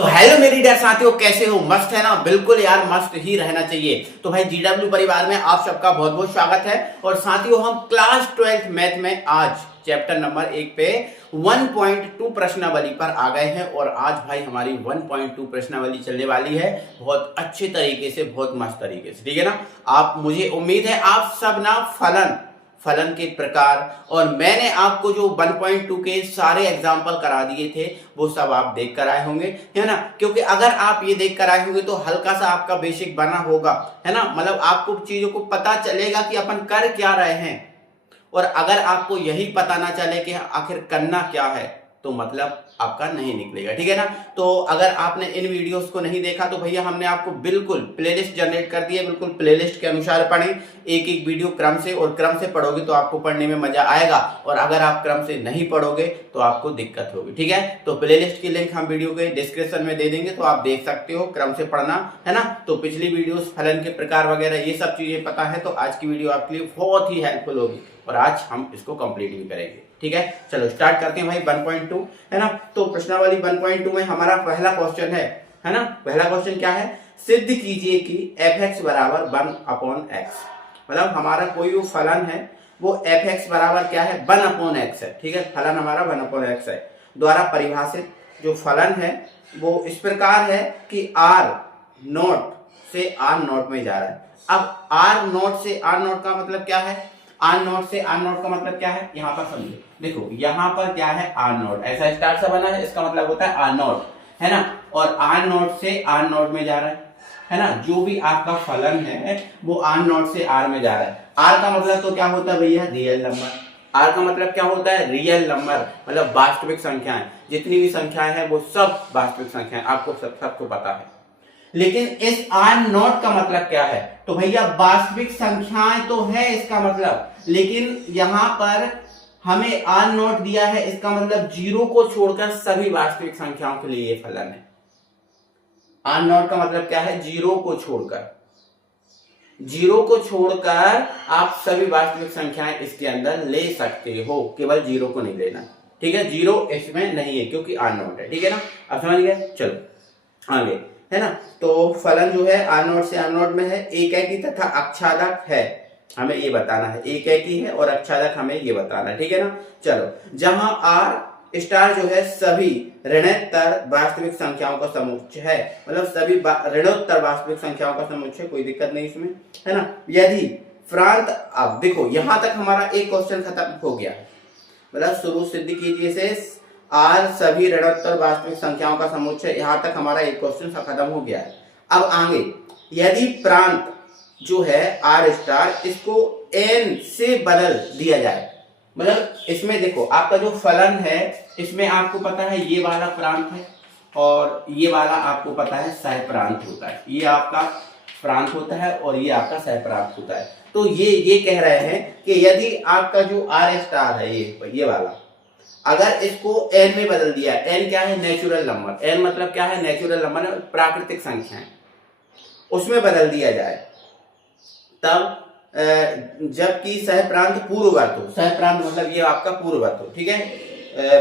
तो हेलो मेरी डियर साथियों, कैसे हो? मस्त है ना? बिल्कुल यार, मस्त ही रहना चाहिए। तो भाई जीडब्ल्यू परिवार में आप सबका बहुत बहुत स्वागत है। और साथियों, हम क्लास 12th मैथ में आज चैप्टर नंबर 1 पे 1.2 प्रश्नावली पर आ गए हैं। और आज भाई हमारी 1.2 प्रश्नावली चलने वाली है बहुत अच्छे तरीके से, बहुत मस्त तरीके से, ठीक है ना। आप, मुझे उम्मीद है आप सब ना फलन के प्रकार और मैंने आपको जो 1.2 के सारे एग्जाम्पल करा दिए थे वो सब आप देख कर आए होंगे, है ना। क्योंकि अगर आप ये देख कर आए होंगे तो हल्का सा आपका बेसिक बना होगा, है ना। मतलब आपको चीजों को पता चलेगा कि अपन कर क्या रहे हैं। और अगर आपको यही पता ना चले कि आखिर करना क्या है तो मतलब आपका नहीं निकलेगा, ठीक है ना। तो अगर आपने इन वीडियोस को नहीं देखा तो भैया हमने आपको बिल्कुल प्लेलिस्ट जनरेट कर दी है, बिल्कुल प्लेलिस्ट के अनुसार पढ़ें, एक एक वीडियो क्रम से। और क्रम से पढ़ोगे तो आपको पढ़ने में मजा आएगा, और अगर आप क्रम से नहीं पढ़ोगे तो आपको दिक्कत होगी, ठीक है। तो प्लेलिस्ट की लिंक हम वीडियो के डिस्क्रिप्शन में दे देंगे, तो आप देख सकते हो क्रम से पढ़ना, है ना। तो पिछली वीडियोस फलन के प्रकार वगैरह ये सब चीजें पता है, तो आज की वीडियो आपके लिए बहुत ही हेल्पफुल होगी और आज हम इसको कंप्लीट भी करेंगे, ठीक है। चलो स्टार्ट करते हैं भाई 1.2, है ना। तो प्रश्नावली 1.2 में हमारा पहला क्वेश्चन है ना। पहला क्वेश्चन क्या है? सिद्ध कीजिए कि fx बराबर 1/x। मतलब हमारा कोई वो फलन है, वो fx बराबर क्या है? 1/x है, ठीक है। फलन हमारा 1/x है। द्वारा परिभाषित जो फलन है वो इस प्रकार है कि r0 से r0 में जा रहा है। अब r0 से r0 का मतलब क्या है? r0 से r0 का मतलब क्या है? यहाँ पर समझो, देखो यहाँ पर क्या है? r0 ऐसा स्टार सा बना है, इसका मतलब होता है r0, है ना। और r0 से r0 में जा रहा है ना। जो भी आपका फलन है वो r0 से r में जा रहा है। r का मतलब तो क्या होता है भैया? Real number. r का मतलब क्या होता है? रियल नंबर, मतलब वास्तविक संख्याएं। जितनी भी संख्याएं हैं वो सब वास्तविक संख्याएं, आपको सबको पता है। लेकिन इस r0 का मतलब क्या है? तो भैया वास्तविक संख्याएं तो है इसका मतलब, लेकिन यहां पर हमें r0 दिया है, इसका मतलब जीरो को छोड़कर सभी वास्तविक संख्याओं के लिए ये फलन है। r0 का मतलब क्या है? जीरो को छोड़कर, जीरो को छोड़कर आप सभी वास्तविक संख्याएं इसके अंदर ले सकते हो, केवल जीरो को नहीं लेना, ठीक है। जीरो इसमें नहीं है क्योंकि r0 है, ठीक है ना। अब समझ गए? चलो आगे, है ना। तो फलन जो है r0 से r0 में है, एकैकी तथा अक्षादक है, हमें ये बताना है। एकैकी है और अक्षादक हमें ये बताना है, ठीक है ना। चलो, जहां r स्टार जो है सभी ऋणोत्तर वास्तविक संख्याओं का समुच्चय है, मतलब सभी ऋणोत्तर वास्तविक संख्याओं का समुच्चय, कोई दिक्कत नहीं इसमें, है ना। यदि प्रांत, अब देखो यहां तक हमारा एक क्वेश्चन खत्म हो गया, मतलब शुरू सिद्ध कीजिए से r सभी ऋणोत्तर वास्तविक संख्याओं का समुच्चय, यहां तक हमारा एक क्वेश्चन खत्म हो गया है। अब आगे, यदि प्रांत जो है r स्टार, इसको n से बदल दिया जाए, मतलब इसमें देखो आपका जो फलन है इसमें आपको पता है ये वाला प्रांत है और ये वाला आपको पता है सह प्रांत होता है। ये आपका प्रांत होता है और ये आपका सह प्रांत होता है। तो ये कह रहे हैं कि यदि आपका जो r स्टार है ये वाला, अगर इसको n में बदल दिया, n क्या है? Natural number. n मतलब क्या है? नेचुरल नंबर, प्राकृतिक संख्याएं, उसमें बदल दिया जाए, तब जबकि सह प्रांत पूर्ववत हो, सह प्रांत मतलब ये आपका पूर्ववत हो, ठीक है।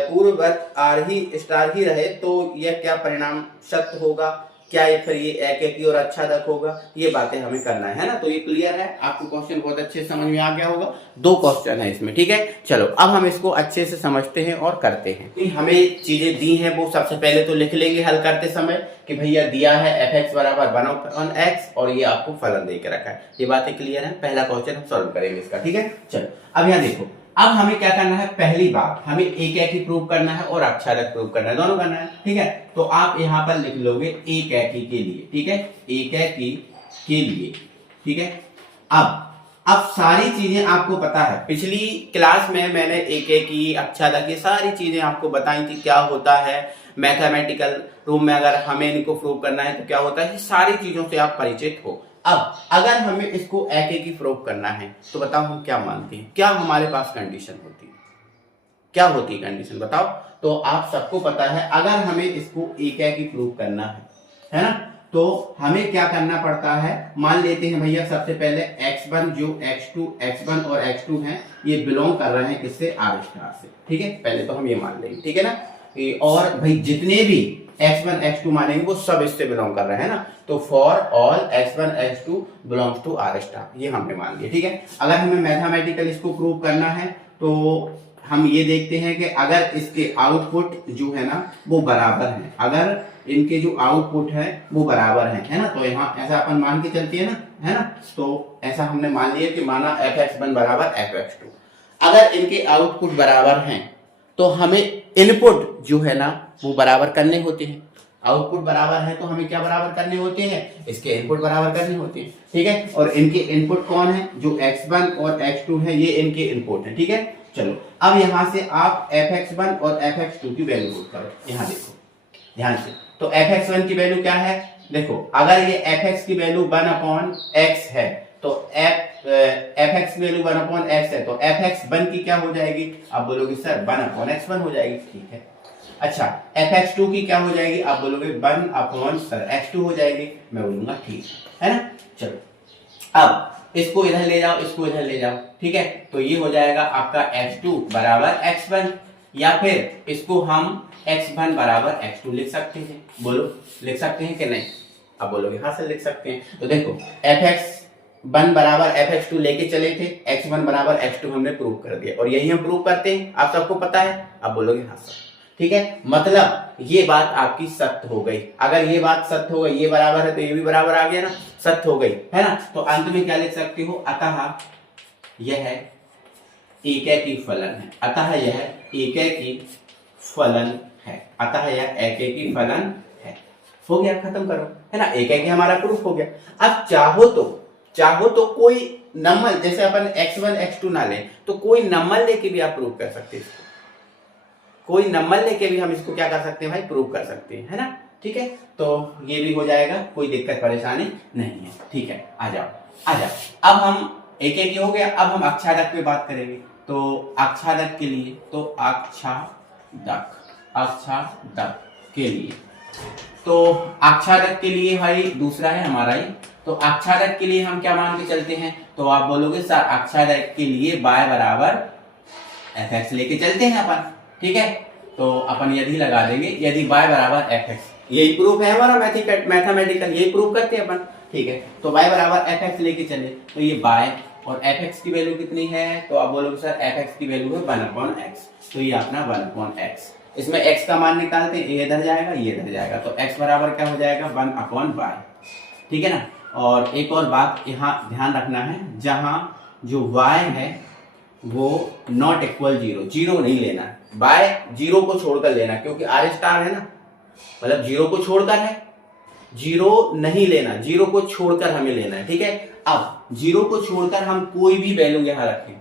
पूर्ववत r ही स्टार ही रहे तो यह क्या परिणाम सत्य होगा? क्या ये फिर ये एकैकी और अक्षादक होगा? ये बातें हमें करना है ना। तो ये क्लियर है, आपको क्वेश्चन बहुत अच्छे से समझ में आ गया होगा। दो क्वेश्चन है इसमें, ठीक है। चलो अब हम इसको अच्छे से समझते हैं और करते हैं। हमें चीजें दी हैं वो सबसे पहले तो लिख लेंगे हल करते समय कि भैया दिया है fx बराबर 1/x और ये आपको फलन दे के रखा है। ये बातें क्लियर है। पहला क्वेश्चन हम सॉल्व करेंगे इसका, ठीक है। चलो अब यहाँ देखो, अब हमें क्या करना है? पहली बात, हमें एकैकी प्रूव करना है और अक्षादक प्रूव करना है, दोनों करना है, ठीक है। तो आप यहाँ पर लिख लोगे एकैकी के लिए, ठीक है, एकैकी के लिए, ठीक है। अब सारी चीजें आपको पता है, पिछली क्लास में मैंने एकैकी अक्षादक ये सारी चीजें आपको बताई थी क्या होता है। मैथमेटिकल रूम में अगर हमें इनको प्रूव करना है तो क्या होता है, सारी चीजों से आप परिचित हो। अब अगर हमें इसको एकैकी प्रूव करना है तो बताओ हम क्या मानते हैं, क्या हमारे पास कंडीशन होती है? क्या होती है कंडीशन बताओ? तो आप सबको पता है, अगर हमें इसको एकैकी प्रूव करना है ना, तो हमें क्या करना पड़ता है? मान लेते हैं भैया सबसे पहले x1 जो x1 और x2 हैं ये बिलोंग कर रहे हैं किससे? r स्टार से, ठीक है। पहले तो हम ये मान लेंगे, ठीक है ना। और भाई जितने भी x1 x2 मानेंगे वो सब इससे बिलोंग कर रहे हैं ना, तो for all x1 x2 belongs to R star, ये हमने मान लिया। ठीक है, अगर हमें मैथमेटिकल इसको प्रूव करना है तो हम ये देखते हैं कि अगर इसके आउटपुट जो है ना वो बराबर है, अगर इनके जो आउटपुट है वो बराबर है ना, तो यहाँ ऐसा अपन मान के चलते हैं ना, है ना, तो ऐसा हमने मान लिया कि माना fx1 बराबर fx2। अगर इनके आउटपुट बराबर हैं तो हमें इनपुट जो है ना वो बराबर करने होते हैं। आउटपुट बराबर है तो हमें क्या बराबर करने होते हैं, इसके इनपुट बराबर करने होते हैं। ठीक है, और इनके इनपुट कौन है, जो x1 और x2 है, ये इनके इनपुट है। ठीक है, चलो अब यहां से आप fx1 और fx2 की वैल्यू पुट करो। यहां देखो ध्यान से, तो fx1 की वैल्यू क्या है, देखो अगर ये fx की वैल्यू 1/x है तो fx की वैल्यू 1/x है तो fx1 की क्या हो जाएगी, आप बोलोगे सर 1/x1 हो जाएगी। ठीक है, अच्छा fx2 की क्या हो जाएगी, आप बोलोगे 1/x2 हो जाएगी। मैं बोलूंगा ठीक है ना। चलो अब इसको इधर ले जाओ, इसको इधर ले जाओ। ठीक है, तो ये हो जाएगा आपका x2 बराबर x1, या फिर इसको हम x1 बराबर x2 लिख सकते हैं। बोलो लिख सकते हैं कि नहीं, अब बोलोगे हाँ सर लिख सकते हैं। तो देखो fx1 बराबर fx2 लेके चले थे, x1 बराबर x2 हमने प्रूव कर दिया, और यही हम प्रूव करते हैं, आप सबको पता है। अब बोलोगे हाँ सर। ठीक है, मतलब ये बात आपकी सत्य हो गई। अगर ये बात सत्य हो गई, ये बराबर है तो ये भी बराबर आ गया ना, सत्य हो गई, है ना। तो अंत में क्या लिख सकते हो, अतः यह एकैकी फलन है, अतः यह एकैकी फलन है, अतः यह एकैकी फलन है। हो गया, खत्म करो, है ना, एकैकी हमारा प्रूफ हो गया। अब चाहो तो कोई नंबर, जैसे अपन x1 x2 ना लें तो कोई नंबर लेके भी आप प्रूव कर सकते हैं इसको, कोई नंबर लेके भी हम इसको क्या कर सकते हैं भाई, प्रूव कर सकते हैं, है ना। ठीक है, तो ये भी हो जाएगा, कोई दिक्कत परेशानी नहीं है। ठीक है, आ जाओ। अब हम एक एक हो गया, अब हम आच्छादक पे बात करेंगे। तो आच्छादक के लिए, तो आच्छादक के लिए, तो आच्छादक के लिए भाई दूसरा है हमारा ही। तो आच्छादक के लिए हम क्या मान के चलते हैं, तो आप बोलोगे सर आच्छादक के लिए y बराबर fx लेके चलते हैं अपन। ठीक है, तो अपन यदि लगा देंगे, यदि y बराबर fx, यही प्रूफ है हमारा मैथमेटिकल, यही प्रूफ करते हैं अपन। ठीक है, तो y बराबर fx लेके चले, तो ये y और fx की वैल्यू कितनी है, तो आप बोलोगे सर fx की वैल्यू है 1/x, तो ये अपना 1/x। इसमें x का मान निकालते हैं, ये इधर जाएगा, ये इधर जाएगा, तो x बराबर क्या हो जाएगा 1/y। ठीक है ना। और एक और बात यहाँ ध्यान रखना है, जहां जो y है वो नॉट इक्वल 0, 0 नहीं लेना, y 0 को छोड़कर लेना, क्योंकि r स्टार है ना, मतलब 0 को छोड़कर है, 0 नहीं लेना, 0 को छोड़कर हमें लेना है। ठीक है, अब 0 को छोड़कर हम कोई भी वैल्यू यहां रखें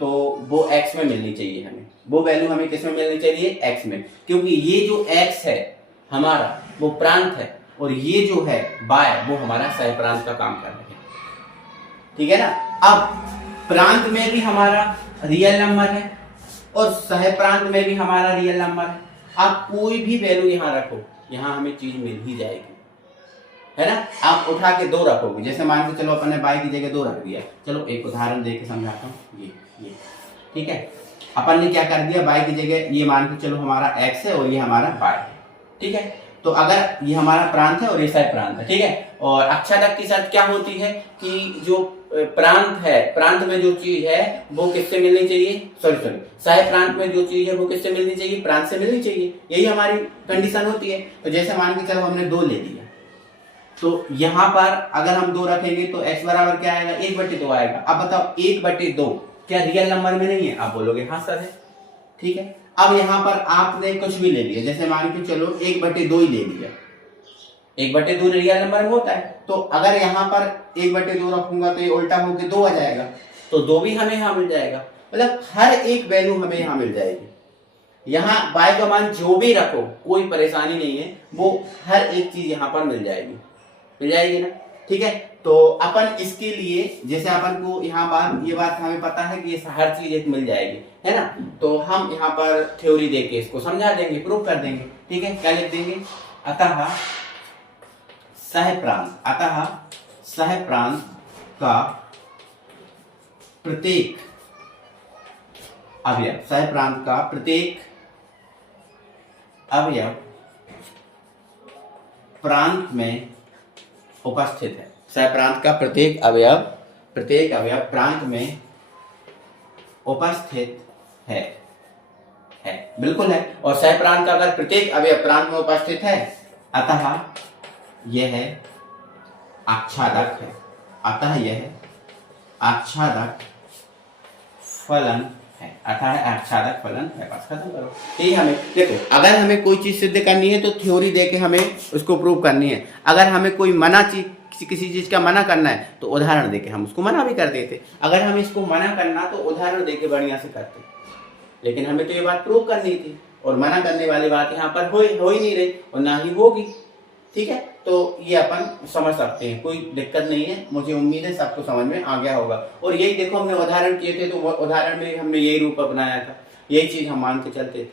तो वो x में मिलनी चाहिए हमें, वो वैल्यू हमें किस में मिलनी चाहिए, x में, क्योंकि ये जो x है हमारा वो प्रांत है, और ये जो है y वो हमारा सह प्रांत का काम कर रहे हैं। ठीक है ना। अब प्रांत में भी हमारा रियल नंबर है और सह प्रांत में भी हमारा रियल नंबर है। आप कोई भी वैल्यू यहां रखो, यहां हमें चीज मिल ही जाएगी, है ना। आप उठा के 2 रखोगे, जैसे मान के चलो अपन ने y की जगह 2 रख दिया। चलो एक उदाहरण देके समझाता हूँ, ये ठीक है, अपन ने क्या कर दिया, y की जगह ये मान के चलो हमारा x है और ये हमारा y है। ठीक है, तो अगर ये हमारा प्रांत है और ये सह प्रांत है। ठीक है, और आच्छादक की शर्त क्या होती है कि जो प्रांत है, प्रांत में जो चीज है वो किससे मिलनी चाहिए, सॉरी सह प्रांत में जो चीज है वो किससे मिलनी चाहिए, प्रांत से मिलनी चाहिए, यही हमारी कंडीशन होती है। तो जैसे मान के चलो हमने 2 ले लिया, तो यहां पर अगर हम 2 रखेंगे तो x बराबर क्या आएगा, 1/2 आएगा। अब बताओ 1/2 क्या रियल नंबर में नहीं है, आप बोलोगे हाँ सर है। ठीक है, अब यहां पर आपने कुछ भी ले लिया, जैसे मान के चलो 1/2 ही ले लिया, 1/2 रियल नंबर में होता है, तो अगर यहाँ पर 1/2 रखूंगा तो ये उल्टा होके 2 आ जाएगा, तो 2 भी हमें यहाँ मिल जाएगा, मतलब हर एक वैल्यू हमें यहाँ मिल जाएगी। यहाँ y का मान जो भी रखो कोई परेशानी नहीं है, वो हर एक चीज यहाँ पर मिल जाएगी ना। ठीक है, तो अपन इसके लिए जैसे अपन को यहाँ बात, ये बात हमें पता है कि ये हर चीज एक मिल जाएगी, है ना, तो हम यहाँ पर थ्योरी देके इसको समझा देंगे, प्रूफ कर देंगे। ठीक है, क्या लिख देंगे, अतः सह प्रांत का प्रत्येक अवयव, सह प्रांत का प्रत्येक अवयव प्रांत में उपस्थित है। सह प्रांत का प्रत्येक अवयव प्रांत में उपस्थित है बिल्कुल है। और सह प्रांत का अगर प्रत्येक अवयव प्रांत में उपस्थित है, अतः यह आच्छादक है। अतः यह आच्छादक फलन है। अतः आच्छादक फलन है। बस खत्म करो। ठीक है। हमें देखो, अगर हमें कोई चीज सिद्ध करनी है तो थ्योरी देके हमें उसको प्रूव करनी है। अगर हमें कोई किसी चीज का मना करना है तो उदाहरण देके हम उसको मना भी कर देते। अगर हमें इसको मना करना तो उदाहरण देके बढ़िया से करते, लेकिन हमें तो ये बात प्रूव करनी थी और मना करने वाली बात यहाँ पर हो ही नहीं रही और ना ही होगी। ठीक है, तो ये अपन समझ सकते हैं, कोई दिक्कत नहीं है। मुझे उम्मीद है सबको समझ में आ गया होगा। और यही देखो, हमने उदाहरण किए थे तो उदाहरण में हमने यही रूप अपनाया था, यही चीज हम मान के चलते थे।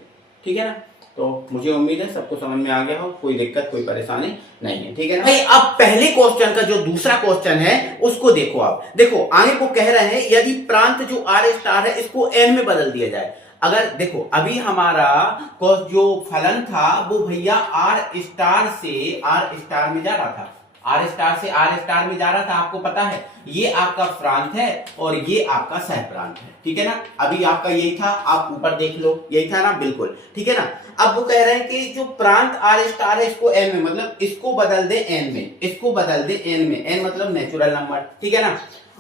ठीक है ना, तो मुझे उम्मीद है सबको समझ में आ गया हो, कोई दिक्कत कोई परेशानी नहीं है। ठीक है ना भाई। अब पहले क्वेश्चन का जो दूसरा क्वेश्चन है उसको देखो। आप देखो, आगे को कह रहे हैं यदि प्रांत जो आर स्टार है इसको एन में बदल दिया जाए। अगर देखो, अभी हमारा जो फलन था वो भैया आर स्टार में जा रहा था, आर स्टार में जा रहा था। आपको पता है ये आपका प्रांत है और ये आपका सह प्रांत है। ठीक है ना, अभी आपका यही था, आप ऊपर देख लो, यही था ना, बिल्कुल। ठीक है ना। अब वो कह रहे हैं कि जो प्रांत आर स्टार है इसको एन में, मतलब इसको बदल दे एन में, इसको बदल दे एन में। एन मतलब नेचुरल नंबर। ठीक है ना।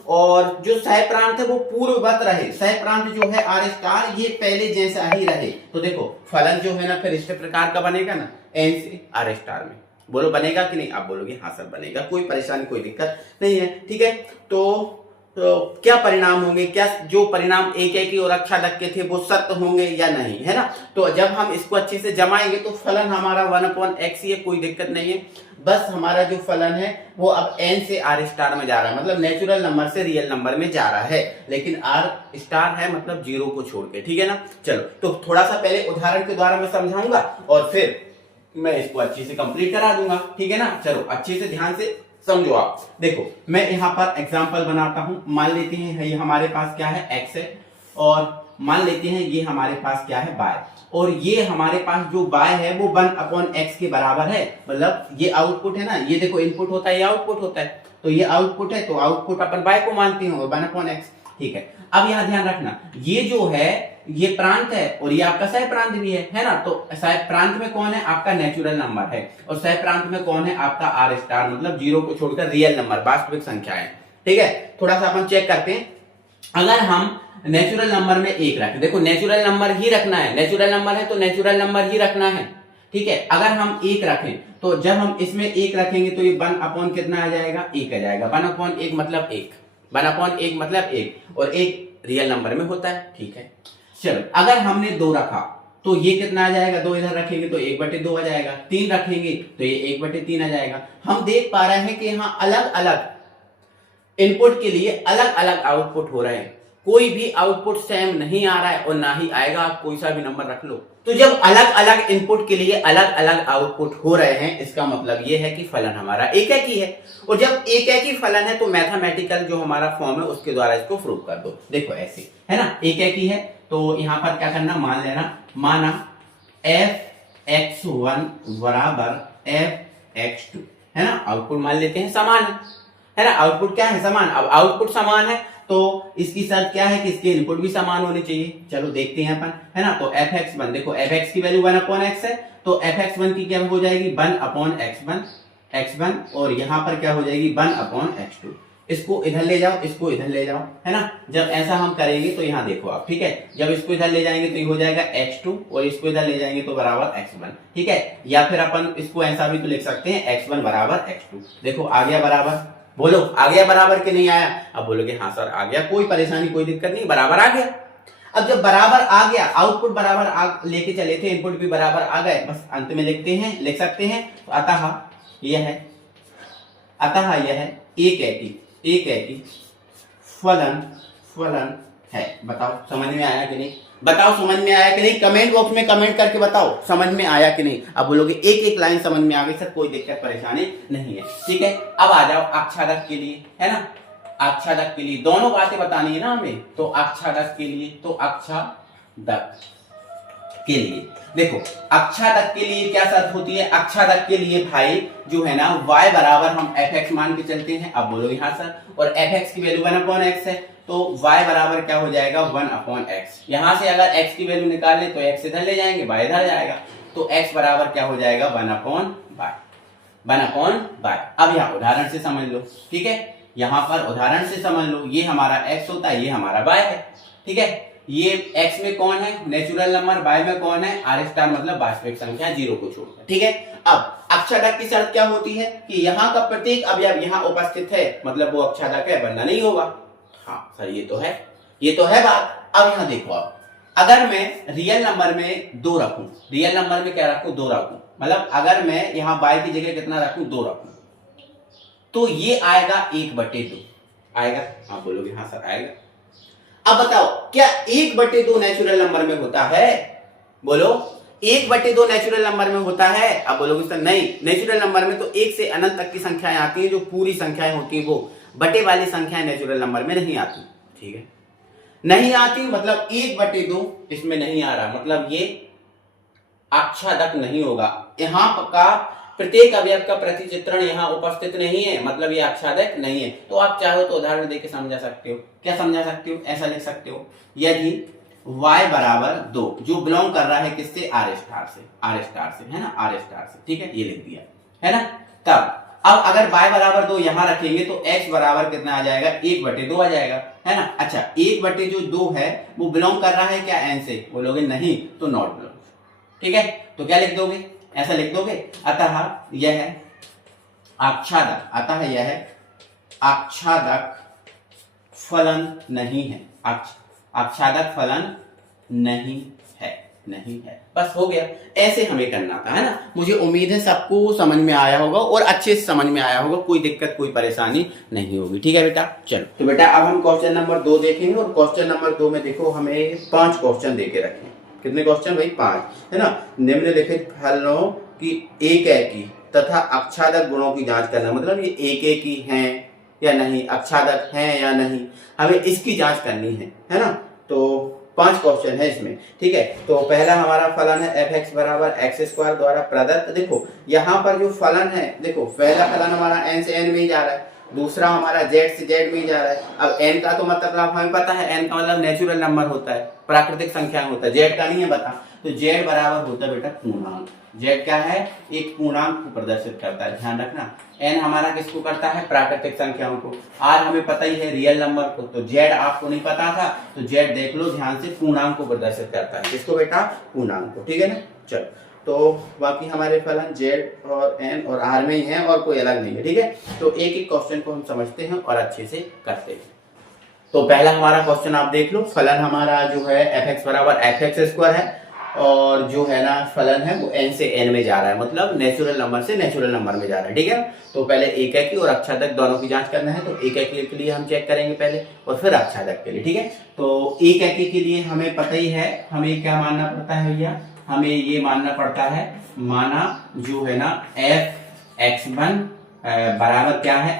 और जो सह प्रांत है वो पूर्ववत रहे। सह प्रांत जो है आर स्टार ये पहले जैसा ही रहे। तो देखो फलन जो है ना फिर इस प्रकार का बनेगा ना, एन से आर स्टार में। बोलो बनेगा कि नहीं? आप बोलोगे हाँ सर बनेगा, कोई परेशानी कोई दिक्कत नहीं है। ठीक है, तो क्या परिणाम होंगे? क्या जो परिणाम एक और आच्छादक के थे वो सत्य होंगे या नहीं, है ना। तो जब हम इसको अच्छे से जमाएंगे तो फलन हमारा 1/x ही है, कोई दिक्कत नहीं है। बस हमारा जो फलन है वो अब n से r स्टार में जा रहा है, मतलब नेचुरल नंबर से रियल नंबर में जा रहा है, लेकिन r स्टार है मतलब जीरो को छोड़ के। ठीक है ना। चलो, तो थोड़ा सा पहले उदाहरण के द्वारा मैं समझाऊंगा और फिर मैं इसको अच्छे से कंप्लीट करा दूंगा। ठीक है ना। चलो अच्छे से ध्यान से समझो। आप देखो, मैं यहाँ पर एग्जांपल बनाता हूं। मान लेते हैं ये हमारे पास क्या है, x है, और मान लेते हैं ये हमारे पास क्या है, y, और ये हमारे पास जो y है वो 1/x के बराबर है। मतलब ये आउटपुट है ना, ये देखो इनपुट होता है, ये आउटपुट होता है, तो ये आउटपुट है, तो आउटपुट अपन y को मानते हैं 1/x। ठीक है। अब यहाँ ध्यान रखना, ये जो है ये प्रांत है और ये आपका सह प्रांत भी है ना। तो सह प्रांत में कौन है? आपका नेचुरल नंबर है, और सह प्रांत में कौन है? आपका आर स्टार, मतलब जीरो को छोड़कर रियल नंबर, वास्तविक संख्या है। ठीक है, थोड़ा सा अपन चेक करते हैं। अगर हम नेचुरल नंबर में एक रखें, देखो नेचुरल नंबर ही रखना है, नेचुरल नंबर है तो नेचुरल नंबर ही रखना है। ठीक है, अगर हम एक रखें तो जब हम इसमें एक रखेंगे तो ये 1 कितना आ जाएगा, 1 आ जाएगा। 1/1 मतलब 1, 1/1 मतलब 1, और 1 रियल नंबर में होता है। ठीक है, चलो अगर हमने 2 रखा तो ये कितना आ जाएगा, 2 इधर रखेंगे तो 1/2 आ जाएगा। 3 रखेंगे तो ये 1/3 आ जाएगा। हम देख पा रहे हैं कि यहाँ अलग अलग इनपुट के लिए अलग अलग आउटपुट हो रहे हैं, कोई भी आउटपुट सेम नहीं आ रहा है और ना ही आएगा। आप कोई सा भी नंबर रख लो, तो जब अलग अलग इनपुट के लिए अलग अलग आउटपुट हो रहे हैं, इसका मतलब यह है कि फलन हमारा एक ही है। और जब एक ही फलन है तो मैथमेटिकल जो हमारा फॉर्म है उसके द्वारा इसको प्रूव कर दो। देखो ऐसे है ना, एक ही है, तो यहां पर क्या करना, मान लेना, माना f(x1) बराबर f(x2) है ना। आउटपुट मान लेते हैं समान है ना, आउटपुट क्या है, समान। अब आउटपुट समान है तो इसकी शर्त क्या है कि इसके इनपुट भी समान होने चाहिए। चलो देखते हैं अपन, है ना। तो fx1, देखो fx की वैल्यू 1/x है, तो fx1 की क्या हो जाएगी, 1/x1, और यहां पर क्या हो जाएगी, 1/x2। इसको इधर ले जाओ, इसको इधर ले जाओ, है ना। जब ऐसा हम करेंगे तो यहाँ देखो आप, ठीक है, जब इसको इधर ले जाएंगे तो ये हो जाएगा x2, और इसको इधर ले जाएंगे तो बराबर x1। ठीक है, या फिर अपन इसको ऐसा भी तो लिख सकते हैं, x1 बराबर x2। देखो आ गया बराबर, बोलो आ गया बराबर के नहीं आया? अब बोलोगे हाँ सर आ गया, कोई परेशानी कोई दिक्कत नहीं, बराबर आ गया। अब जब बराबर आ गया, आउटपुट बराबर लेके चले थे, इनपुट भी बराबर आ गए, बस अंत में लिख सकते हैं। तो अतः यह एक ही फलन है। बताओ समझ में आया कि नहीं? बताओ समझ में आया कि नहीं? कमेंट बॉक्स में कमेंट करके बताओ समझ में आया कि नहीं। अब बोलोगे एक लाइन समझ में आ गई सर, कोई दिक्कत परेशानी नहीं है। ठीक है, अब आ जाओ आच्छादक के लिए, है ना। आच्छादक के लिए दोनों बातें बतानी है ना हमें, तो आच्छादक के लिए, तो आच्छादक के लिए देखो अक्षादक के लिए क्या शर्त होती है, अक्षादक के लिए भाई जो है ना y बराबर हम fx मान के चलते हैं। अब बोलोगे हाँ सर, और fx की वैल्यू 1/x है तो y बराबर क्या हो जाएगा 1/x। यहां से अगर x की वैल्यू निकालें तो x इधर ले जाएंगे, y इधर जाएगा, तो x बराबर क्या हो जाएगा 1/y। अब यहाँ उदाहरण से समझ लो, ठीक है, यहाँ पर उदाहरण से समझ लो, ये हमारा x होता है, ये हमारा y है, ठीक है। ये x में कौन है नेचुरल नंबर, y में कौन है r स्टार मतलब वास्तविक संख्या 0 को छोड़कर, ठीक है। अब अक्षादक की शर्त क्या होती है कि यहाँ का प्रत्येक अवयव यहाँ उपस्थित है, मतलब वो अक्षादक है, वरना नहीं होगा। हाँ सर ये तो है बात। अब यहाँ देखो, आप अगर मैं रियल नंबर में 2 रखूं, रियल नंबर में क्या रखूं 2 रखूं, मतलब अगर मैं यहाँ y की जगह कितना रखूं 2 रखूं, तो ये आएगा 1/2 आएगा। आप बोलोगे हाँ सर आएगा। अब बताओ क्या 1/2 नेचुरल नंबर में होता है, बोलो 1/2 नेचुरल नंबर में होता है। अब बोलोगे सर नहीं, नेचुरल नंबर में तो 1 से अनंत तक की संख्याएं आती हैं, जो पूरी संख्याएं होती हैं वो बटे वाली संख्याएं नेचुरल नंबर में नहीं आती, ठीक है, नहीं आती, मतलब 1/2 इसमें नहीं आ रहा, मतलब ये अक्षादक नहीं होगा। यहाँ का प्रत्येक अवयव का प्रतिचित्रण यहाँ उपस्थित नहीं है, मतलब ये अक्षादक नहीं है। तो आप चाहो तो उदाहरण देके समझा सकते हो। क्या समझा सकते हो, ऐसा लिख सकते हो, यदि y बराबर 2 जो बिलोंग कर रहा है किससे, r स्टार से है ना, r स्टार से, ठीक है, ये लिख दिया है ना। तब अब अगर y बराबर 2 यहां रखेंगे तो x बराबर कितना आ जाएगा 1/2 आ जाएगा, है ना। अच्छा 1/2 है वो बिलोंग कर रहा है क्या n से, बोलोगे नहीं तो नॉट बिलोंग, ठीक है। तो क्या लिख दोगे, ऐसा लिख दोगे, अतः यह अक्षादक फलन नहीं है, अक्षादक फलन नहीं है। बस हो गया, ऐसे हमें करना था, है ना। मुझे उम्मीद है सबको समझ में आया होगा और अच्छे से समझ में आया होगा, कोई दिक्कत कोई परेशानी नहीं होगी, ठीक है बेटा। चलो तो बेटा अब हम क्वेश्चन नंबर 2 देखेंगे, और क्वेश्चन नंबर 2 में देखो हमें 5 क्वेश्चन देके रखे। कितने क्वेश्चन भाई, 5, है ना। निम्नलिखित फलनों की एकेकी तथा अक्षादक गुणों की जांच करना, मतलब ये एकेकी हैं या नहीं, अक्षादक हैं या नहीं, हमें इसकी जांच करनी है ना। तो 5 क्वेश्चन है इसमें, ठीक है। तो पहला हमारा फलन है fx बराबर x² द्वारा प्रदत्त। देखो यहाँ पर जो फलन है, देखो पहला फलन हमारा n से n में ही जा रहा है, दूसरा हमारा z से z में ही जा रहा है। अब n का तो मतलब हमें पता है, n का मतलब नेचुरल नंबर होता है, प्राकृतिक संख्या होता है, z का नहीं है बता। तो z बराबर होता है बेटा पूर्णांक, z क्या है, एक पूर्णांक को प्रदर्शित करता है, ध्यान रखना। n हमारा किसको करता है, प्राकृतिक संख्याओं को। r हमें पता ही है रियल नंबर को, तो z आपको नहीं पता था तो z देख लो ध्यान से, पूर्णांक को प्रदर्शित करता है, किसको बेटा, पूर्णांक को, ठीक है ना। चलो तो बाकी हमारे फलन z और n और r में ही है और कोई अलग नहीं है, ठीक है। तो एक एक क्वेश्चन को हम समझते हैं और अच्छे से करते हैं। तो पहला हमारा क्वेश्चन आप देख लो, फलन हमारा जो है fx बराबर fx² है, और जो है ना फलन है वो n से n में जा रहा है, मतलब नेचुरल नंबर से नेचुरल नंबर में जा रहा है, ठीक है। तो पहले एकेकी और अक्षादक दोनों की जांच करना है, तो एकेकी के लिए हम चेक करेंगे पहले और फिर अक्षादक के लिए, ठीक है। तो एकेकी के लिए हमें पता ही है, हमें क्या मानना पड़ता है भैया, हमें ये मानना पड़ता है, माना जो है ना fx1 बराबर क्या है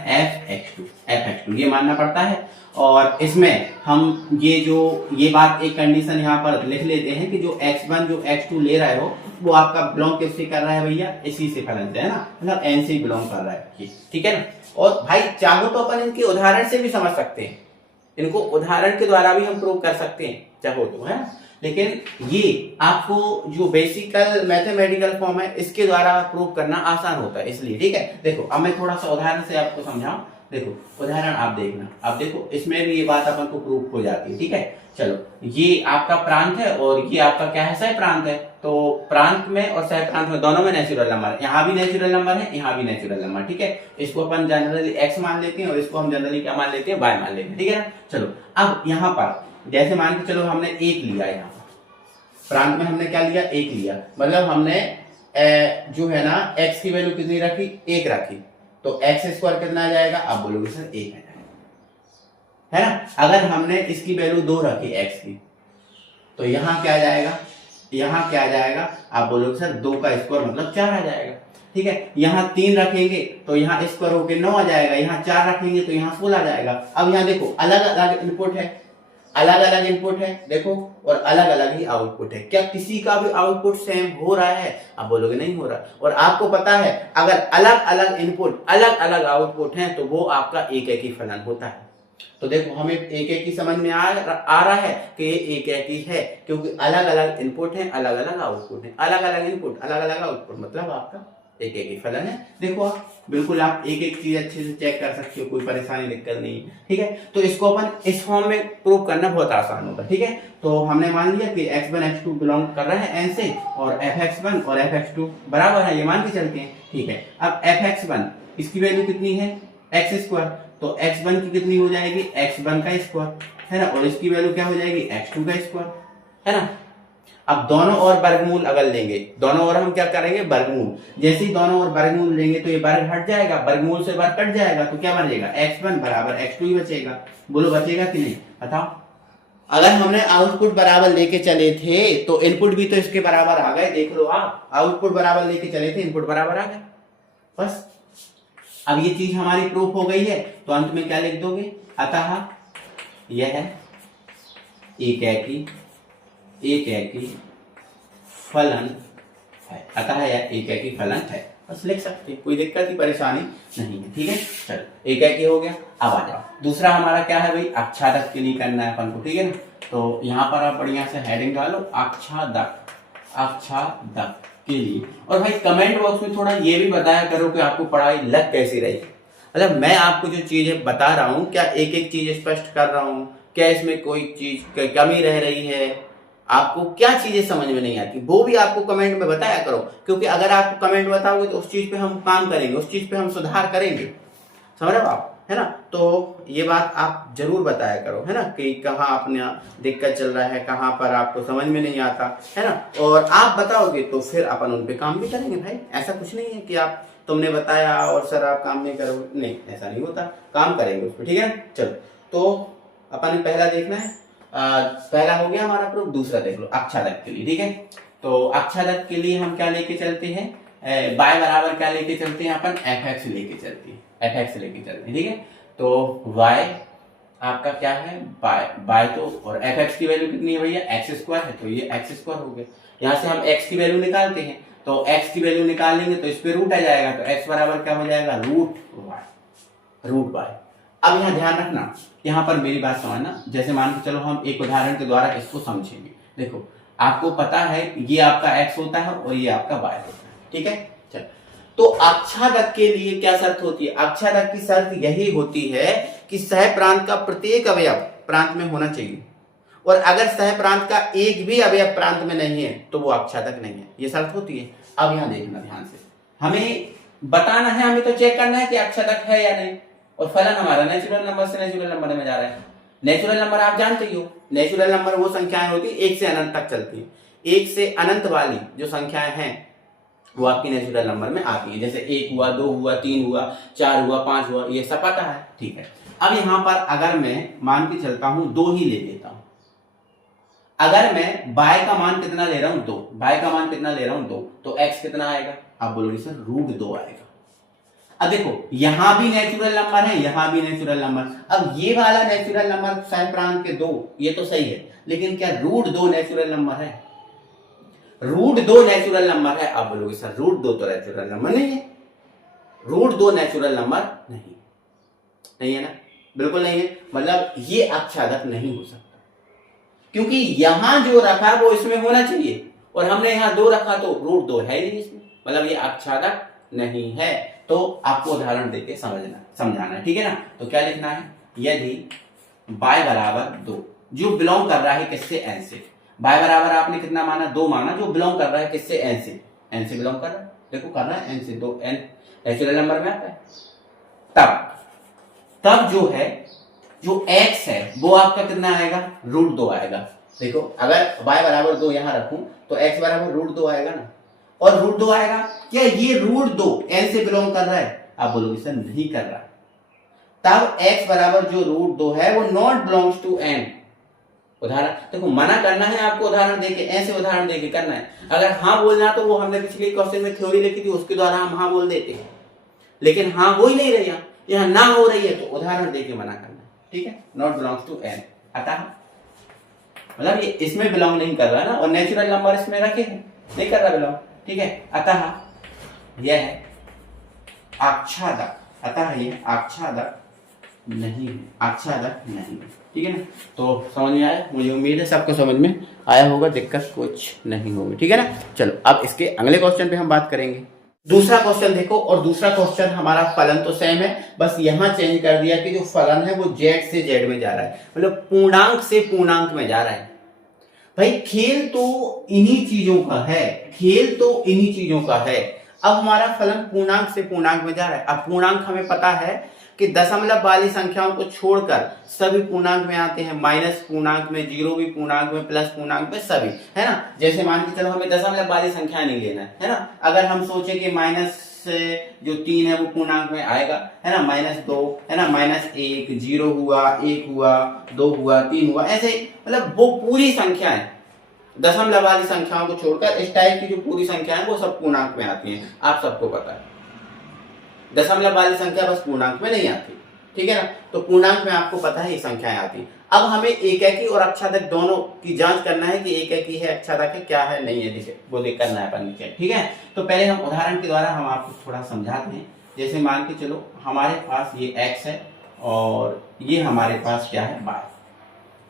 fx2 ये मानना पड़ता है। और इसमें हम ये बात एक कंडीशन यहाँ पर लिख लेते हैं कि जो x1 जो x2 ले रहे हो वो आपका बिलोंग किससे कर रहा है भैया, इसी से फलन से, है ना, मतलब n से बिलोंग कर रहा है, ठीक है ना। और भाई चाहो तो अपन इनके उदाहरण से भी समझ सकते हैं, इनको उदाहरण के द्वारा भी हम प्रूव कर सकते हैं चाहो तो, है ना। लेकिन ये आपको जो बेसिकल मैथमेटिकल फॉर्म है इसके द्वारा प्रूव करना आसान होता है, इसलिए, ठीक है। देखो अब मैं थोड़ा सा उदाहरण से आपको समझाऊं, देखो उदाहरण आप देखना, अब देखो इसमें भी ये बात अपन को प्रूव हो जाती है, ठीक है। चलो ये आपका प्रांत है और ये आपका क्या है, सह प्रांत है। तो प्रांत में और सह प्रांत में दोनों में नेचुरल नंबर है, यहाँ भी नेचुरल नंबर है, यहाँ भी नेचुरल नंबर, ठीक है। इसको अपन जनरली x मान लेते हैं और इसको हम जनरली क्या मान लेते हैं, y मान लेते हैं, ठीक है ना। चलो अब यहाँ पर जैसे मान के चलो हमने 1 लिया, यहाँ प्रांत में हमने क्या लिया, 1 लिया, मतलब हमने जो है ना x की वैल्यू कितनी रखी, 1 रखी, तो x² कितना आ जाएगा, आप बोलोगे सर 1 आ जाएगा, है ना। अगर हमने इसकी वैल्यू 2 रखी x की, तो यहाँ क्या आ जाएगा, यहाँ क्या आ जाएगा, आप बोलोगे सर 2 का स्क्वायर मतलब 4 आ जाएगा, ठीक है। यहाँ 3 रखेंगे तो यहाँ स्क्वायर होके 9 आ जाएगा, यहाँ 4 रखेंगे तो यहाँ 16 आ जाएगा। अब यहाँ देखो अलग अलग इनपुट है, अलग अलग इनपुट है देखो, और अलग अलग ही आउटपुट है। क्या किसी का भी आउटपुट सेम हो रहा है? आप बोलोगे नहीं हो रहा। और आपको पता है अगर अलग अलग इनपुट अलग अलग आउटपुट हैं तो वो आपका एक एक ही फलन होता है। तो देखो हमें एक एक ही समझ में आ रहा है कि ये एक एक ही है, क्योंकि अलग अलग इनपुट है, अलग अलग आउटपुट है, अलग अलग इनपुट अलग अलग आउटपुट, मतलब आपका एक एक ही फलन है। देखो आप बिल्कुल आप एक एक चीज अच्छे से चेक कर सकते हो, कोई परेशानी दिक्कत नहीं है। ठीक है, तो इसको अपन इस फॉर्म में प्रूव करना बहुत आसान होगा। ठीक है, तो हमने मान लिया कि x1 x2 बिलोंग कर रहा है n से, और fx1 और fx2 बराबर है, ये मान के चलते हैं। ठीक है, अब fx1 इसकी वैल्यू कितनी है? x स्क्वायर, तो x1 की कितनी हो जाएगी? x1 का स्क्वायर, है ना, और इसकी वैल्यू क्या हो जाएगी? x2 का स्क्वायर, है ना। अब दोनों ओर वर्गमूल अगर लेंगे, दोनों ओर हम क्या करेंगे? वर्गमूल। जैसे ही दोनों ओर वर्गमूल लेंगे तो ये वर्ग हट जाएगा, वर्गमूल से वर्ग कट जाएगा, तो क्या बचेगा? x1 बराबर x2 ही बचेगा। बोलो बचेगा कि नहीं? बताओ। अगर हमने आउटपुट बराबर लेके चले थे तो इनपुट भी तो इसके बराबर आ गए। देख लो आप, आउटपुट बराबर लेके चले थे, इनपुट बराबर आ गए, बस। अब ये चीज हमारी प्रूफ हो गई है, तो अंत में क्या लिख दोगे? अतः यह एक ही फलन है। अतः यह एक ही फलन है, बस लिख सकते हैं, कोई दिक्कत ही परेशानी नहीं है। ठीक है, चलो एक ही हो गया। अब आ जाओ, दूसरा हमारा क्या है भाई? आच्छादक के लिए करना है अपन को। ठीक है ना, तो यहाँ पर आप बढ़िया से हेडिंग डालो, आच्छादक के लिए। और भाई कमेंट बॉक्स में थोड़ा ये भी बताया करो कि आपको पढ़ाई लग कैसी रही। मतलब मैं आपको जो चीजें बता रहा हूँ, क्या एक एक चीज स्पष्ट कर रहा हूँ? क्या इसमें कोई चीज कमी रह रही है? आपको क्या चीजें समझ में नहीं आती वो भी आपको कमेंट में बताया करो, क्योंकि अगर आप कमेंट बताओगे तो उस चीज पे हम काम करेंगे, उस चीज पे हम सुधार करेंगे। समझ रहे हो आप, है ना। तो ये बात आप जरूर बताया करो, है ना, कि कहाँ अपना दिक्कत चल रहा है, कहाँ पर आपको समझ में नहीं आता, है ना। और आप बताओगे तो फिर अपन उन पे काम भी करेंगे भाई। ऐसा कुछ नहीं है कि आप तुमने बताया और सर आप काम नहीं करो, नहीं, ऐसा नहीं होता, काम करेंगे उस पर। ठीक है, चलो तो अपन पहला देखना है। पहला हो गया हमारा प्रूफ, दूसरा देख लो आच्छादक के लिए। ठीक है, तो आच्छादक के लिए हम क्या लेके चलते हैं? बाय बराबर क्या लेके चलते हैं अपन? fx लेके चलते हैं, fx लेके चलते हैं। ठीक है, तो y आपका क्या है? बाय तो, और fx की वैल्यू कितनी है भैया? x स्क्वायर है, तो ये x स्क्वायर हो गया। यहाँ से हम x की वैल्यू निकालते हैं, तो x की वैल्यू निकाल लेंगे तो इस पे रूट आ जाएगा, तो x बराबर क्या हो जाएगा? Root y। अब यहाँ ध्यान रखना, यहाँ पर मेरी बात समझना। जैसे मान के चलो हम एक उदाहरण के द्वारा इसको समझेंगे। देखो आपको पता है ये आपका x होता है और ये आपका y होता है। ठीक है, चल, तो आच्छादक के लिए क्या शर्त होती है? आच्छादक की शर्त यही होती है कि सह प्रांत का प्रत्येक अवयव प्रांत में होना चाहिए, और अगर सह प्रांत का एक भी अवयव प्रांत में नहीं है तो वो आच्छादक नहीं है, ये शर्त होती है। अब यहाँ देखना ध्यान से, हमें बताना है, हमें तो चेक करना है कि आच्छादक है या नहीं। और फलन हमारा नेचुरल नंबर से नेचुरल नंबर में जा रहा है। नेचुरल नंबर आप जानते ही हो, नेचुरल नंबर वो संख्याएं होती है एक से अनंत तक चलती है। एक से अनंत वाली जो संख्याएं हैं वो आपकी नेचुरल नंबर में आती है, जैसे 1 हुआ, 2 हुआ, 3 हुआ, 4 हुआ, 5 हुआ, ये सब पता है। ठीक है, अब यहाँ पर अगर मैं मान के चलता हूं 2 ही ले लेता हूं, अगर मैं y का मान कितना ले रहा हूं? 2, y का मान कितना ले रहा हूं? 2, तो x कितना आएगा? आप बोलोगे सर √2 आएगा। अब देखो यहां भी नेचुरल नंबर है, यहां भी नेचुरल नंबर। अब ये वाला नेचुरल नंबर सह प्रांत के 2, ये तो सही है, लेकिन क्या √2 नेचुरल नंबर है? √2 नेचुरल नंबर है। आप बोलोगे सर √2 तो नेचुरल नंबर नहीं है। √2 नेचुरल नंबर नहीं है ना, बिल्कुल नहीं है। मतलब ये आच्छादक नहीं हो सकता, क्योंकि यहां जो रखा वो इसमें होना चाहिए, और हमने यहां 2 रखा तो √2 है ही नहीं इसमें, मतलब ये आच्छादक नहीं है। तो आपको उदाहरण देके समझाना है। ठीक है ना, तो क्या लिखना है? यदि y बराबर 2 जो बिलोंग कर रहा है किससे? n से। y बराबर आपने कितना माना? 2 माना, जो बिलोंग कर रहा है किससे? n से। n से बिलोंग कर रहा है, देखो कर रहा है n से, 2 n नेचुरल नंबर में आता है। तब जो है जो x है वो आपका कितना आएगा? √2 आएगा। देखो अगर y बराबर 2 यहां रखूं तो x बराबर √2 आएगा ना, और √2 आएगा। क्या ये √2 n से बिलोंग कर रहा है? आप बोलोगे सर नहीं कर रहा। तब x बराबर जो √2 है वो नॉट बिलोंग्स टू n। उदाहरण देखो, मना करना है आपको उदाहरण देके, ऐसे उदाहरण देके करना है। अगर हाँ बोलना तो वो हमने पिछले क्वेश्चन में थ्योरी लिखी थी, उसके द्वारा हम हाँ बोल देते हैं, लेकिन हाँ हो ही नहीं रही है, यहाँ ना हो रही है तो उदाहरण देके मना करना है। ठीक है, नॉट बिलोंग्स टू n। अतः मतलब ये इसमें बिलोंग नहीं कर रहा है ना, और नेचुरल नंबर इसमें रखे हैं, नहीं कर रहा बिलोंग, ठीक है। अतः यह है आच्छादक, अतः ये आच्छादक नहीं है, आच्छादक नहीं है, ठीक है ना। तो समझ में आया, मुझे उम्मीद है सबको समझ में आया होगा, दिक्कत कुछ नहीं होगी, ठीक है ना। चलो अब इसके अगले क्वेश्चन पे हम बात करेंगे। दूसरा क्वेश्चन देखो, और दूसरा क्वेश्चन हमारा फलन तो सेम है, बस यहां चेंज कर दिया कि जो फलन है वो जेड से जेड में जा रहा है, मतलब पूर्णांक से पूर्णांक में जा रहा है। भाई खेल तो इन्हीं चीजों का है, खेल तो इन्हीं चीजों का है। अब हमारा फलन पूर्णांक से पूर्णांक में जा रहा है। अब पूर्णांक हमें पता है कि दशमलव वाली संख्याओं को छोड़कर सभी पूर्णांक में आते हैं, माइनस पूर्णांक में, जीरो भी पूर्णांक में, प्लस पूर्णांक में, सभी, है ना। जैसे मान के चलो हमें दशमलव वाली संख्या नहीं लेना है ना। अगर हम सोचे कि माइनस जो 3 है वो पूर्णांक में आएगा, है ना, -2, है ना, -1, 0 हुआ, 1 हुआ, 2 हुआ, 3 हुआ, ऐसे मतलब वो पूरी संख्या है, दशमलव वाली संख्याओं को छोड़कर इस टाइप की जो पूरी संख्या है वो सब पूर्णांक में आती हैं, आप सबको पता है। दशमलव वाली संख्या बस पूर्णांक में नहीं आती, ठीक है ना। तो पूर्णांक में आपको पता है ये संख्याएं आती हैं। अब हमें एकाकी और अक्षादक दोनों की जांच करना है कि एकाकी है, अक्षादक है, क्या है, नहीं है, जिसे वो देख करना है अपन नीचे, ठीक है। तो पहले हम उदाहरण के द्वारा हम आपको थोड़ा समझाते हैं। जैसे मान के चलो हमारे पास ये x है और ये हमारे पास क्या है, y,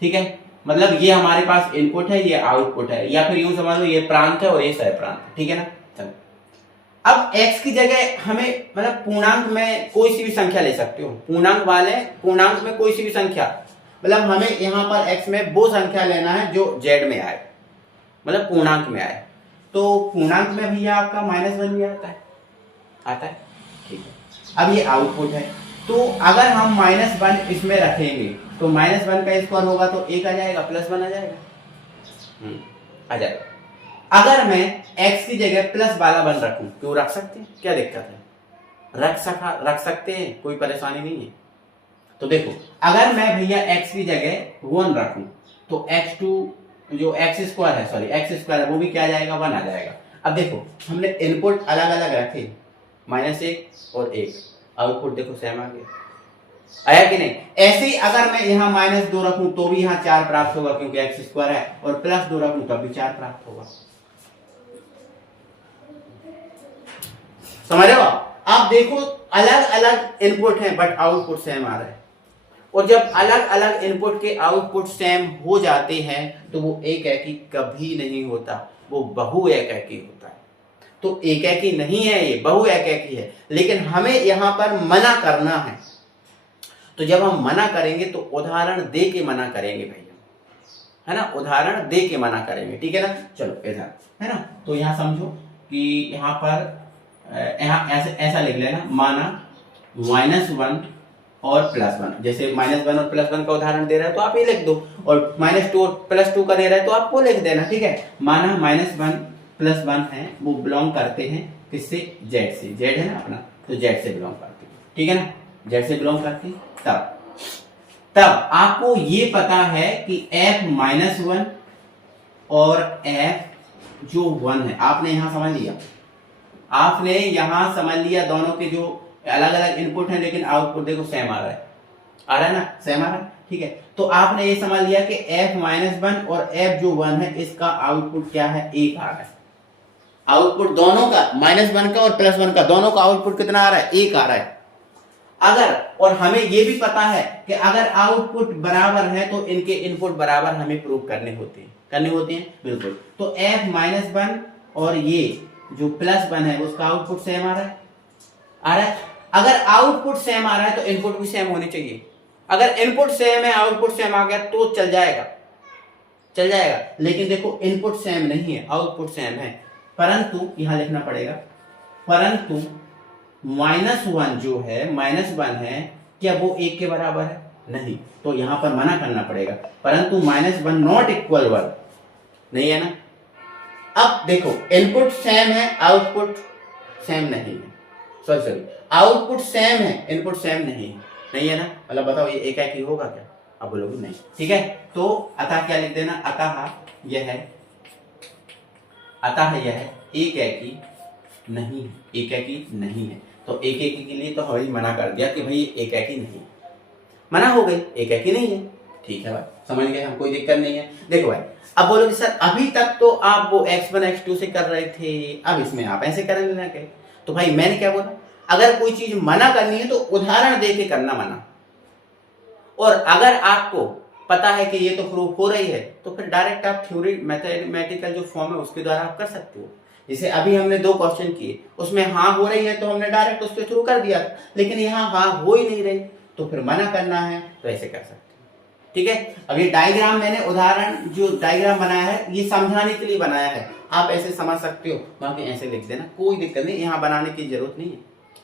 ठीक है। मतलब ये हमारे पास इनपुट है, ये आउटपुट है, या फिर यूं समझ लो ये प्रांत है और ये सह प्रांत है, ठीक है ना। चलो अब x की जगह हमें मतलब पूर्णांक में कोई सी भी संख्या ले सकते हो, पूर्णांक में कोई सी भी संख्या, मतलब हमें यहाँ पर x में वो संख्या लेना है जो z में आए, मतलब पूर्णांक में आए। तो पूर्णांक में भैया आपका -1 भी आता है, ठीक है। अब ये आउटपुट है, तो अगर हम -1 इसमें रखेंगे तो -1 का स्क्वायर होगा तो 1 आ जाएगा, +1 आ जाएगा, आ जाएगा। अगर मैं x की जगह प्लस वाला 1 रखूं, क्यों रख सकते हैं, क्या दिक्कत है, रख सकते हैं, कोई परेशानी नहीं है। तो देखो अगर मैं भैया x की जगह 1 रखूं तो x2 जो x² है, सॉरी x² है, वो भी क्या आ जाएगा, 1 आ जाएगा। अब देखो हमने इनपुट अलग अलग रखे, -1 और 1, आउटपुट देखो सेम आ गया, आया कि नहीं। ऐसे ही अगर मैं यहाँ -2 रखूं तो भी यहाँ 4 प्राप्त होगा, क्योंकि x² है, और +2 रखूं तब भी 4 प्राप्त होगा। समझ रहे हो आप देखो अलग अलग इनपुट हैं बट आउटपुट सेम आ रहा है, और जब अलग अलग इनपुट के आउटपुट सेम हो जाते हैं तो वो एकाकी कभी नहीं होता, वो बहु एकाकी होता है। तो एकाकी नहीं है, ये बहु एकाकी है, लेकिन हमें यहां पर मना करना है। तो जब हम मना करेंगे तो उदाहरण दे के मना करेंगे भैया, है ना, उदाहरण दे के मना करेंगे, ठीक है ना। चलो इधर, है ना, तो यहां समझो कि यहां पर यहाँ ऐसा लिख लेना, माना -1 और +1, जैसे -1 और +1 का उदाहरण दे रहा है तो आप ये लिख दो, और -2 और +2 का दे रहा है तो आप वो लिख देना, ठीक है। माना -1 +1 है, वो बिलोंग करते हैं किससे, z से, z है ना अपना, तो z से बिलोंग करते हैं, ठीक है ना, z से बिलोंग करते हैं। तब आपको ये पता है कि f-1 और f जो 1 है, आपने यहां समझ लिया, आपने यहां समझ लिया, दोनों के जो अलग अलग इनपुट हैं लेकिन आउटपुट देखो सेम आ रहा है ना, सेम आ रहा है, ठीक है। तो आपने ये समझ लिया कि f-1 और f जो 1 है इसका आउटपुट क्या है, 1 आ रहा है। आउटपुट दोनों का, -1 का और +1 का, दोनों का आउटपुट कितना आ रहा है, 1 आ रहा है। अगर, और हमें ये भी पता है कि अगर आउटपुट बराबर है तो इनके इनपुट बराबर हमें प्रूव करने होते हैं, बिल्कुल। तो f-1 और ये जो +1 है उसका आउटपुट सेम आ रहा है। अगर आउटपुट सेम आ रहा है तो इनपुट भी सेम होने चाहिए। अगर इनपुट सेम है, आउटपुट सेम आ गया तो चल जाएगा। लेकिन देखो इनपुट सेम नहीं है, आउटपुट सेम है, परंतु यहां लिखना पड़ेगा, परंतु -1 जो है, -1 है, क्या वो 1 के बराबर है, नहीं, तो यहां पर मना करना पड़ेगा, परंतु -1 नॉट इक्वल 1 नहीं है ना। अब देखो इनपुट सेम है, आउटपुट सेम नहीं है, सॉरी आउटपुट सेम है, इनपुट सेम नहीं है ना, मतलब बताओ ये एकाकी होगा क्या, अब बोलोगे नहीं, ठीक है। तो अतः क्या लिख देना, अतः यह एकाकी नहीं है। तो एकाकी के लिए तो हमें मना कर दिया कि भाई एकाकी नहीं है, मना हो गई, एकाकी नहीं है, ठीक है भाई, समझ गए हम, कोई दिक्कत नहीं है। देखो भाई, अब बोलोगे सर अभी तक तो आप वो x1 x2 से कर रहे थे, अब इसमें आप ऐसे करेंगे ना क्या? तो भाई मैंने क्या बोला, अगर कोई चीज मना करनी है तो उदाहरण दे के करना मना, और अगर आपको पता है कि ये तो प्रूफ हो रही है तो फिर डायरेक्ट आप थ्योरी मैथमेटिकल जो फॉर्म है उसके द्वारा आप कर सकते हो। जैसे अभी हमने 2 क्वेश्चन किए, उसमें हाँ हो रही है तो हमने डायरेक्ट उसके थ्रू कर दिया, लेकिन यहाँ हाँ हो ही नहीं रही तो फिर मना करना है तो ऐसे कर सकते हो। ठीक है, अब ये डायग्राम मैंने उदाहरण जो डायग्राम बनाया है ये समझाने के लिए बनाया है, आप ऐसे समझ सकते हो, बाकी ऐसे लिख देना, कोई दिक्कत नहीं, यहाँ बनाने की जरूरत नहीं है।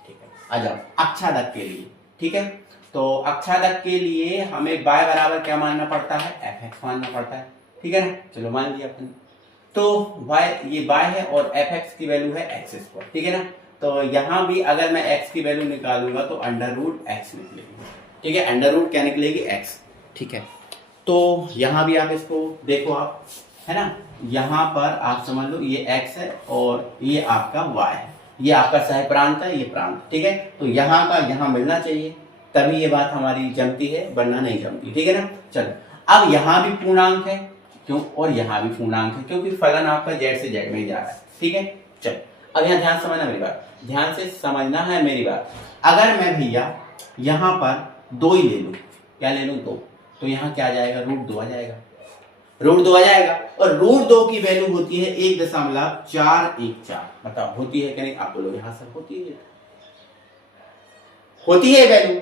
ठीक है, आ जाओ अक्षादक के लिए। ठीक है, तो अक्षादक के लिए हमें y बराबर क्या मानना पड़ता है, fx मानना पड़ता है। ठीक है ना, चलो मान लिया अपने, तो y ये y है और fx की वैल्यू है x²। ठीक है ना, तो यहाँ भी अगर मैं x की वैल्यू निकालूंगा तो √x निकलेगी। ठीक है, √ क्या निकलेगी, x। ठीक है, तो यहाँ भी आप इसको देखो, आप है ना, यहाँ पर आप समझ लो ये x है और ये आपका y है, ये आपका सह प्रांत है, ये प्रांत। ठीक है, तो यहाँ का यहाँ मिलना चाहिए तभी ये बात हमारी जमती है, वरना नहीं जमती। ठीक है ना, चलो अब यहाँ भी पूर्णांक है, क्यों, और यहाँ भी पूर्णांक है क्योंकि फलन आपका z से z में जा रहा है। ठीक है, चलो अब यहाँ ध्यान समझना मेरी बात, ध्यान से समझना है मेरी बात। अगर मैं भैया यहाँ पर 2 ही ले लूँ, क्या ले लूँ, 2, तो यहाँ क्या आ जाएगा, √2 आ जाएगा, √2 आ जाएगा, और √2 की वैल्यू होती है 1.414। बताओ होती है कि नहीं, आप बोलो यहाँ सर होती है, होती है वैल्यू,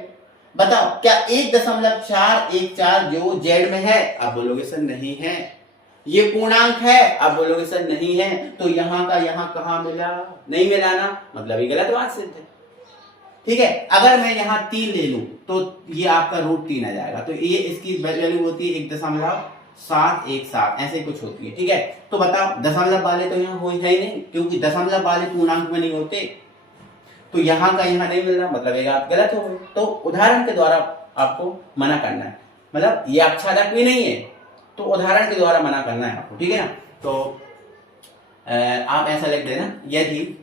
बताओ क्या 1.414 जो z में है, आप बोलोगे सर नहीं है, ये पूर्णांक है, आप बोलोगे सर नहीं है, तो यहाँ का यहाँ कहाँ मिला, नहीं मिला ना, मतलब ये गलत बात सिद्ध है। ठीक है, अगर मैं यहाँ 3 ले लूं तो ये आपका √3 आ जाएगा, तो ये इसकी वैल्यू होती है 1.717, ऐसे कुछ होती है। ठीक है, तो बताओ दशमलव वाले तो यहाँ हो है ही नहीं, क्योंकि दशमलव वाले पूर्णांक में नहीं होते, तो यहाँ का यहाँ नहीं मिल रहा, मतलब एक आप गलत हो गए। तो उदाहरण के द्वारा आपको मना करना है, मतलब ये अक्षादक भी नहीं है तो उदाहरण के द्वारा मना करना है आपको। ठीक है ना, तो आप ऐसा लिख देना, यदि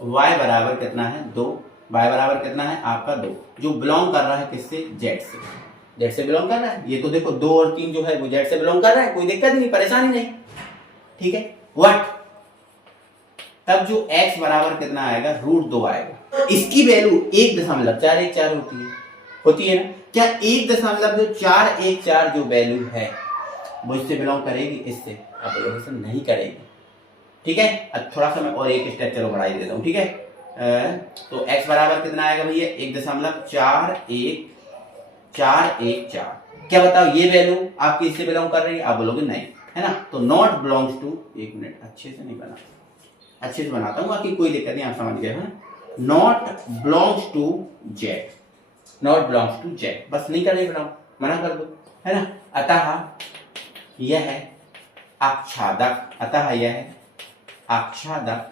y बराबर कितना है, 2, y बराबर कितना है आपका 2, जो बिलोंग कर रहा है किससे, z से बिलोंग कर रहा है। ये तो देखो 2 और 3 जो है वो z से बिलोंग कर रहा है, कोई दिक्कत नहीं, परेशानी नहीं। ठीक है, व्हाट, तब जो x बराबर कितना आएगा, √2 आएगा। इसकी वैल्यू 1.414 होती है ना, क्या 1.414 जो वैल्यू है वो इससे बिलोंग करेगी, इससे, अब बोलोगे नहीं करेगी। ठीक है, अब थोड़ा सा मैं और एक स्टेप चलो बढ़ा देता हूँ। ठीक है, तो x बराबर कितना आएगा भैया, 1.41414। क्या बताओ ये वैल्यू आपकी इससे बिलोंग कर रही है, आप बोलोगे नहीं, है ना, तो नॉट बिलोंग्स टू, एक मिनट अच्छे से नहीं बना, अच्छे से बनाता हूँ, बाकी कोई दिक्कत नहीं, आप समझ गए हैं, not belongs to z, not belongs to z, बस नहीं करे बिलोंग, मना कर दो, है ना। अतः यह है आच्छादक, अतः यह आच्छादक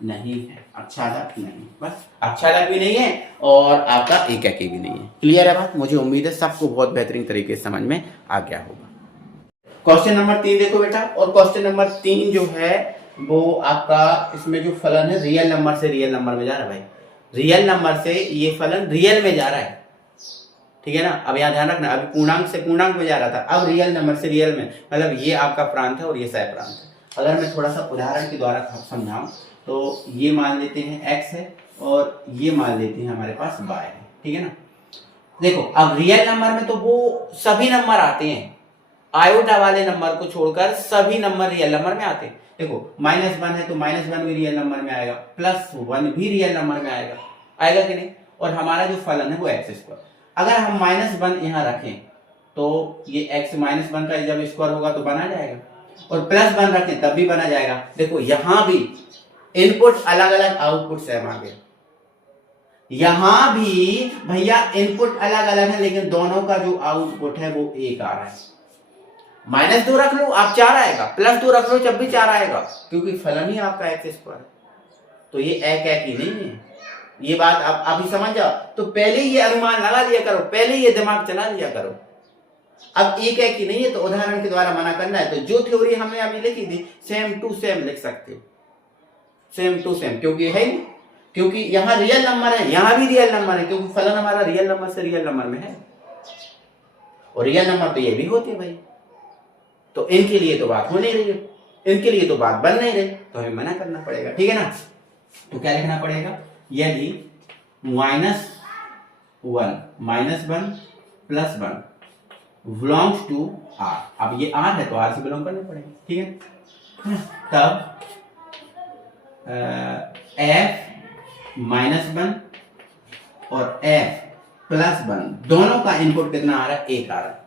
नहीं है, आच्छादक नहीं, बस आच्छादक भी नहीं है और आपका एकाकी भी नहीं है। क्लियर है बात, मुझे उम्मीद है सबको बहुत बेहतरीन तरीके से समझ में आ गया होगा। क्वेश्चन नंबर 3 देखो बेटा, और क्वेश्चन नंबर 3 जो है वो आपका, इसमें जो फलन है रियल नंबर से रियल नंबर में जा रहा है भाई, रियल नंबर से ये फलन रियल में जा रहा है। ठीक है ना, अब यहाँ ध्यान रखना, अभी पूर्णांक से पूर्णांक में जा रहा था, अब रियल नंबर से रियल में, मतलब ये आपका प्रांत है और ये सह प्रांत है। अगर मैं थोड़ा सा उदाहरण के द्वारा समझाऊं तो ये मान लेते हैं x है और ये मान लेते हैं हमारे पास y है। ठीक है ना, देखो अब रियल नंबर में तो वो सभी नंबर आते हैं, आयोटा वाले नंबर को छोड़कर सभी नंबर रियल नंबर में आते हैं। देखो -1 है तो -1 भी रियल नंबर में आएगा, +1 भी रियल नंबर में आएगा, आएगा कि नहीं, और हमारा जो फलन है वो x²। अगर हम -1 यहाँ रखें तो ये x -1 का जब स्क्वायर होगा तो बना जाएगा, और +1 रखें तब भी बना जाएगा। देखो यहां भी इनपुट अलग अलग, आउटपुट सेम आ गया, यहां भी भैया इनपुट अलग अलग है लेकिन दोनों का जो आउटपुट है वो एक आ रहा है। -2 रख लो आप 4 आएगा, +2 रख लो जब भी 4 आएगा, क्योंकि फलन ही आपका x²। तो ये एकाकी नहीं है, ये बात आप अभी समझ जाओ, तो पहले ये अनुमान लगा लिया करो, पहले ये दिमाग चला लिया करो। अब एक है कि नहीं है तो उदाहरण के द्वारा मना करना है, तो जो थ्योरी हमने अभी लिखी थी सेम टू सेम लिख सकते हो, सेम टू सेम, क्योंकि है नहीं, क्योंकि यहाँ रियल नंबर है, यहाँ भी रियल नंबर है, क्योंकि फलन हमारा रियल नंबर से रियल नंबर में है। और रियल नंबर तो ये भी होते हैं भाई, तो इनके लिए तो बात हो नहीं रही है, इनके लिए तो बात बन नहीं रही, तो हमें मना करना पड़ेगा, ठीक है ना। तो क्या लिखना पड़ेगा, यदि -1 -1 + 1 बिलोंग्स टू R, अब ये R है तो R से बिलोंग करना पड़ेगा, ठीक है। तब F -1 और F +1 दोनों का इनपुट कितना आ रहा है, 1 आ रहा है,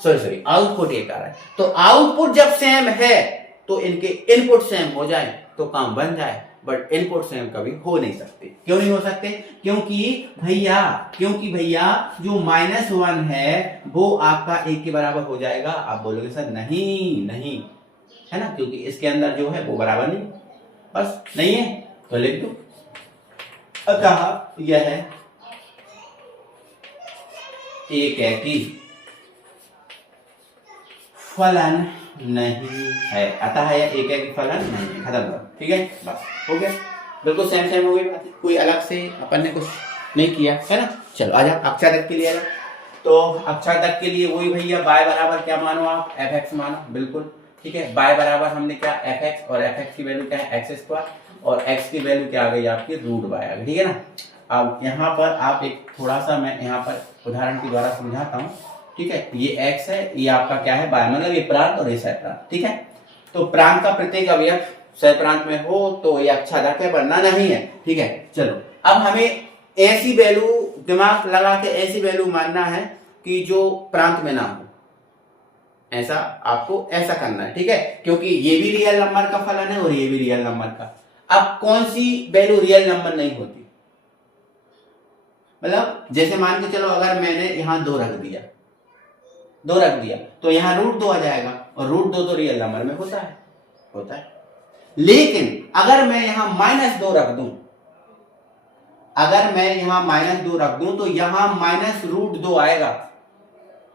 सॉरी आउटपुट 1 आ रहा है। तो आउटपुट जब सेम है तो इनके इनपुट सेम हो जाए तो काम बन जाए, बट इनपुट सेम कभी हो नहीं सकते। क्यों नहीं हो सकते, क्योंकि भैया जो -1 है वो आपका 1 के बराबर हो जाएगा। आप बोलोगे सर नहीं है ना, क्योंकि इसके अंदर जो है वो बराबर नहीं, बस नहीं है तो लिख दो। अतः यह एक एकी फलन नहीं है, अतः यह एक एकी फलन नहीं है, खत्म करो, ठीक है, बस हो गया, बिल्कुल सेम हो गई बात, कोई अलग से अपन ने कुछ नहीं किया है ना। चलो आजा अक्षरक के लिए आजा। तो अक्षरक के लिए वही भैया y बराबर क्या मानो आप, fx मानो, बिल्कुल ठीक है। y बराबर हमने क्या fx, और fx की वैल्यू क्या है x² और x की वैल्यू क्या आ गई आपकी √y आ गई, ठीक है ना। अब यहाँ पर आप एक थोड़ा सा मैं यहाँ पर उदाहरण के द्वारा समझाता हूँ, ठीक है। ये x है, ये आपका क्या है y, मतलब ये प्रांत और ये सह प्रांत, ठीक है। तो प्रांत का प्रत्येक अवयव सह प्रांत में हो तो ये आच्छादक है, वरना नहीं है, ठीक है। चलो अब हमें ऐसी वैल्यू दिमाग लगा के ऐसी वैल्यू मानना है कि जो प्रांत में ना हो, ऐसा आपको ऐसा करना है, ठीक है, क्योंकि ये भी रियल नंबर का फलन है और ये भी रियल नंबर का। अब कौन सी वैल्यू रियल नंबर नहीं होती, मतलब जैसे मान के चलो अगर मैंने यहां 2 रख दिया तो यहां √2 आ जाएगा, और √2 तो रियल नंबर में होता है। लेकिन अगर मैं यहां -2 रख दूं, तो यहां -√2 आएगा,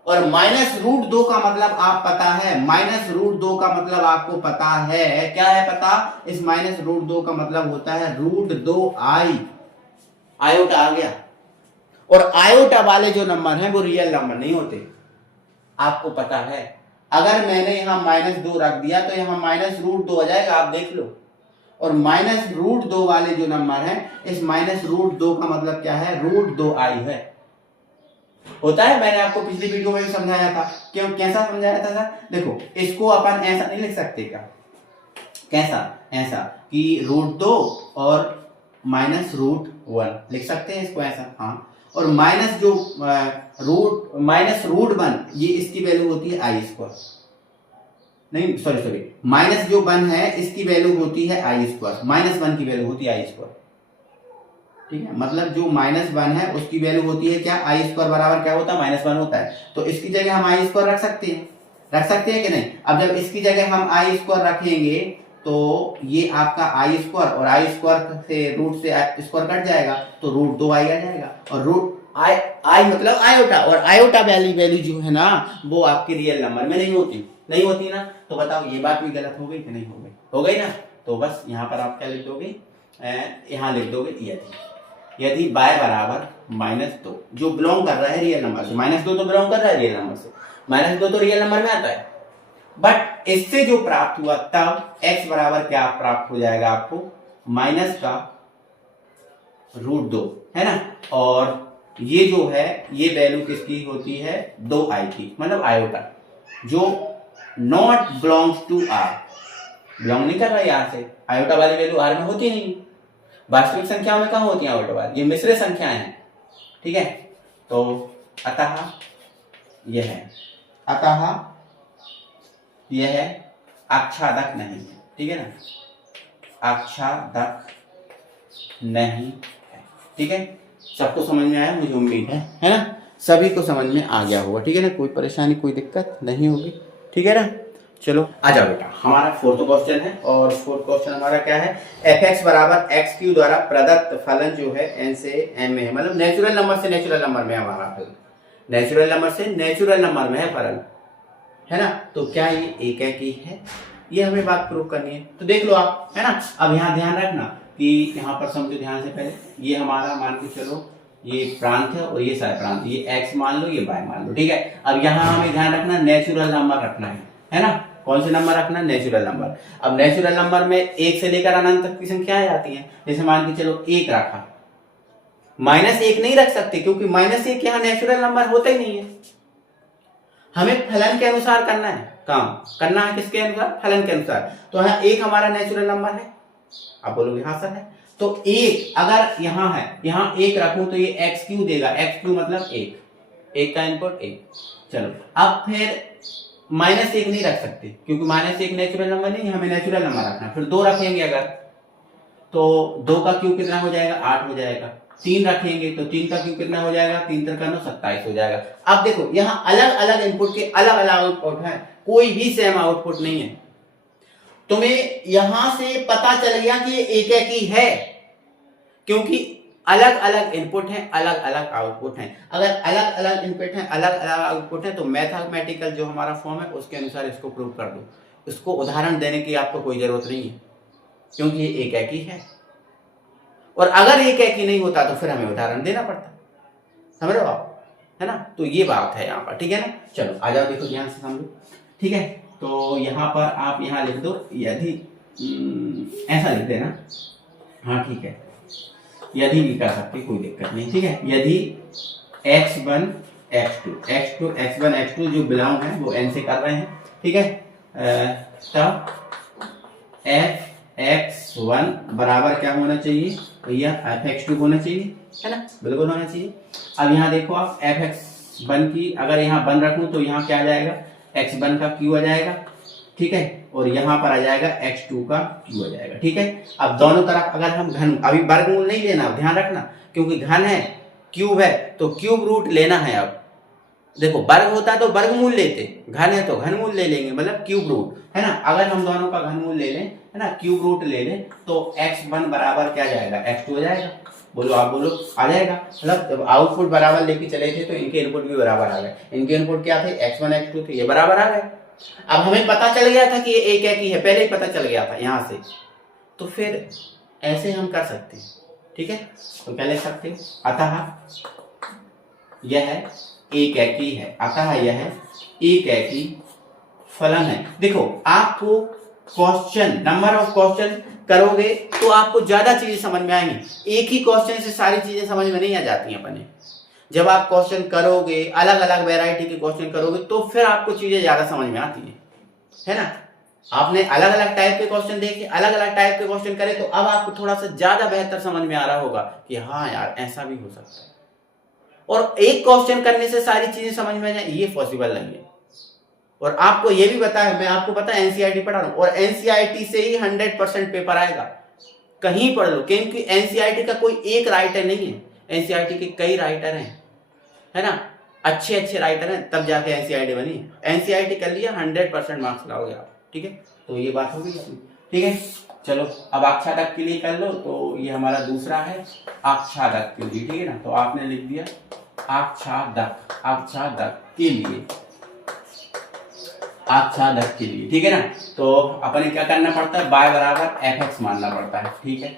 और -√2 का मतलब आप पता है, -√2 का मतलब आपको पता है, क्या है पता, इस -√2 का मतलब होता है √2i, आयोटा आ गया। और आयोटा वाले जो नंबर हैं वो रियल नंबर नहीं होते, आपको पता है। अगर मैंने यहां -2 रख दिया तो यहां -√2 आ जाएगा, आप देख लो। और -√2 वाले जो नंबर हैं, इस -√2 का मतलब क्या है, √2i है, होता है। मैंने आपको पिछली वीडियो में भी समझाया था, क्यों कैसा समझाया था सर, देखो इसको अपन ऐसा नहीं लिख सकते क्या, कैसा, ऐसा कि √2 और -√1 लिख सकते हैं इसको ऐसा, हाँ। और माइनस जो √1 ये इसकी वैल्यू होती है i², नहीं सॉरी माइनस जो 1 है इसकी वैल्यू होती है i², -1 की वैल्यू होती है i², ठीक है। मतलब जो -1 है उसकी वैल्यू होती है क्या, i² बराबर क्या होता है, -1 होता है। तो इसकी जगह हम i² रख सकते हैं कि नहीं। अब जब इसकी जगह हम i² रखेंगे तो ये आपका i² और i² से रूट से स्क्वायर कट जाएगा तो √2i आ जाएगा, और I मतलब आयोटा, और आयोटा वैल्यू जो है ना वो आपकी रियल नंबर में नहीं होती ना। तो बताओ ये बात भी गलत हो गई कि नहीं हो गई ना। तो बस यहाँ पर आप क्या लिख दोगे, यहाँ लिख दोगे यदि y बराबर -2 जो बिलोंग कर रहा है रियल नंबर से, -2 तो बिलोंग कर रहा है रियल नंबर से, -2 तो रियल नंबर में आता है, बट इससे जो प्राप्त हुआ तब x बराबर क्या प्राप्त हो जाएगा आपको, माइनस का √2 है ना। और ये जो है ये वैल्यू किसकी होती है, 2i की, मतलब आयोटा जो not belongs to r, belong नहीं कर रहा है यहाँ से, आयोटा वाली वैल्यू r में होती नहीं, वास्तविक संख्याओं में कहाँ होती है आयोटा वाली, ये मिश्र संख्याएं हैं, ठीक है। तो अतः यह आच्छादक नहीं है, ठीक है ना, आच्छादक नहीं है, ठीक है। सबको समझ में आया मुझे उम्मीद है ना, सभी को समझ में आ गया होगा, ठीक है ना, कोई परेशानी कोई दिक्कत नहीं होगी, ठीक है ना। चलो आ जाओ बेटा, हमारा 4th क्वेश्चन है, और 4th क्वेश्चन हमारा क्या है, fx बराबर x³ द्वारा प्रदत्त फलन जो है n से m में है, मतलब नेचुरल नंबर से नेचुरल नंबर में हमारा फलन, नेचुरल नंबर से नेचुरल नंबर में है फलन, है ना। तो क्या ये एक एकी है, ये हमें बात प्रूव करनी है। तो देख लो आप, है ना। अब यहाँ ध्यान रखना कि यहाँ पर समझो ध्यान से, पहले ये हमारा मान के चलो ये प्रांत है और ये सह प्रांत, ये एक्स मान लो, ये वाई मान लो, ठीक है। अब यहाँ हमें ध्यान रखना नेचुरल नंबर रखना है ना। कौन से नंबर रखना? Natural number. अब नेचुरल नंबर में एक से लेकर अनंत तक की संख्याएं आती हैं। जैसे मान के चलो एक रखा, -1 नहीं रख सकते क्योंकि -1 यहाँ नेचुरल नंबर होता ही नहीं है। हमें फलन के अनुसार करना है, काम करना है किसके अनुसार? फलन के अनुसार। तो यहाँ एक हमारा नेचुरल नंबर है, आप बोलोगे हाँ सर है। तो एक अगर यहाँ है, यहाँ एक रखूं तो ये एक्स क्यू देगा, एक्स क्यू मतलब एक का इनपुट एक। चलो अब फिर -1 नहीं रख सकते क्योंकि -1 नेचुरल नंबर नहीं, हमें नेचुरल नंबर रखना। फिर 2 रखेंगे अगर, तो 2 का क्यूब कितना हो जाएगा? 8 हो जाएगा। 3 रखेंगे तो 3 का क्यूब कितना हो जाएगा? 3 3 9 27 हो जाएगा। अब देखो यहाँ अलग अलग इनपुट के अलग अलग आउटपुट है, कोई भी सेम आउटपुट नहीं है। तुम्हें यहां से पता चल गया कि ये एक ही है क्योंकि अलग अलग इनपुट हैं, अलग अलग आउटपुट हैं। अगर अलग अलग इनपुट हैं, अलग अलग आउटपुट हैं तो मैथमेटिकल जो हमारा फॉर्म है उसके अनुसार इसको प्रूव कर दो। इसको उदाहरण देने की आपको कोई जरूरत नहीं है क्योंकि ये एक ही है। और अगर एक ही नहीं होता तो फिर हमें उदाहरण देना पड़ता, समझ रहे हो आप, है ना। तो ये बात है यहाँ पर, ठीक है ना। चलो आ जाओ, देखो ध्यान से समझो, ठीक है। तो यहाँ पर आप यहाँ लिख दो यदि, ऐसा लिख देना, हाँ ठीक है, यदि भी कर सकते कोई दिक्कत नहीं, ठीक है। यदि x1 x2 x1 जो बिलोंग है वो n से कर रहे हैं, ठीक है। तब fx1 बराबर क्या होना चाहिए भैया? fx2 होना चाहिए, है ना, बिल्कुल होना चाहिए। अब यहाँ देखो आप fx1 की अगर यहाँ 1 रखूं तो यहाँ क्या आ जाएगा? x1 का q आ जाएगा, ठीक है, और यहाँ पर आ जाएगा x2 का q आ जाएगा, ठीक है। अब दोनों तरफ अगर हम घन, अभी वर्गमूल नहीं लेना, ध्यान रखना, क्योंकि घन है क्यूब है तो क्यूब रूट लेना है। अब देखो वर्ग होता तो वर्गमूल लेते, घन है तो घनमूल ले लेंगे, मतलब क्यूब रूट, है ना। अगर हम दोनों का घनमूल ले लें, है ना, क्यूब रूट ले लें तो x1 बराबर क्या जाएगा? x2 हो जाएगा। बोलो, आप बोलो, आ जाएगा। मतलब जब आउटपुट बराबर लेके चले थे तो इनके इनपुट भी बराबर आ गए। इनके इनपुट क्या थे? x1 x2 थे, ये बराबर आ गए। अब हमें पता चल गया था कि ये एक ही है, पहले ही पता चल गया था यहाँ से, तो फिर ऐसे हम कर सकते हैं, ठीक है। तो क्या लिख सकते हैं? अतः यह एक ही है, अतः यह एक ही फलन है। देखो आपको क्वेश्चन, नंबर ऑफ क्वेश्चन करोगे तो आपको ज्यादा चीजें समझ में आएंगी। एक ही क्वेश्चन से सारी चीजें समझ में नहीं आ जाती हैं अपने। जब आप क्वेश्चन करोगे, अलग अलग वैरायटी के क्वेश्चन करोगे तो फिर आपको चीजें ज्यादा समझ में आती हैं, है ना। आपने अलग अलग टाइप के क्वेश्चन देखे, अलग अलग टाइप के क्वेश्चन करे तो अब आपको थोड़ा सा ज्यादा बेहतर समझ में आ रहा होगा कि हाँ यार ऐसा भी हो सकता है। और एक क्वेश्चन करने से सारी चीजें समझ में आ जाए ये पॉसिबल नहीं है। और आपको ये भी पता है, मैं आपको पता है एनसीईआरटी पढ़ा रहा हूं, और एनसीईआरटी से ही 100% पेपर आएगा। कहीं पढ़ लो, क्योंकि एनसीईआरटी का कोई एक राइटर नहीं है, एनसीईआरटी के कई राइटर हैं, है ना, अच्छे अच्छे राइटर हैं, तब जाके एनसीईआरटी बनी है। एनसीईआरटी कर लिया 100% मार्क्स लाओगे आप, ठीक है। तो ये बात होगी अपनी, ठीक है। चलो अब आच्छादक के लिए कर लो, तो ये हमारा दूसरा है आच्छादक के लिए, ठीक है ना। तो आपने लिख दिया आच्छादक, आच्छादक के लिए, आच्छादक के लिए, ठीक है ना। तो अपने क्या करना पड़ता है? y बराबर fx मानना पड़ता है, ठीक है।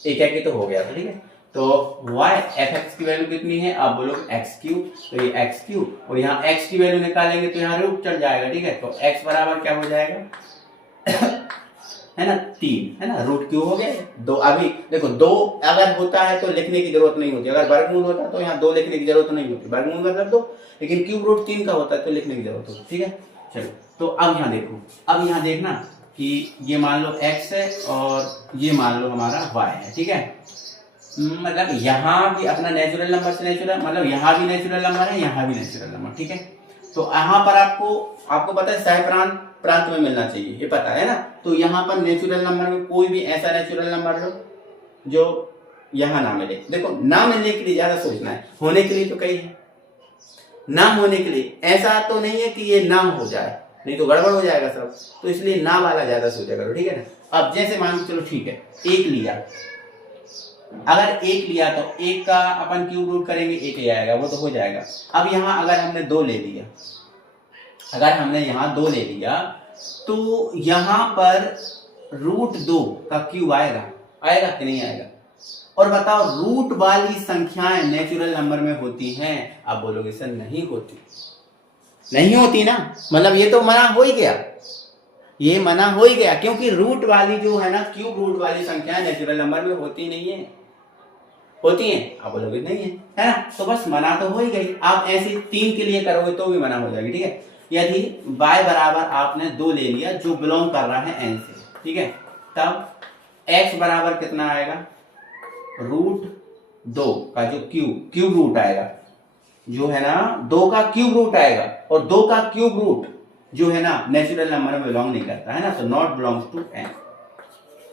एक ही तो हो गया था, ठीक है। तो y fx की वैल्यू कितनी है? आप बोलो x क्यूब, तो ये x क्यूब, और यहाँ x की वैल्यू निकालेंगे तो यहाँ रूट चढ़ जाएगा, ठीक है। तो x बराबर क्या हो जाएगा? है ना 3, है ना, रूट क्यूब हो गया 2। अभी देखो 2 अगर होता है तो लिखने की जरूरत नहीं होती, अगर वर्गमूल होता तो यहाँ 2 लिखने की जरूरत नहीं होती, वर्गमूल मतलब 2, लेकिन क्यूब रूट 3 का होता है तो लिखने की जरूरत होती, ठीक है। चलो तो अब यहाँ देखो, अब यहाँ देखना कि ये मान लो x है और ये मान लो हमारा y है, ठीक है। मतलब यहाँ भी अपना नेचुरल नंबर से नेचुरल, मतलब यहाँ भी नेचुरल नंबर है, यहाँ भी नेचुरल नंबर, ठीक है। तो यहाँ पर आपको पता है सह प्रांत में मिलना चाहिए, ये पता है ना। तो यहाँ पर नेचुरल नंबर में कोई भी ऐसा नेचुरल नंबर लो जो यहाँ ना मिले। देखो ना मिलने के लिए ज्यादा सोचना है, होने के लिए तो कई है, ना होने के लिए ऐसा तो नहीं है कि ये ना हो जाए, नहीं तो गड़बड़ हो जाएगा सब। तो इसलिए ना वाला ज्यादा सोचा करो, ठीक है ना। अब जैसे मान के चलो ठीक है, एक लिया, अगर एक लिया तो एक का अपन क्यूब रूट करेंगे, एक ले आएगा, वो तो हो जाएगा। अब यहाँ अगर हमने 2 ले लिया, अगर हमने यहाँ 2 ले लिया तो यहाँ पर रूट 2 का क्यूब आएगा, आएगा कि नहीं आएगा? और बताओ रूट वाली संख्याएं नेचुरल नंबर में होती हैं? आप बोलोगे सर नहीं होती, नहीं होती ना, मतलब ये तो मना हो ही गया, ये मना हो ही गया, क्योंकि रूट वाली जो है ना, क्यूब रूट वाली संख्याएं नेचुरल नंबर में होती नहीं है। होती हैं? आप बोलोगे नहीं है ना, तो बस मना तो हो ही गई। आप ऐसे 3 के लिए करोगे तो भी मना हो जाएगी, ठीक है। यदि y बराबर आपने 2 ले लिया जो बिलोंग कर रहा है n से, ठीक है, तब x बराबर कितना आएगा, रूट 2 का जो क्यूब रूट आएगा, जो है ना 2 का क्यूब रूट आएगा, और 2 का क्यूब रूट जो है ना नेचुरल नंबर में बिलोंग नहीं करता है ना, तो नॉट बिलोंग्स टू n।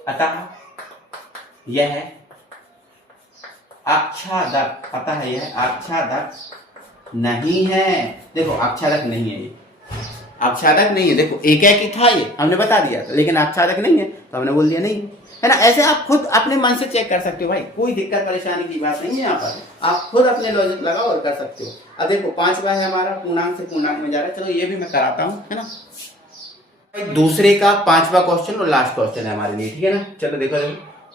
अतः यह है आच्छादक, पता है यह आच्छादक नहीं है। देखो आच्छादक नहीं है, ये आच्छादक नहीं है। देखो एक ही था, ये हमने बता दिया था, लेकिन आच्छादक नहीं है तो हमने बोल दिया नहीं है ना। ऐसे आप खुद अपने मन से चेक कर सकते हो भाई, कोई दिक्कत परेशानी की बात नहीं है। यहाँ पर आप खुद अपने लॉजिक लगाओ और कर सकते हो। अब देखो 5वां है हमारा, पूर्णांक से पूर्णांक में जा रहा है, चलो ये भी मैं कराता हूँ, है ना। दूसरे का 5वां क्वेश्चन और लास्ट क्वेश्चन है हमारे लिए, ठीक है ना। चलो देखो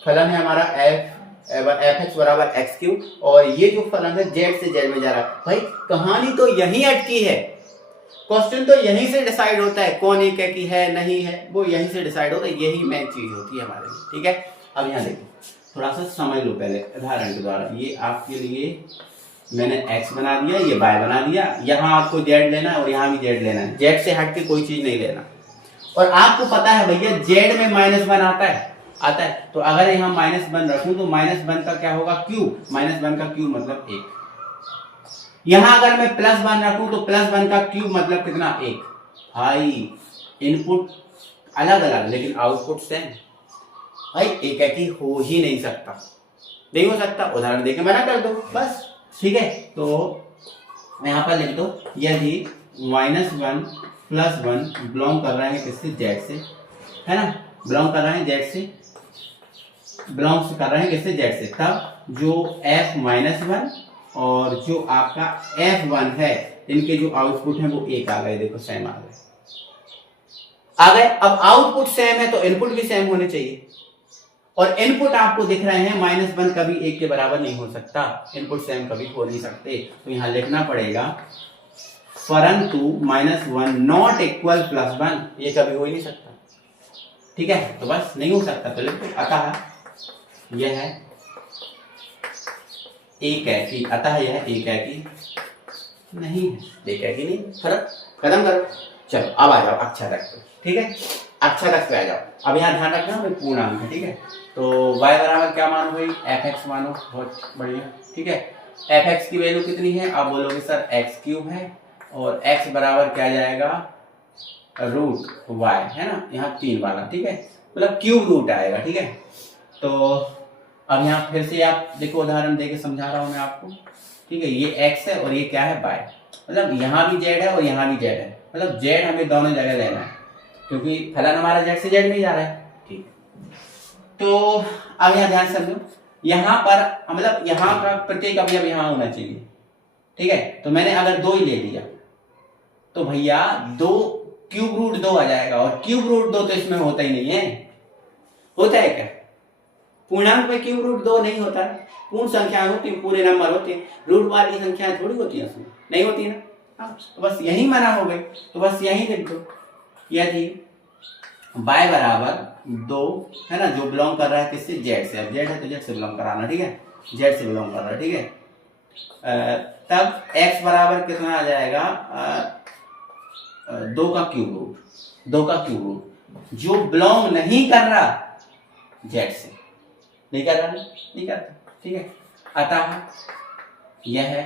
फलन है हमारा एफ एक्स बराबर एक्स क्यूब, और ये जो फलन है जेड से जेड में जा रहा है। भाई कहानी तो यही अटकी है, क्वेश्चन तो यहीं से डिसाइड होता है, कौन एक है कि है नहीं है, वो यहीं से डिसाइड होता है, यही मेन चीज होती है हमारे लिए, ठीक है। अब यहाँ देखो थोड़ा सा समझ लो पहले उदाहरण के द्वारा। ये आपके लिए मैंने x बना दिया, ये y बना दिया, यहाँ आपको z लेना है और यहाँ भी z लेना है, z से हट के कोई चीज नहीं लेना। और आपको पता है भैया z में -1 आता है, तो अगर यहाँ -1 रखूं तो -1 का क्या होगा, क्यूब, -1 का क्यूब मतलब 1। यहां अगर मैं +1 रखूं तो +1 का क्यूब मतलब कितना, 1। भाई इनपुट अलग अलग लेकिन आउटपुट सेम। भाई एक ही हो ही नहीं सकता, नहीं हो सकता, उदाहरण देके मना कर दो बस, ठीक है। तो यहां पर लिख दो, यदि -1 +1 बिलोंग कर रहे हैं किससे, z से, है ना, बिलोंग कर रहे हैं z से, बिलोंग्स कर रहे हैं किससे, z से, तब जो f-1 और जो आपका f1 है, इनके जो आउटपुट है वो 1 आ गए। देखो सेम आ गए। अब आउटपुट सेम है तो इनपुट भी सेम होने चाहिए, और इनपुट आपको दिख रहे हैं -1 कभी 1 के बराबर नहीं हो सकता, इनपुट सेम कभी हो नहीं सकते, तो यहां लिखना पड़ेगा परंतु -1 नॉट इक्वल +1, ये कभी हो ही नहीं सकता, ठीक है। तो बस नहीं हो सकता, तो लिखो अतः यह है एक है कि, अतः यह एक है कि नहीं है, एक है कि नहीं, फर्क खत्म करो। चलो अब आ जाओ आच्छादक पे, ठीक है, आच्छादक पे आ जाओ। अब यहाँ ध्यान रखना भाई पूर्णांक है, ठीक है। तो y बराबर क्या मानो भाई, f(x) मानो, बहुत बढ़िया, ठीक है। f(x) की वैल्यू कितनी है, आप बोलोगे सर x³ है, और x बराबर क्या जाएगा, रूट y, है ना, यहाँ 3 वाला, ठीक है, मतलब क्यूब रूट आएगा, ठीक है। तो अब यहाँ फिर से आप देखो उदाहरण देके समझा रहा हूं मैं आपको, ठीक है। ये x है और ये क्या है, y, मतलब यहाँ भी z है और यहाँ भी z है, मतलब z हमें दोनों जगह लेना है, क्योंकि फलन हमारा z से z में जा रहा है, ठीक है। तो अब यहाँ ध्यान समझो, यहाँ पर मतलब यहाँ का प्रत्येक अवयव यहाँ होना चाहिए, ठीक है। तो मैंने अगर 2 ही ले लिया तो भैया 2 क्यूब रूट 2 आ जाएगा, और क्यूब रूट 2 तो इसमें होता ही नहीं है, होता है क्या, पूर्णांक में क्यूब रूट 2 नहीं होता है, पूर्ण संख्याएं होती हैं, पूरे नंबर होते हैं, रूट वाली संख्याएं थोड़ी होती हैं, उसमें नहीं होती है ना। तो बस यही मना हो गए, तो बस यही लिख दो, यदि y बराबर 2 है ना, जो बिलोंग कर रहा है किससे, z से, अब z है तो z से बिलोंग कराना, ठीक है, z से बिलोंग कर रहा है, ठीक है। तब x बराबर कितना आ जाएगा, 2 का क्यूब रूट, 2 का क्यूब रूट, जो बिलोंग नहीं कर रहा z से, नहीं कर रहा, नहीं करता, ठीक है। अतः यह है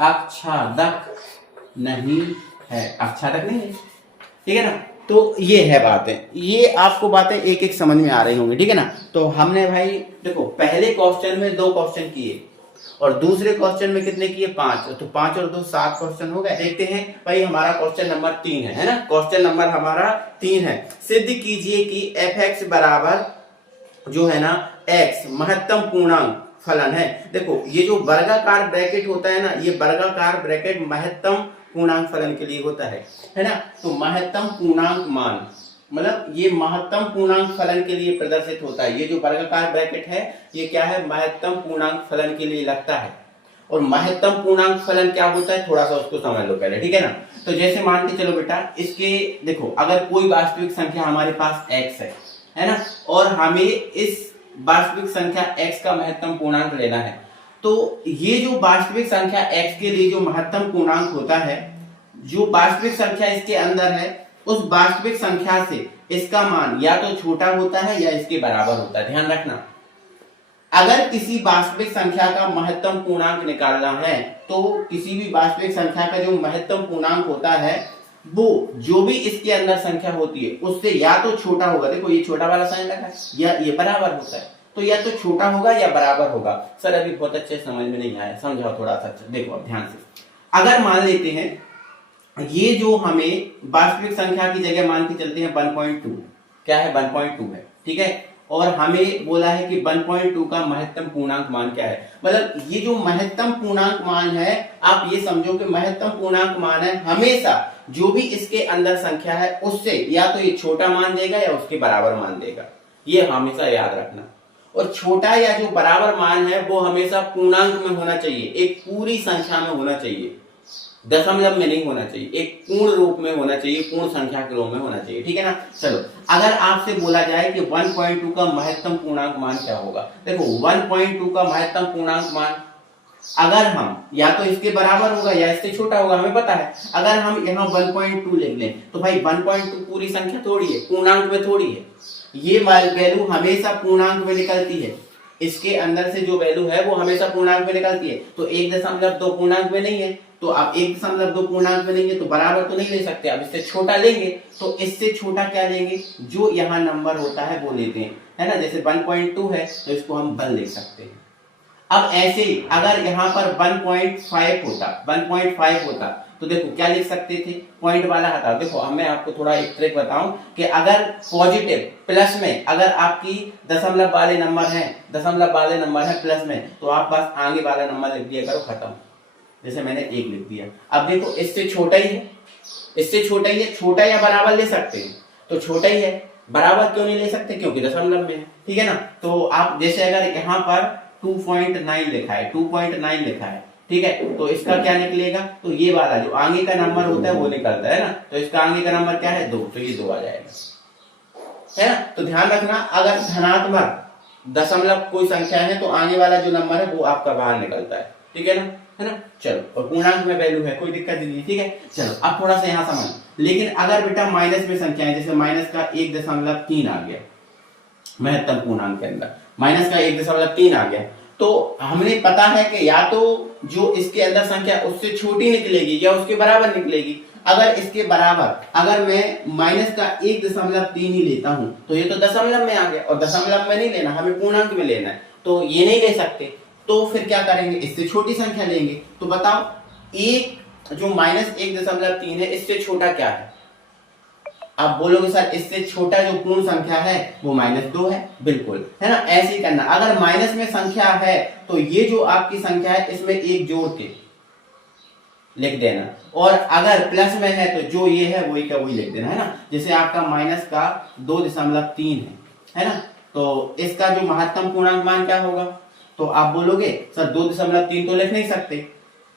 आच्छादक नहीं है, आच्छादक नहीं है, ठीक है ना। तो ये है बातें, ये आपको बातें एक एक समझ में आ रही होंगी, ठीक है ना। तो हमने भाई देखो पहले क्वेश्चन में 2 क्वेश्चन किए और दूसरे क्वेश्चन में कितने किए, 5, तो 5 और 2 7 क्वेश्चन हो गए। देखते हैं भाई हमारा क्वेश्चन नंबर 3 है ना, क्वेश्चन नंबर हमारा 3 है। सिद्ध कीजिए कि f(x) बराबर जो है ना x महत्तम पूर्णांक फलन है। देखो ये जो वर्गाकार ब्रैकेट होता है ना, ये वर्गाकार ब्रैकेट महत्तम पूर्णांक फलन के लिए होता है ना। तो महत्तम पूर्णांक मान, मतलब ये महत्तम पूर्णांक फलन के लिए प्रदर्शित होता है। ये जो वर्गाकार ब्रैकेट है ये क्या है, महत्तम पूर्णांक फलन के लिए लगता है। और महत्तम पूर्णांक फलन क्या होता है, थोड़ा सा उसको समझ लो पहले, ठीक है ना। तो जैसे मान के चलो बेटा, इसके देखो, अगर कोई वास्तविक संख्या हमारे पास x है ना, और हमें इस वास्तविक संख्या x का महत्तम पूर्णांक लेना है, तो ये जो वास्तविक संख्या x के लिए जो महत्तम पूर्णांक होता है, जो वास्तविक संख्या इसके अंदर है, उस वास्तविक संख्या से इसका मान या तो छोटा होता है या इसके बराबर होता है। ध्यान रखना, अगर किसी वास्तविक संख्या का महत्तम पूर्णांक निकालना है तो किसी भी वास्तविक संख्या का जो महत्तम पूर्णांक होता है वो जो भी इसके अंदर संख्या होती है उससे या तो छोटा होगा, देखो ये छोटा वाला साइन लगा है, या ये बराबर होता है, तो या तो छोटा होगा या बराबर होगा। सर अभी बहुत अच्छे समझ में नहीं आया, समझाओ थोड़ा सा। देखो अब ध्यान से, अगर मान लेते हैं ये जो हमें वास्तविक संख्या की जगह मान के चलते हैं 1.2, क्या है 1.2 है, ठीक है, और हमें बोला है कि 1.2 का महत्तम पूर्णांक मान क्या है। मतलब ये जो महत्तम पूर्णांक मान है, आप ये समझो कि महत्तम पूर्णांक मान है हमेशा जो भी इसके अंदर संख्या है उससे या तो ये छोटा मान देगा या उसके बराबर मान देगा, ये हमेशा याद रखना। और छोटा या जो बराबर मान है वो हमेशा पूर्णांक में होना चाहिए, एक पूरी संख्या में होना चाहिए, दशमलव में नहीं होना चाहिए, एक पूर्ण रूप में होना चाहिए, पूर्ण संख्या के रूप में होना चाहिए, ठीक है ना। चलो अगर आपसे बोला जाए कि 1.2 का महत्तम पूर्णांक मान क्या होगा, देखो 1.2 का महत्तम पूर्णांक मान अगर हम या तो इसके बराबर होगा या इससे छोटा होगा, हमें पता है। अगर हम यहाँ 1.2 लिख लें तो भाई 1.2 पूरी संख्या थोड़ी है, पूर्णांक में थोड़ी है, ये वैल्यू हमेशा पूर्णांक में निकलती है, इसके अंदर से जो वैल्यू है वो हमेशा पूर्णांक में निकलती है। तो 1.2 पूर्णांक में नहीं है, तो आप 1.2 पूर्णांक में लेंगे तो बराबर तो नहीं ले सकते, अब इससे छोटा लेंगे तो इससे छोटा क्या लेंगे, जो यहाँ नंबर होता है वो लेते हैं, है ना। जैसे 1.2 है तो इसको हम 1 लिख सकते हैं। अब ऐसे ही अगर यहाँ पर 1.5 होता तो देखो क्या लिख सकते थे, पॉइंट वाला हटा। देखो अब मैं आपको थोड़ा एक ट्रिक बताऊं कि अगर पॉजिटिव प्लस में अगर आपकी दशमलव वाले नंबर है प्लस में, तो आप बस आगे वाला नंबर लिख दिया करो, खत्म। जैसे मैंने 1 लिख दिया। अब देखो इससे छोटा ही है, छोटा या बराबर ले सकते हैं, तो छोटा ही है, बराबर क्यों नहीं ले सकते, क्योंकि दशमलव में है, ठीक है ना। तो आप जैसे अगर यहाँ पर 2.9 लिखा है, 2.9 लिखा है, ठीक है, तो इसका क्या निकलेगा, तो ये वाला जो आगे का नंबर होता है वो निकलता है ना, तो इसका आगे का नंबर क्या है 2, तो ये 2 आ जाएगा, है ना। तो ध्यान रखना, अगर धनात्मक दशमलव कोई संख्या है तो आगे वाला जो नंबर है वो आपका बाहर निकलता है, ठीक है ना। चलो, और पूर्णांक में वैल्यू है, कोई दिक्कत नहीं, ठीक है। चलो अब थोड़ा सा यहाँ समझ, लेकिन अगर बेटा माइनस में संख्या है, जैसे माइनस का 1.3 आ गया महत्तम पूर्णांक के अंदर, माइनस का 1.3 आ गया, तो हमने पता है कि या तो जो इसके अंदर संख्या उससे छोटी निकलेगी या उसके बराबर निकलेगी। अगर इसके बराबर, अगर मैं माइनस का 1.3 ही लेता हूं तो ये तो दशमलव में आ गया, और दशमलव में नहीं लेना, हमें पूर्णांक में लेना है, तो ये नहीं ले सकते। तो फिर क्या करेंगे, इससे छोटी संख्या लेंगे। तो बताओ, एक जो माइनस 1.3 है इससे छोटा क्या है, आप बोलोगे सर इससे छोटा जो पूर्ण संख्या है वो -2 है, बिल्कुल, है ना। ऐसे ही करना, अगर माइनस में संख्या है तो ये जो आपकी संख्या है इसमें 1 जोड़ के लिख देना, और अगर प्लस में है तो जो ये है वही का वही लिख देना, है ना। जैसे आपका माइनस का 2.3 है ना, तो इसका जो महत्तम पूर्णांक मान क्या होगा, तो आप बोलोगे सर 2.3 तो लिख नहीं सकते,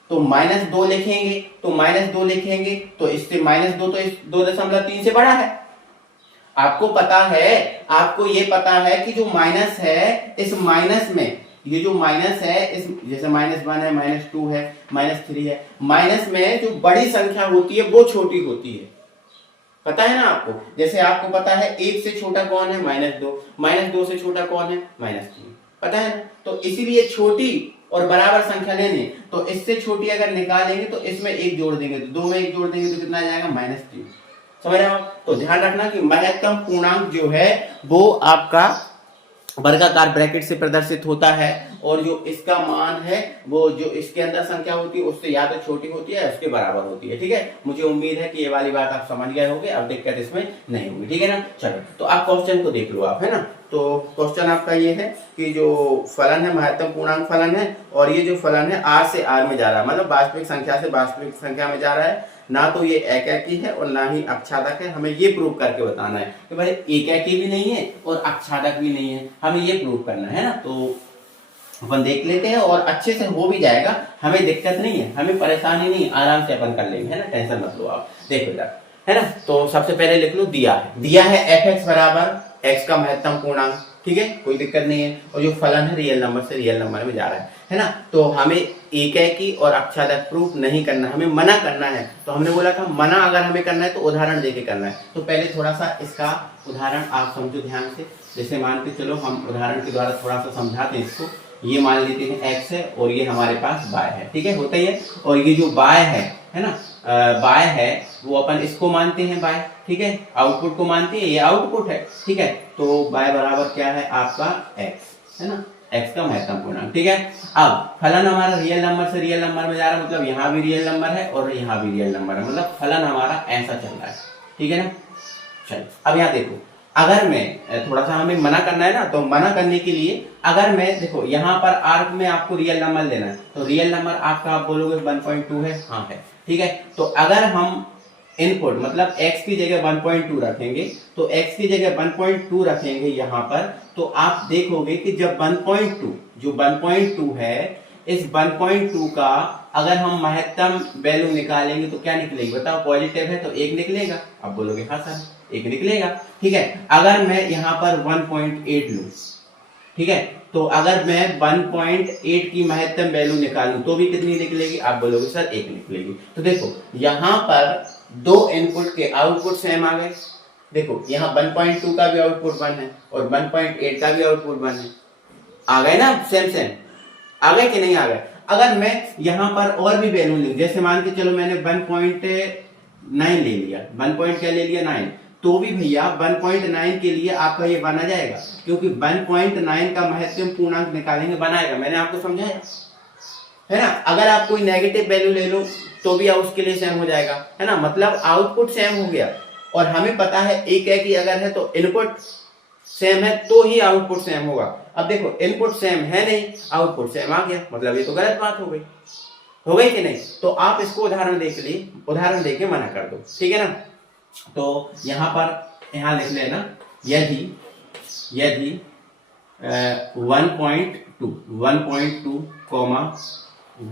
तो -2 लिखेंगे, तो इससे -2 तो इस 2.3 से बड़ा है। आपको ये पता है कि जो माइनस है, इस माइनस में ये जो माइनस है, इस जैसे -1 है, -2 है, -3 है, माइनस में जो बड़ी संख्या होती है वो छोटी होती है, पता है ना आपको। जैसे आपको पता है 1 से छोटा कौन है, -2 से छोटा कौन है, -3, पता है ना। तो इसीलिए छोटी और बराबर संख्या लेने, तो इससे छोटी अगर निकालेंगे तो इसमें 1 जोड़ देंगे, तो 2 में 1 जोड़ देंगे तो कितना आ जाएगा, -3, समझ रहे हो। तो ध्यान रखना कि महत्तम पूर्णांक जो है वो आपका वर्गाकार ब्रैकेट से प्रदर्शित होता है, और जो इसका मान है वो जो इसके अंदर संख्या होती है उससे या तो छोटी होती है या उसके बराबर होती है, ठीक है। मुझे उम्मीद है कि ये वाली बात आप समझ गए होंगे, अब दिक्कत इसमें नहीं होगी, ठीक है ना। चलो, तो आप क्वेश्चन को देख लो आप, है ना। तो क्वेश्चन आपका ये है कि जो फलन है महत्तम पूर्णांक फलन है, और ये जो फलन है R से R में जा रहा है, मतलब वास्तविक संख्या से वास्तविक संख्या में जा रहा है, ना तो ये एकाकी है और ना ही अक्षादक है। हमें ये प्रूव करके बताना है कि भाई एकाकी भी नहीं है और अक्षादक भी नहीं है, हमें ये प्रूव करना है ना। तो अपन देख लेते हैं और अच्छे से हो भी जाएगा, हमें दिक्कत नहीं है, हमें परेशानी नहीं, आराम से अपन कर लेंगे, है ना, टेंशन मत लो आप। देखो इधर, है ना, तो सबसे पहले लिख लो दिया है f(x) बराबर x का महत्तम पूर्णांक, ठीक है, कोई दिक्कत नहीं है। और जो फलन है रियल नंबर से रियल नंबर में जा रहा है ना। तो हमें एकाकी और अक्षादक प्रूफ नहीं करना, हमें मना करना है। तो हमने बोला था मना अगर हमें करना है तो उदाहरण देके करना है। तो पहले थोड़ा सा इसका उदाहरण आप समझो ध्यान से। जैसे मान के चलो हम उदाहरण के द्वारा थोड़ा सा समझाते हैं इसको। ये मान लेते हैं x है और ये हमारे पास y है, ठीक है, होता ही है। और ये जो y है ना, y है वो अपन इसको मानते हैं y, ठीक है, आउटपुट को मानते हैं, ये आउटपुट है, ठीक है। तो y बराबर क्या है आपका x, है ना, x का महत्तम पूर्णांक, ठीक है। अब फलन हमारा रियल नंबर से रियल नंबर में जा रहा है, मतलब यहाँ भी रियल नंबर है और यहाँ भी रियल नंबर है, मतलब फलन हमारा ऐसा चल रहा है, ठीक है ना। चलो अब यहाँ देखो, अगर मैं थोड़ा सा हमें मना करना है ना, तो मना करने के लिए अगर मैं देखो यहाँ पर आर्क में आपको रियल नंबर लेना है, तो रियल नंबर आपका आप बोलोगे 1.2 है, हाँ है, ठीक है। तो अगर हम इनपुट मतलब x की जगह 1.2 रखेंगे, तो x की जगह 1.2 रखेंगे यहाँ पर, तो आप देखोगे कि जब 1.2 जो 1.2 है, इस 1.2 का अगर हम महत्तम वैल्यू निकालेंगे तो क्या निकलेगी बताओ, पॉजिटिव है तो 1 निकलेगा। अब बोलोगे हाँ सर 1 निकलेगा, ठीक है। अगर मैं यहाँ पर 1.8 लूं, ठीक है, तो अगर मैं 1.8 की महत्तम वैल्यू निकालूं तो भी कितनी निकलेगी, आप बोलोगे सर 1 निकलेगी। तो देखो यहाँ पर दो इनपुट के आउटपुट सेम आ गए। देखो यहाँ 1.2 का भी आउटपुट 1 है और 1.8 का भी आउटपुट 1 है, आ गए ना, सेम सेम आ गए कि नहीं आ गए। अगर मैं यहाँ पर और भी वैल्यू लूं, जैसे मान के चलो मैंने 1.9 ले लिया, 1 क्या ले लिया 9, तो भी भैया 1.9 के लिए आपका ये बना जाएगा, क्योंकि 1.9 का महत्तम पूर्णांक निकालेंगे बनाएगा, मैंने आपको समझाया है ना। अगर आप कोई नेगेटिव वैल्यू ले लो तो भी उसके लिए सेम हो जाएगा, है ना, मतलब आउटपुट सेम हो गया। और हमें पता है एक है कि अगर है तो इनपुट सेम है तो ही आउटपुट सेम होगा। अब देखो इनपुट सेम है नहीं, आउटपुट सेम आ गया, मतलब ये तो गलत बात हो गई कि नहीं। तो आप इसको उदाहरण देके मना कर दो, ठीक है ना। तो यहाँ पर यहाँ लिख लेना, यदि 1.2 कॉमा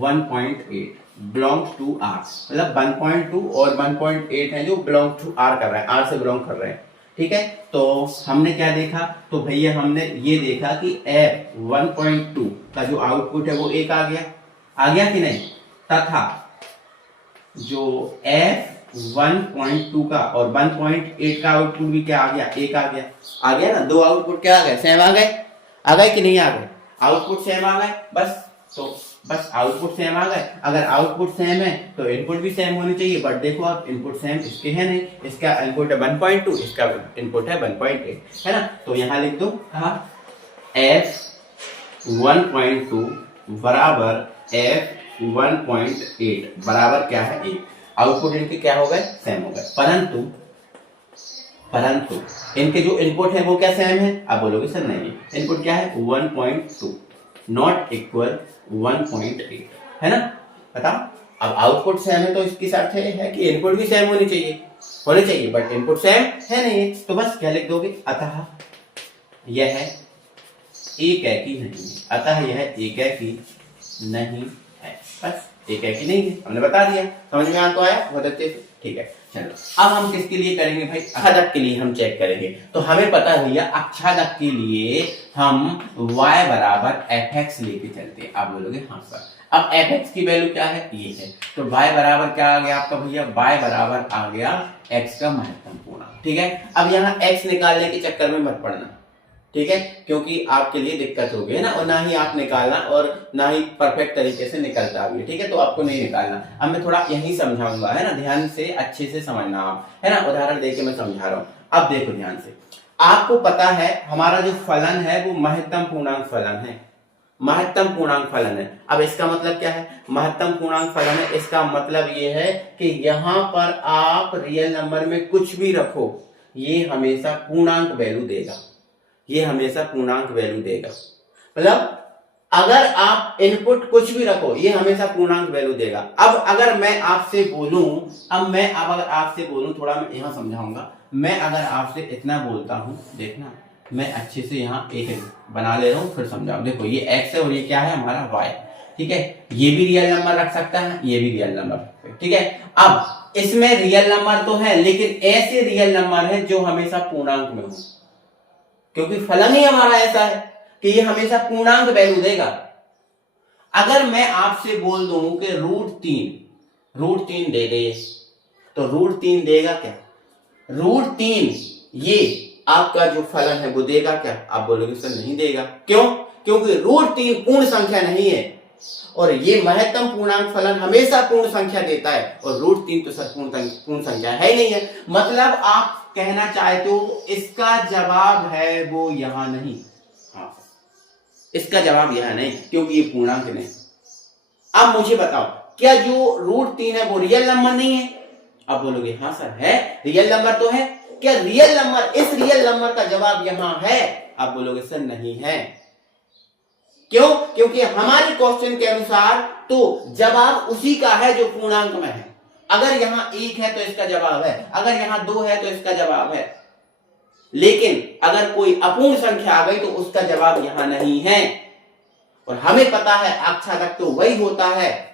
1.8 बिलोंग्स टू R, मतलब 1.2 और 1.8 है जो बिलोंग टू R कर रहे हैं, R से बिलोंग कर रहे हैं, ठीक है। तो हमने क्या देखा, तो भैया हमने ये देखा कि F1.2 का जो आउटपुट है वो 1 आ गया कि नहीं, तथा जो F1.2 का और 1.8 का आउटपुट भी क्या आ गया, 1 आ गया ना। दो आउटपुट क्या आ गए, सेम आ गए कि नहीं आ गए, आउटपुट सेम आ गए, बस आउटपुट सेम आ गए। अगर आउटपुट सेम है तो इनपुट भी सेम होनी चाहिए, बट देखो आप इनपुट सेम इसके है नहीं, इसका इनपुट है 1.2, इसका इनपुट है 1.8, है ना। तो यहाँ लिख दो F1.2 बराबर F1.8 बराबर क्या है 1। आउटपुट इनके क्या हो गए, सेम हो गए, परंतु इनके जो इनपुट है वो क्या सेम है, आप बोलोगे सर नहीं, इनपुट क्या है 1.2 नॉट इक्वल 1.8, है ना, बताओ। अब आउटपुट सेम है तो इसकी अर्थ है कि इनपुट भी सेम होने चाहिए, बट इनपुट सेम है नहीं, तो बस क्या लिख दोगे, अतः यह एकाकी नहीं है, बस एकाकी नहीं है, हमने बता दिया। समझ में आ तो आया बहुत अच्छे से, ठीक है। चलो अब हम किसके लिए करेंगे भाई, अक्षादक के लिए हम चेक करेंगे। तो हमें पता है भैया अक्षादक के लिए हम y बराबर fx लेके चलते हैं, आप बोलोगे हाँ सर। अब fx की वैल्यू क्या है, ये है, तो y बराबर क्या आ गया आपका भैया, y बराबर आ गया x का महत्तम पूर्णांक, ठीक है। अब यहाँ x निकालने के चक्कर में मत पड़ना, ठीक है, क्योंकि आपके लिए दिक्कत होगी, है ना, और ना ही आप निकालना और ना ही परफेक्ट तरीके से निकलता भी, ठीक है, तो आपको नहीं निकालना। अब मैं थोड़ा यही समझाऊंगा, है ना, ध्यान से अच्छे से समझना आप, है ना, उदाहरण देके मैं समझा रहा हूँ। अब देखो ध्यान से, आपको पता है हमारा जो फलन है वो महत्तम पूर्णांक फलन है, अब इसका मतलब क्या है, महत्तम पूर्णांक फलन है, इसका मतलब ये है कि यहाँ पर आप रियल नंबर में कुछ भी रखो, ये हमेशा पूर्णांक वैल्यू देगा, मतलब अगर आप इनपुट कुछ भी रखो ये हमेशा पूर्णांक वैल्यू देगा। अब अगर मैं आपसे बोलूं, अब अगर आपसे बोलूं, थोड़ा मैं यहां समझाऊंगा, मैं अगर आपसे इतना बोलता हूं, देखना मैं अच्छे से यहाँ एक बना ले रहा हूं फिर समझाऊं। देखो ये x है और ये क्या है हमारा y, ठीक है। ये भी रियल नंबर रख सकता है, ये भी रियल नंबर, ठीक है। अब इसमें रियल नंबर तो है लेकिन ऐसे रियल नंबर है जो हमेशा पूर्णांक में हो, क्योंकि फलन ही हमारा ऐसा है कि ये हमेशा पूर्णांक वैल्यू देगा। अगर मैं आपसे बोल दूं कि √3 दे दे, तो √3 देगा क्या? √3 ये आपका जो फलन है वो देगा क्या? आप बोलोगे सर नहीं देगा। क्यों? क्योंकि √3 पूर्ण संख्या नहीं है और ये महत्तम पूर्णांक फलन हमेशा पूर्ण संख्या देता है और √3 तो सर पूर्ण संख्या है ही नहीं है। मतलब आप कहना चाहते हो इसका जवाब है वो यहां नहीं। हाँ, इसका जवाब यह नहीं क्योंकि ये पूर्णांक नहीं। अब मुझे बताओ क्या जो √3 है वो रियल नंबर नहीं है? आप बोलोगे हाँ सर है, रियल नंबर तो है। क्या रियल नंबर, इस रियल नंबर का जवाब यहां है? आप बोलोगे सर नहीं है। क्यों? क्योंकि हमारे क्वेश्चन के अनुसार तो जवाब उसी का है जो पूर्णांक में है। अगर यहां 1 है तो इसका जवाब है, अगर यहां 2 है तो इसका जवाब है, लेकिन अगर कोई अपूर्ण संख्या आ गई तो उसका जवाब यहां नहीं है। और हमें पता है आच्छादक तो वही होता है,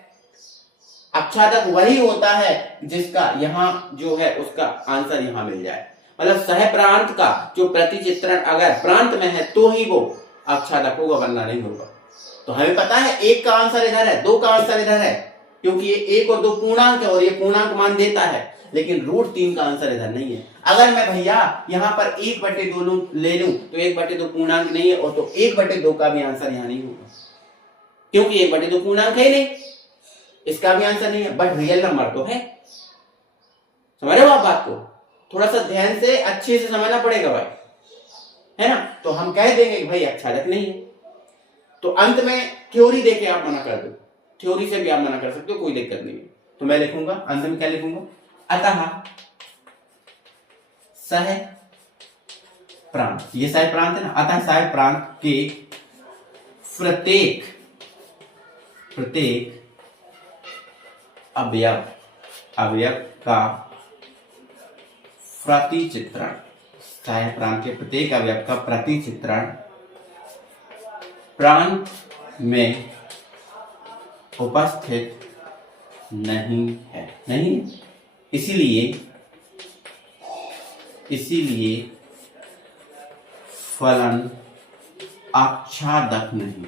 आच्छादक वही होता है जिसका यहां जो है उसका आंसर यहां मिल जाए। मतलब सह प्रांत का जो प्रतिचित्रण अगर प्रांत में है तो ही वो आच्छादक होगा, वरना नहीं होगा। तो हमें पता है 1 का आंसर इधर है, 2 का आंसर इधर है, क्योंकि ये 1 और 2 पूर्णांक है और ये पूर्णांक मान देता है, लेकिन √3 का आंसर इधर नहीं है। अगर मैं भैया यहां पर 1/2 ले लूं तो 1/2 पूर्णांक नहीं है और तो 1/2 का भी आंसर यहां नहीं होगा, क्योंकि 1/2 पूर्णांक है नहीं, इसका भी आंसर नहीं है, बट रियल नंबर तो है। समझ रहे हो आप बात को? थोड़ा सा ध्यान से अच्छे से समझना पड़ेगा भाई, है ना। तो हम कह देंगे कि भाई आच्छादक नहीं है। तो अंत में थ्योरी देके आप मना कर दो, थ्योरी से भी आप मना कर सकते हो, कोई दिक्कत नहीं है। तो मैं लिखूंगा अंत में, क्या लिखूंगा? अतः सह प्रांत, ये सह प्रांत है ना, अतः सह प्रांत के प्रत्येक अवयव का प्रतिचित्रण, सह प्रांत के प्रत्येक अवयव का प्रतिचित्रण प्रांत में उपस्थित नहीं है, नहीं, इसीलिए फलन आच्छादक नहीं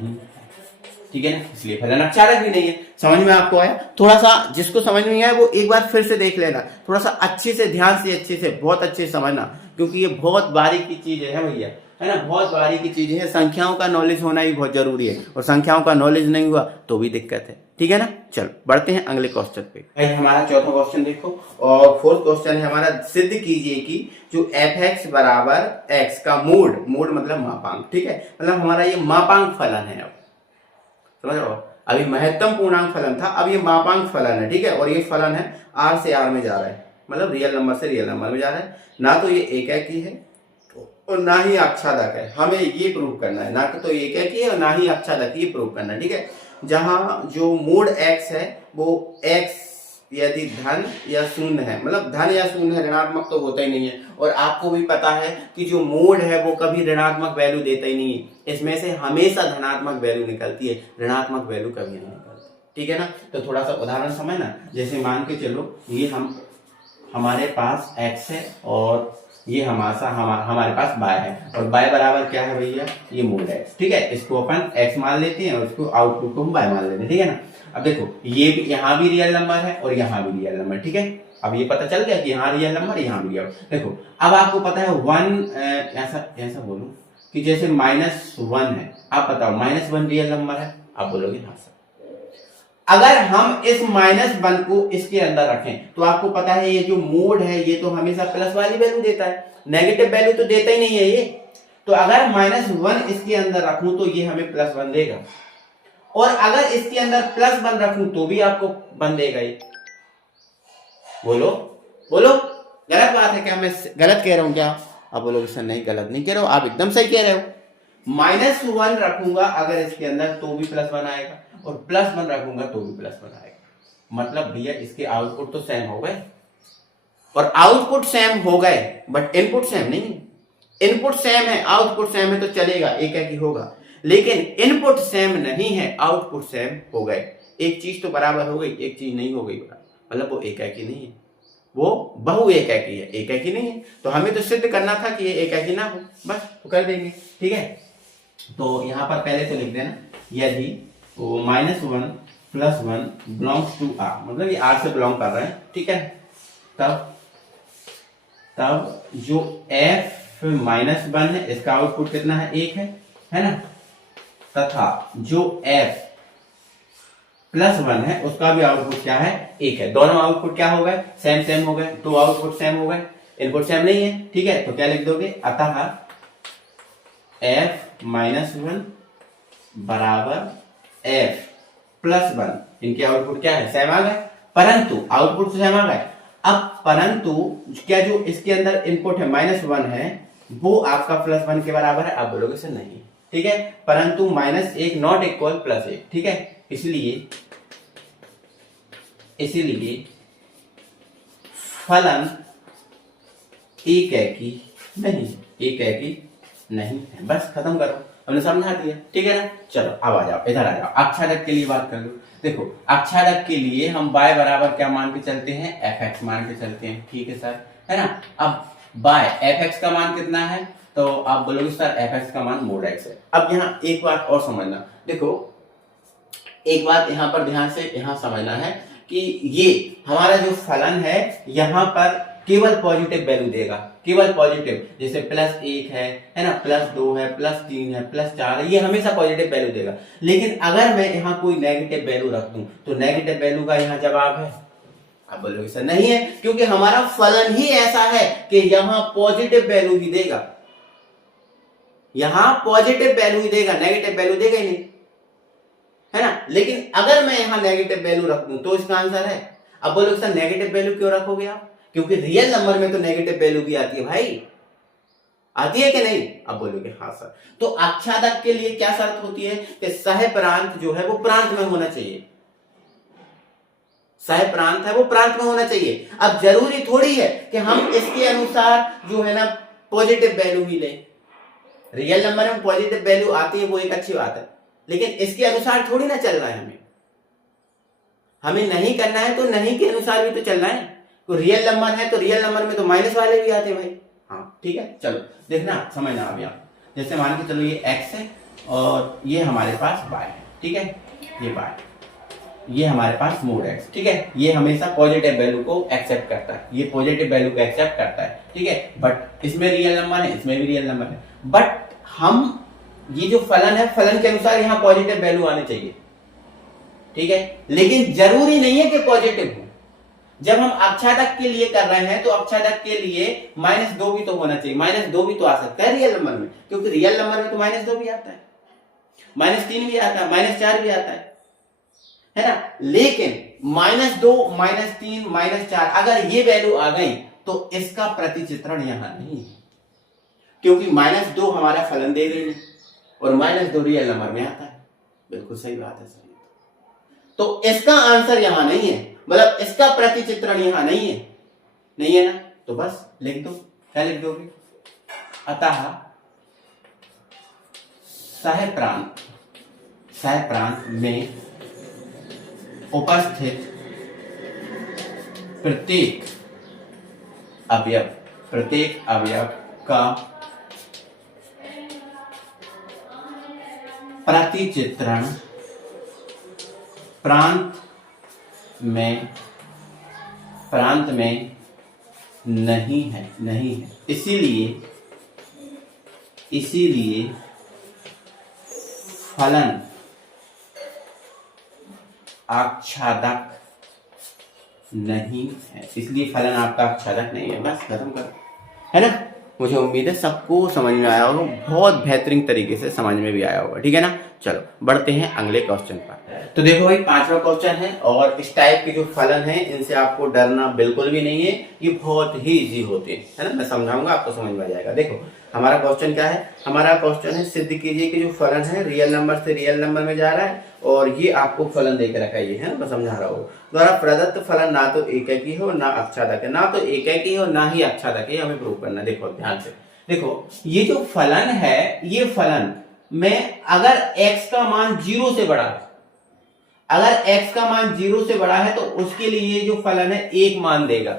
है, ठीक है ना। इसलिए फलन आच्छादक भी नहीं है। समझ में आपको आया? थोड़ा सा जिसको समझ में आया वो एक बार फिर से देख लेना, थोड़ा सा अच्छे से, ध्यान से, अच्छे से, बहुत अच्छे से समझना, क्योंकि ये बहुत बारीक की चीजें है भैया, है ना, बहुत बारीक की चीजें है। संख्याओं का नॉलेज होना भी बहुत जरूरी है और संख्याओं का नॉलेज नहीं हुआ तो भी दिक्कत है, ठीक है ना। चलो बढ़ते हैं अगले क्वेश्चन पे। भाई हमारा चौथा क्वेश्चन देखो और फोर्थ क्वेश्चन है हमारा, सिद्ध कीजिए कि जो f(x) बराबर x का मूड मतलब मापांक, ठीक है, मतलब हमारा ये मापांक फलन है। अब समझ रहे हो, अभी महत्तम पूर्णांक फलन था, अब ये मापांक फलन है, ठीक है। और ये फलन है r से r में जा रहा है, मतलब रियल नंबर से रियल नंबर में जा रहा है। ना तो ये एकाकी है और ना ही आच्छादक है, हमें ये प्रूव करना है। ना तो एकाकी है और ना ही आच्छादक, ये प्रूव करना है, ठीक है। जहां जो मूड x है वो x यदि धन या शून्य है, मतलब धन या शून्य, ऋणात्मक तो होता ही नहीं है। और आपको भी पता है कि जो मूड है वो कभी ऋणात्मक वैल्यू देता ही नहीं है, इसमें से हमेशा धनात्मक वैल्यू निकलती है, ऋणात्मक वैल्यू कभी नहीं निकलती, ठीक है ना। तो थोड़ा सा उदाहरण समझना, जैसे मान के चलो ये हमारे पास x है और ये हमारे पास y है, और y बराबर क्या है भैया, ये मूल x, ठीक है। इसको अपन x मान लेते हैं और इसको आउटपुट को हम y मान लेते हैं, ठीक है ना। अब देखो ये भी, यहाँ भी रियल नंबर है और यहाँ भी रियल नंबर, ठीक है। अब ये पता चल गया कि यहाँ रियल नंबर, यहाँ भी रियल। देखो अब आपको पता है 1, ऐसा बोलूं कि जैसे -1 है, आप बताओ -1 रियल नंबर है? आप बोलोगे हाँ सर। अगर हम इस -1 को इसके अंदर रखें तो आपको पता है ये जो मोड है ये तो हमेशा प्लस वाली वैल्यू देता है, नेगेटिव वैल्यू तो देता ही नहीं है ये। तो अगर -1 इसके अंदर रखूं तो ये हमें +1 देगा, और अगर इसके अंदर +1 रखूं तो भी आपको 1 देगा ये। बोलो गलत बात है क्या? मैं गलत कह रहा हूं क्या? आप बोलोगे सर नहीं, गलत नहीं कह रहा हूं, आप एकदम सही कह रहे हो। -1 रखूंगा अगर इसके अंदर तो भी +1 आएगा, और +1 रखूंगा तो भी +1 आएगा। मतलब भैया इसके आउटपुट तो सेम हो गए, और आउटपुट सेम हो गए बट इनपुट सेम नहीं है। इनपुट सेम है, आउटपुट सेम है तो चलेगा, एक ही होगा। लेकिन इनपुट सेम नहीं है, आउटपुट सेम हो गए। एक चीज तो बराबर हो गई, एक चीज नहीं हो गई बराबर, मतलब वो एक ही नहीं है, वो बहु एक ही है, एक ही नहीं है। तो हमें तो सिद्ध करना था कि ये एक ही ना हो, बस तो कर देंगे। ठीक है, तो यहां पर पहले तो लिख देना यदि वो -1 +1 बिलोंग्स टू R, मतलब ये R से बिलोंग कर रहे हैं। ठीक है, तब जो f-1 है इसका आउटपुट कितना है, 1 है ना, तथा जो f+1 है उसका भी आउटपुट क्या है, 1 है। दोनों आउटपुट क्या हो गए, सेम हो गए, तो आउटपुट सेम हो गए, इनपुट सेम नहीं है। ठीक है, तो क्या लिख दोगे, अतः f-1 बराबर f+1, इनके आउटपुट क्या है, सेम आ गए, परंतु आउटपुट सेम आ गए। अब परंतु क्या जो इसके अंदर इनपुट है -1 है वो आपका +1 के बराबर है, आप बोलोगे सर नहीं। ठीक है, परंतु -1 नॉट इक्वल +1। ठीक है, इसलिए फलन एक ही नहीं है। बस खत्म करो, हमने समझा दिया। ठीक है ना, चलो अब आ जाओ, इधर आ जाओ, अक्षादक के लिए बात कर लो। देखो अक्षादक के लिए हम y बराबर क्या मान के चलते हैं, fx मान के चलते हैं। ठीक है सर, है ना। अब y fx का मान कितना है, तो आप बोलोगे सर fx का मान mod x है। अब यहाँ एक बात और समझना, देखो एक बात यहाँ पर ध्यान से यहाँ समझना है कि ये हमारा जो फलन है यहाँ पर केवल पॉजिटिव वैल्यू देगा, केवल पॉजिटिव, जैसे +1 है ना, +2 है, +3 है, +4 है, ये हमेशा पॉजिटिव वैल्यू देगा। लेकिन अगर मैं यहाँ कोई नेगेटिव वैल्यू रख दूं तो नेगेटिव वैल्यू का यहाँ जवाब है, आप बोलोगे सर नहीं है, क्योंकि हमारा फलन ही ऐसा है कि यहाँ पॉजिटिव वैल्यू ही देगा, यहाँ पॉजिटिव वैल्यू ही देगा, नेगेटिव वैल्यू देगा ही नहीं, है ना। लेकिन अगर मैं यहाँ नेगेटिव वैल्यू रख दूं तो इसका आंसर है। अब बोलोगे सर नेगेटिव वैल्यू क्यों रखोगे आप, क्योंकि रियल नंबर में तो नेगेटिव वैल्यू भी आती है भाई, आती है कि नहीं। अब बोलोगे हाँ सर, तो अक्षादक के लिए क्या शर्त होती है कि सह प्रांत जो है वो प्रांत में होना चाहिए, सह प्रांत है वो प्रांत में होना चाहिए। अब जरूरी थोड़ी है कि हम इसके अनुसार जो है ना पॉजिटिव वैल्यू ही लें, रियल नंबर में पॉजिटिव वैल्यू आती है वो एक अच्छी बात है, लेकिन इसके अनुसार थोड़ी ना चलना है, हमें नहीं करना है तो नहीं के अनुसार भी तो चलना है। तो रियल नंबर है तो रियल नंबर में तो माइनस वाले भी आते हैं भाई। हाँ ठीक है, चलो देखना समझना। अब यहाँ जैसे मान के चलो ये x है और ये हमारे पास y है, ठीक है, ये y, ये हमारे पास mod x, ठीक है, ये हमेशा पॉजिटिव वैल्यू को एक्सेप्ट करता है, ये पॉजिटिव वैल्यू को एक्सेप्ट करता है, ठीक है। बट इसमें रियल नंबर है, इसमें भी रियल नंबर है, बट हम ये जो फलन है फलन के अनुसार यहाँ पॉजिटिव वैल्यू आने चाहिए, ठीक है, लेकिन जरूरी नहीं है कि पॉजिटिव हो। जब हम अक्षादक के लिए कर रहे हैं तो अक्षादक के लिए -2 भी तो होना चाहिए, -2 भी तो आ सकता है रियल नंबर में, क्योंकि रियल नंबर में तो -2 भी आता है, -3 भी आता है, -4 भी आता है ना। लेकिन -2, -3, -4 अगर ये वैल्यू आ गई तो इसका प्रतिचित्रण यहां नहीं है, क्योंकि -2 हमारा फलन दे रही है और -2 रियल नंबर में आता है। बिल्कुल सही बात है सर, तो इसका आंसर यहां नहीं है, मतलब इसका प्रतिचित्रण यहां नहीं है ना, तो बस लिख दो। क्या लिख दोगे? अतः सह प्रांत में उपस्थित प्रत्येक अवयव का प्रतिचित्रण प्रांत में नहीं है, इसीलिए फलन आच्छादक नहीं है, इसलिए फलन आपका आच्छादक नहीं है। बस खत्म करो, है ना। मुझे उम्मीद है सबको समझ में आया होगा, बहुत बेहतरीन तरीके से समझ में भी आया होगा, ठीक है ना। चलो बढ़ते हैं अगले क्वेश्चन पर। तो देखो भाई 5वां क्वेश्चन है, और इस टाइप के जो फलन हैं इनसे आपको डरना बिल्कुल भी नहीं है, ये बहुत ही इजी होते हैं, है ना। मैं समझाऊंगा आपको समझ में आ जाएगा। देखो हमारा क्वेश्चन क्या है? हमारा क्वेश्चन है सिद्ध कीजिए कि जो फलन है रियल नंबर से रियल नंबर में जा रहा है और ये आपको फलन देकर रखा है, ये है मैं समझा रहा हूँ। द्वारा प्रदत्त फलन ना तो एकैकी हो ना अक्षादक है, ना तो एकैकी हो ना ही अक्षादक है, हमें प्रूव करना है। देखो ध्यान से देखो, ये जो फलन है, ये फलन में अगर x का मान 0 से बड़ा है, अगर x का मान 0 से बड़ा है तो उसके लिए ये जो फलन है 1 मान देगा।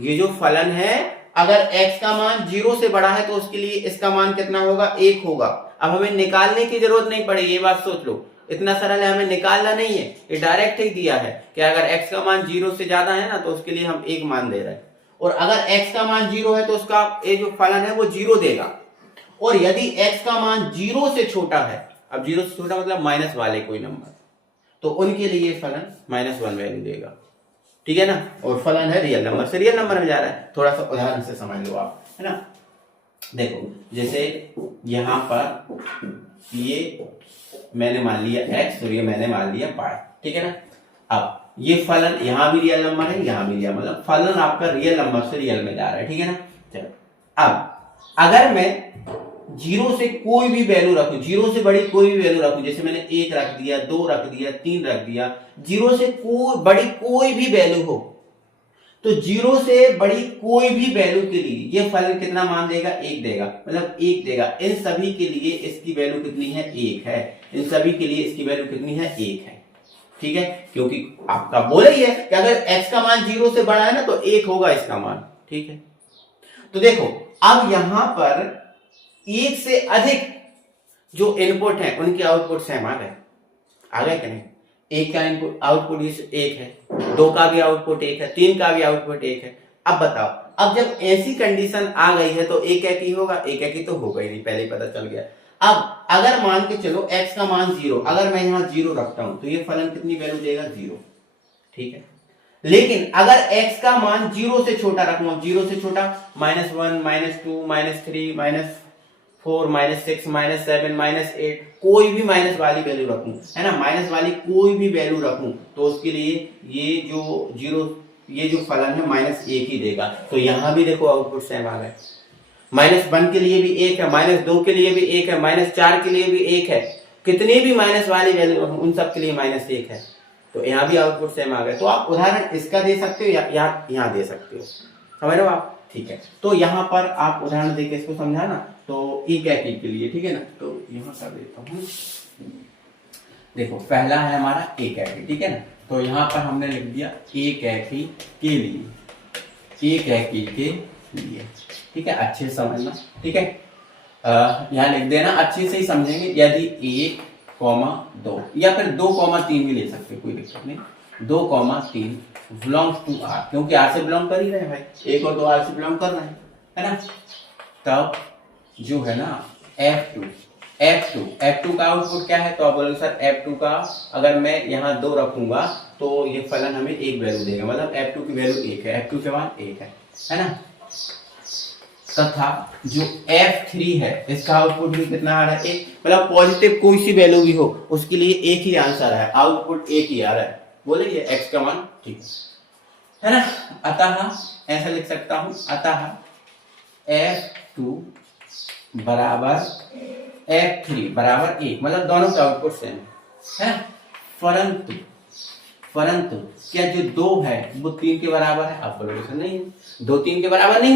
ये जो फलन है अगर x का मान 0 से बड़ा है तो उसके लिए इसका मान कितना होगा? 1 होगा। अब हमें निकालने की जरूरत नहीं पड़ेगी, ये बात सोच लो, इतना सरल है, हमें निकालना नहीं है, ये डायरेक्ट ही दिया है कि अगर x का मान 0 से ज्यादा है ना तो उसके लिए हम 1 मान दे रहे हैं, और अगर x का मान 0 है तो उसका ये जो फलन है वो 0 देगा। और यदि x का मान 0 से छोटा है, अब 0 से छोटा मतलब माइनस वाले कोई नंबर, तो उनके लिए फलन -1 वैल्यू देगा, ठीक है ना। और फलन है रियल नंबर से रियल नंबर में जा रहा है। थोड़ा सा उदाहरण से समझ लो आप, है ना। देखो जैसे यहां पर ये मैंने मान लिया x और ये मैंने मान लिया y, ठीक है ना। अब ये फलन यहां भी रियल नंबर है, यहां भी रियल, मतलब फलन आपका रियल नंबर से रियल में जा रहा है, ठीक है ना। चलो अब अगर मैं 0 से कोई भी वैल्यू रखूं, 0 से बड़ी कोई भी वैल्यू रखूं, जैसे मैंने 1 रख दिया, 2 रख दिया, 3 रख दिया, 0 से कोई बड़ी कोई भी वैल्यू हो, तो 0 से बड़ी कोई भी वैल्यू के लिए ये फलन कितना मान देगा? 1 देगा, मतलब 1 देगा। इन सभी के लिए इसकी वैल्यू कितनी है? 1 है। इन सभी के लिए इसकी वैल्यू कितनी है? 1 है, ठीक है। क्योंकि आपका बोला ही है कि अगर x का मान 0 से बड़ा है ना तो 1 होगा इसका मान, ठीक है। तो देखो अब यहां पर 1 से अधिक जो इनपुट है उनके आउटपुट सेम आ गए कि नहीं? 1 का इनपुट आउटपुट 1 है, 2 का भी आउटपुट 1 है, 3 का भी आउटपुट 1 है। अब बताओ, अब जब ऐसी कंडीशन आ गई है तो एकैकी होगा? एकैकी तो होगा ही नहीं, पहले ही पता चल गया। अब अगर मान के चलो x का मान 0, अगर मैं यहां 0 रखता हूं तो ये फलन कितनी वैल्यू देगा? 0, ठीक है। लेकिन अगर x का मान 0 से छोटा रखूंगा, 0 से छोटा -1, -2, -3, -4, -6, -7, -8, कोई भी माइनस वाली वैल्यू रखूं, है ना, माइनस वाली कोई भी वैल्यू रखूं तो उसके लिए ये जो 0, ये जो फलन है -1 ही देगा। तो यहां भी देखो आउटपुट सेम आ गए। -1 के लिए भी 1 है, -2 के लिए भी 1 है, -4 के लिए भी 1 है, कितनी भी माइनस वाली वैल्यू उन सब के लिए -1 है, तो यहाँ भी आउटपुट सेम आ गए। तो आप उदाहरण इसका दे सकते हो या यहाँ दे सकते हो, समझ रहे हो आप, ठीक है। तो यहाँ पर आप उदाहरण देके इसको समझाना, तो एकैकी के लिए, ठीक है ना। तो यहाँ कर देता हूँ, देखो पहला है हमारा एकैकी, ठीक है ना। तो यहाँ पर हमने लिख दिया एकैकी के लिए, एकैकी के लिए, ठीक है, अच्छे से समझना, ठीक है। यहाँ लिख देना, अच्छे से ही समझेंगे। यदि 1,2 या फिर 2,3 भी ले सकते, कोई दिक्कत नहीं, 2,3 बिलोंग्स टू R, क्योंकि R से बिलोंग कर ही रहे हैं भाई, 1 और 2 R से बिलोंग कर रहे हैं, है ना। तब जो है ना F2 का आउटपुट क्या है? तो आप बोलोगे सर F2 का अगर मैं यहाँ 2 रखूंगा तो ये फलन हमें 1 वैल्यू देगा, मतलब F2 की वैल्यू 1 है, F2 के बाद 1 है ना। तथा जो F3 है इसका आउटपुट भी कितना आ रहा है? 1, मतलब पॉजिटिव कोई सी वैल्यू भी हो उसके लिए 1 ही आंसर है, आउटपुट 1 ही आ रहा है, बोले ये x का मान, ठीक है ना। अतः ऐसा लिख सकता हूं, अतः F2 बराबर F3 बराबर 1, मतलब दोनों का आउटपुट सेम है। परंतु क्या जो 2 है वो 3 के बराबर है? आप बोलोगे सर नहीं, 2 3 के बराबर नहीं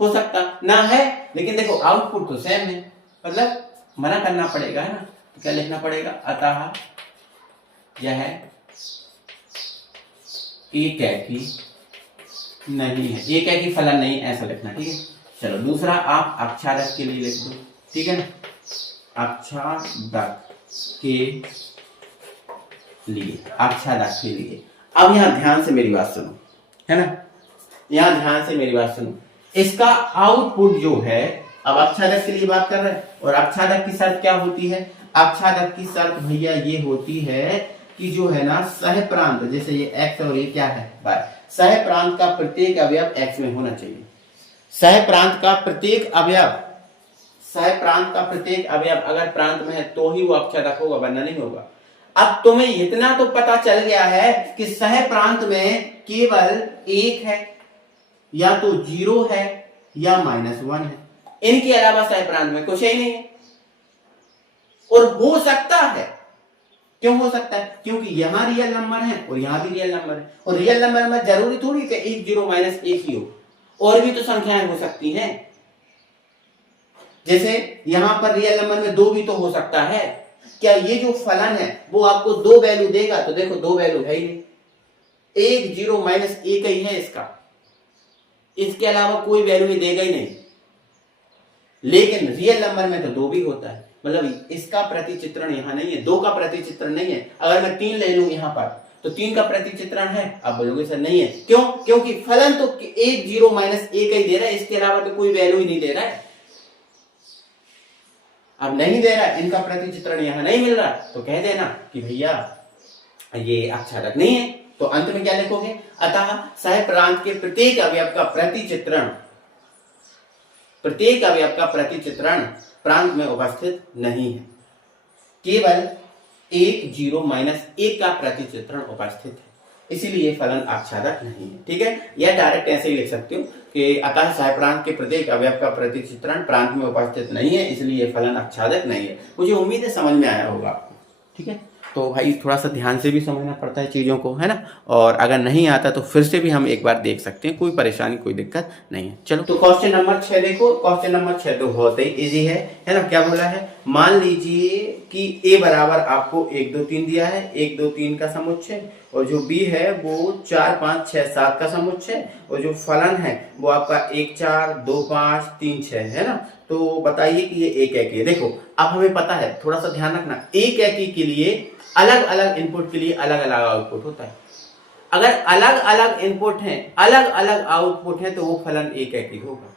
हो सकता ना है, लेकिन देखो आउटपुट तो सेम है, मतलब मना करना पड़ेगा, है ना। तो क्या लिखना पड़ेगा? अतः यह एकैकी नहीं है, एकैकी फलन नहीं, ऐसा लिखना, ठीक है। चलो दूसरा आप अक्षादक के लिए लिख दो, ठीक है ना, अक्षादक के लिए, अक्षादक के लिए। अब यहां ध्यान से मेरी बात सुनो, है ना, यहां ध्यान से मेरी बात सुनो। इसका आउटपुट जो है, अब अक्षादक के लिए बात कर रहे हैं, और अक्षादक की शर्त क्या होती है? अक्षादक की शर्त भैया ये होती है कि जो है ना सह प्रांत, जैसे ये x और ये क्या है y, सह प्रांत का प्रत्येक अवयव x में होना चाहिए। सह प्रांत का प्रत्येक अवयव अगर प्रांत में है तो ही वो अक्षादक होगा, वरना नहीं होगा। अब तुम्हें इतना तो पता चल गया है कि सह प्रांत में केवल 1 है, या तो 0 है या -1 है, इनके अलावा सहप्रांत में कुछ ही नहीं है। और हो सकता है, क्यों हो सकता है? क्योंकि यहां रियल नंबर है और यहां भी रियल नंबर है, और रियल नंबर में जरूरी थोड़ी कि 1 0 माइनस 1 ही हो, और भी तो संख्याएं हो सकती हैं। जैसे यहां पर रियल नंबर में 2 भी तो हो सकता है। क्या ये जो फलन है वो आपको 2 वैल्यू देगा? तो देखो 2 वैल्यू है ही नहीं, 1 0 माइनस 1 ही है इसका, इसके अलावा कोई वैल्यू ये देगा ही नहीं। लेकिन रियल नंबर में तो 2 भी होता है, मतलब इसका प्रतिचित्रण यहां नहीं है, 2 का प्रतिचित्रण नहीं है। अगर मैं 3 ले लूं यहां पर, तो 3 का प्रतिचित्रण है? आप बोलोगे सर नहीं है। क्यों? क्योंकि फलन तो 1 0 माइनस 1 ही दे रहा है, इसके अलावा तो कोई वैल्यू ही नहीं दे रहा है। अब नहीं दे रहा है, इनका प्रतिचित्रण यहां नहीं मिल रहा, तो कह देना कि भैया ये आच्छादक नहीं है। तो अंत में क्या लिखोगे? अतः सहप्रांत के प्रत्येक अवयव का प्रतिचित्रण प्रांत में उपस्थित नहीं है, केवल 1 0 माइनस 1 का प्रतिचित्रण उपस्थित है, इसीलिए फलन आच्छादक नहीं है। ठीक है, यह डायरेक्ट ऐसे ही लिख सकते हो कि अतः सहप्रांत के प्रत्येक अवयव का प्रतिचित्रण प्रांत में उपस्थित नहीं है, इसलिए फलन आच्छादक नहीं है। मुझे उम्मीद है समझ में आया होगा आपको। ठीक है, तो भाई थोड़ा सा ध्यान से भी समझना पड़ता है चीज़ों को, है ना। और अगर नहीं आता तो फिर से भी हम एक बार देख सकते हैं, कोई परेशानी कोई दिक्कत नहीं है। चलो, तो क्वेश्चन नंबर 6 देखो। क्वेश्चन नंबर 6 तो बहुत ही इजी है ना। क्या बोला है? मान लीजिए कि a बराबर आपको 1 2 3 दिया है, 1 2 3 का समुच्चय, और जो b है वो 4 5 6 7 का समुच्चय, और जो फलन है वो आपका 1 4 2 5 3 6 है ना। तो बताइए कि ये एक एकी है। देखो अब हमें पता है, थोड़ा सा ध्यान रखना, एक एकी के लिए अलग अलग इनपुट के लिए अलग अलग आउटपुट होता है। अगर अलग अलग इनपुट हैं, अलग अलग आउटपुट है, तो वो फलन एक एकी होगा।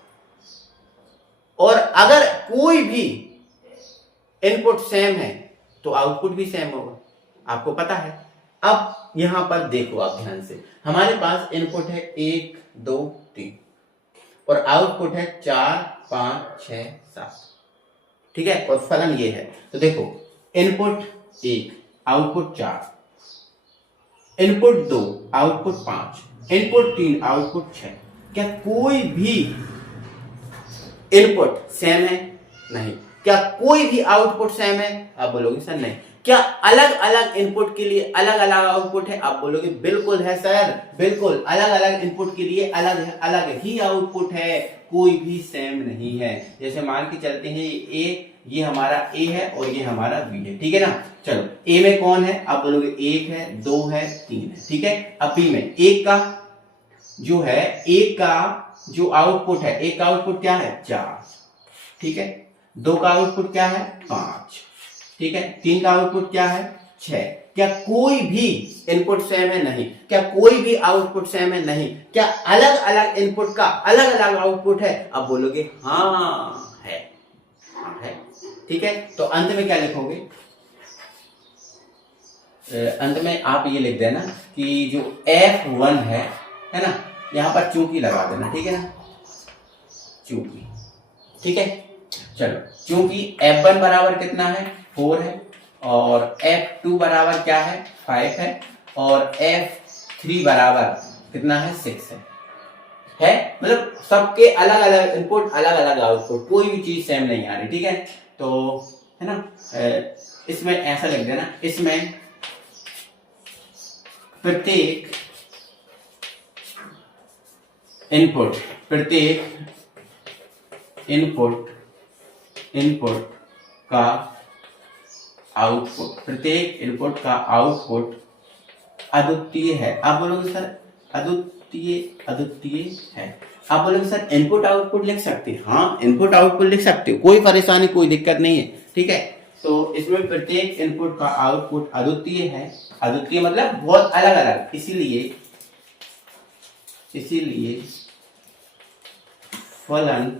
और अगर कोई भी इनपुट सेम है तो आउटपुट भी सेम होगा, आपको पता है। अब यहां पर देखो आप ध्यान से, हमारे पास इनपुट है 1 2 3 और आउटपुट है 4 5 6 7। ठीक है, और फलन ये है। तो देखो input 1 output 4, input 2 output 5, input 3 output 6। क्या कोई भी इनपुट सेम है? नहीं। क्या कोई भी आउटपुट सेम है? आप बोलोगे सर नहीं। क्या अलग अलग इनपुट के लिए अलग अलग आउटपुट है? आप बोलोगे बिल्कुल है सर, बिल्कुल अलग अलग इनपुट के लिए अलग अलग ही आउटपुट है, कोई भी सेम नहीं है। जैसे मान के चलते हैं ये हमारा A है और ये हमारा B है। ठीक है ना। चलो A में कौन है? आप बोलोगे 1 है 2 है 3 है। ठीक है, अब B में 1 का जो है, 1 का जो आउटपुट है, 1 का आउटपुट क्या है? 4। ठीक है, 2 का आउटपुट क्या है? 5। ठीक है, 3 का आउटपुट क्या है? 6। क्या कोई भी इनपुट सेम है? नहीं। क्या कोई भी आउटपुट सेम है? नहीं। क्या अलग अलग इनपुट का अलग अलग आउटपुट है? अब बोलोगे हाँ है, हाँ है। ठीक है, तो अंत में क्या लिखोगे? अंत में आप ये लिख देना कि जो F1 है ना, यहां पर चूंकि लगा देना। ठीक है ना, चूंकि। ठीक है, चलो चूंकि F1 बराबर कितना है? 4 है, और F2 बराबर क्या है? 5 है, और F3 बराबर कितना है? 6 है। मतलब सबके अलग अलग इनपुट अलग अलग आउटपुट, कोई भी चीज सेम नहीं आ रही। ठीक है, तो है ना, इसमें ऐसा लिख देना, इसमें प्रत्येक इनपुट का आउटपुट, प्रत्येक इनपुट का आउटपुट अद्वितीय है। आप बोलोगे सर अद्वितीय है। आप बोलोगे सर इनपुट आउटपुट लिख सकते हैं? हाँ, इनपुट आउटपुट लिख सकते हो, कोई परेशानी कोई दिक्कत नहीं है। ठीक है, तो इसमें प्रत्येक इनपुट का आउटपुट अद्वितीय है। अद्वितीय मतलब बहुत अलग अलग, इसीलिए फलन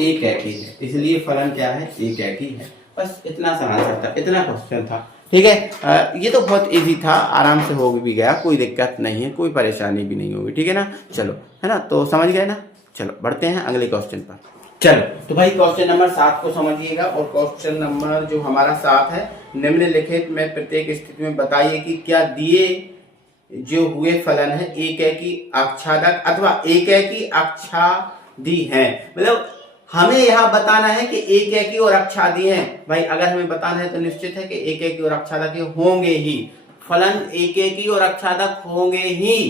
एक एकी है। इसलिए फलन क्या है? एक एकी है। बस इतना सा आंसर था, इतना क्वेश्चन था। ठीक है, ये तो बहुत इजी था, आराम से हो भी गया, कोई दिक्कत नहीं है, कोई परेशानी भी नहीं होगी। ठीक है ना, चलो, है ना, तो समझ गए ना। चलो बढ़ते हैं अगले क्वेश्चन पर। चलो तो भाई क्वेश्चन नंबर 7 को समझिएगा, और क्वेश्चन नंबर जो हमारा 7 है, निम्नलिखित में प्रत्येक स्थिति में बताइए कि क्या दिए जो हुए फलन है एक एकी आच्छादक अथवा एक एकी आच्छादी है। मतलब हमें यहाँ बताना है कि एक एकी और अक्षादी हैं। भाई अगर हमें बताना है तो निश्चित है कि एक एकी और अक्षादक होंगे ही, फलन एक एकी और अक्षादक होंगे ही,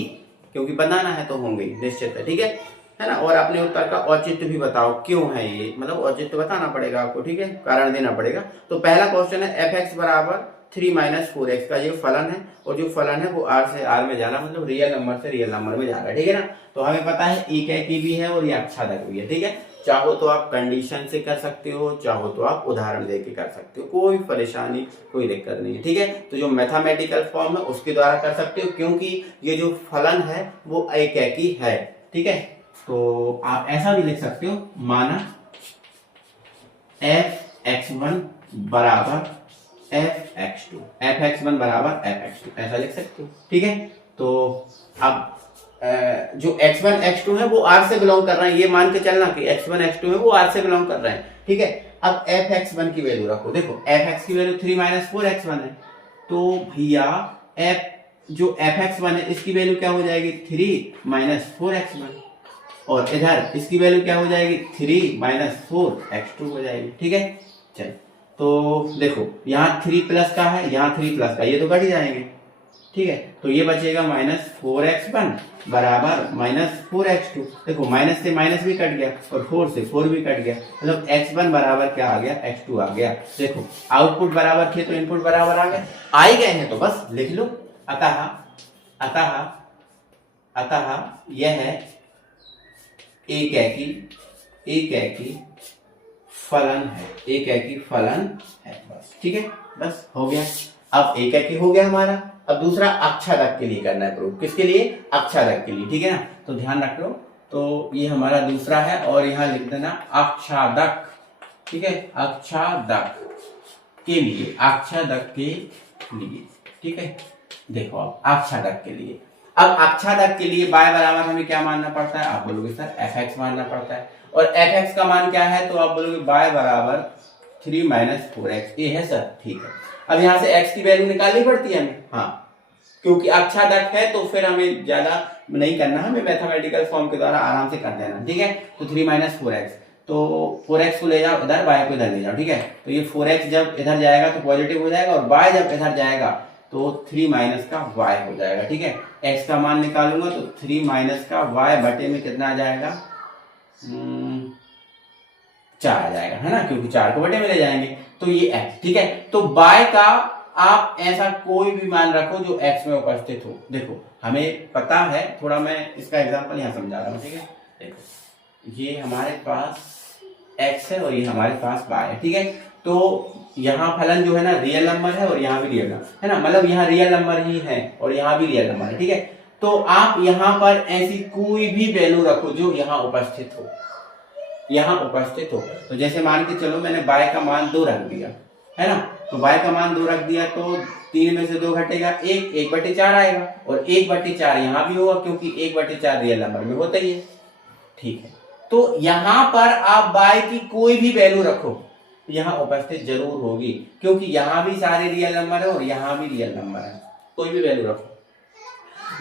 क्योंकि बनाना है तो होंगे ही, निश्चित है। ठीक है ना। और अपने उत्तर का औचित्य भी बताओ, क्यों है ये, मतलब औचित्य बताना पड़ेगा आपको, ठीक है, कारण देना पड़ेगा। तो पहला क्वेश्चन है एफ एक्स बराबर 3 - 4x का ये फलन है, और जो फलन है वो r से r में जा रहा, मतलब रियल नंबर से रियल नंबर में जा रहा है, ठीक है ना। तो हमें पता है एक एकी भी है और ये अक्षादक भी है, ठीक है। चाहो तो आप कंडीशन से कर सकते हो, चाहो तो आप उदाहरण देके कर सकते हो, कोई परेशानी कोई दिक्कत नहीं है, ठीक है। तो जो मैथमेटिकल फॉर्म है उसके द्वारा कर सकते हो, क्योंकि ये जो फलन है वो एक एकी है, ठीक है। तो आप ऐसा भी लिख सकते हो, माना f(x1) बराबर f(x2), f(x1) बराबर f(x2), ऐसा लिख सकते हो, ठीक है। तो अब जो x1 x2 है वो r से बिलोंग कर रहे हैं, ये मान के चलना कि x1 x2 है वो r से बिलोंग कर रहे हैं, ठीक है। अब f(x1) की वैल्यू रखो, देखो f(x) की वैल्यू 3 - 4x1 है, तो भैया जो f(x1) है इसकी वैल्यू क्या हो जाएगी, 3 - 4x1, और इधर इसकी वैल्यू क्या हो जाएगी, 3 - 4x2 हो जाएगी, ठीक है। चल तो देखो यहाँ 3 प्लस का है, यहाँ 3 प्लस का, ये तो कट ही जाएंगे, ठीक है। तो ये बचेगा -4x1 बराबर -4x2। देखो माइनस से माइनस भी कट गया और 4 से 4 भी कट गया, मतलब x1 बराबर क्या आ गया, x2 आ गया। देखो आउटपुट बराबर थे तो इनपुट बराबर आ गए, आ ही गए हैं तो बस लिख लो। अतः अतः अतः यह है एक एकी फलन है, एक एकी फलन है, बस, ठीक है, बस हो गया। अब एक एकी हो गया हमारा। अब दूसरा अक्षादक के लिए करना है प्रूफ, किसके लिए, अक्षादक के लिए, ठीक है ना। तो ध्यान रख लो, तो ये हमारा दूसरा है, और यहाँ लिख देना अक्षादक, ठीक है, अक्षादक के लिए, अक्षादक के लिए, ठीक है। देखो अब अक्षादक के लिए, अब अक्षादक के लिए y बराबर हमें क्या मानना पड़ता है, आप बोलोगे सर f(x) मानना पड़ता है, और f(x) का मान क्या है, तो आप बोलोगे y बराबर 3 - 4x, ये है सर, ठीक है। अब यहाँ से x की वैल्यू निकालनी पड़ती है हमें, हाँ, क्योंकि अक्षादक है तो फिर हमें ज्यादा नहीं करना, हमें मैथमेटिकल फॉर्म के द्वारा आराम से कर देना, ठीक है। तो 3 - 4x, तो 4x को ले जाओ इधर, y को इधर ले जाओ, ठीक है। तो ये 4x जब इधर जाएगा तो पॉजिटिव हो जाएगा, और y जब इधर जाएगा तो 3 - का y हो जाएगा, ठीक है। x का मान निकालूंगा तो 3 - का y बटे में कितना आ जाएगा, 4 आ जाएगा, है ना, क्योंकि 4 को बटे में ले जाएंगे, तो ये x, ठीक है। तो y का आप ऐसा कोई भी मान रखो जो x में उपस्थित हो। देखो हमें पता है, थोड़ा मैं इसका एग्जांपल यहाँ समझा रहा हूँ, ठीक है। देखो ये हमारे पास x है और ये हमारे पास y है, ठीक है। तो यहाँ फलन जो है ना रियल नंबर है, और यहाँ भी रियल नंबर है ना, मतलब यहाँ रियल नंबर ही है और यहाँ भी रियल नंबर है, ठीक है। तो आप यहाँ पर ऐसी कोई भी वैल्यू रखो जो यहाँ उपस्थित हो, यहाँ उपस्थित हो। तो जैसे मान के चलो मैंने y का मान 2 रख दिया, है ना, तो y का मान 2 रख दिया, तो 3 में से 2 घटेगा 1/4 आएगा, और 1/4 यहाँ भी होगा, क्योंकि 1/4 रियल नंबर में होता ही है, ठीक है। तो यहाँ पर आप y की कोई भी वैल्यू रखो, यहाँ उपस्थित जरूर होगी, क्योंकि यहाँ भी सारे रियल नंबर है और यहाँ भी रियल नंबर है, कोई भी वैल्यू रखो।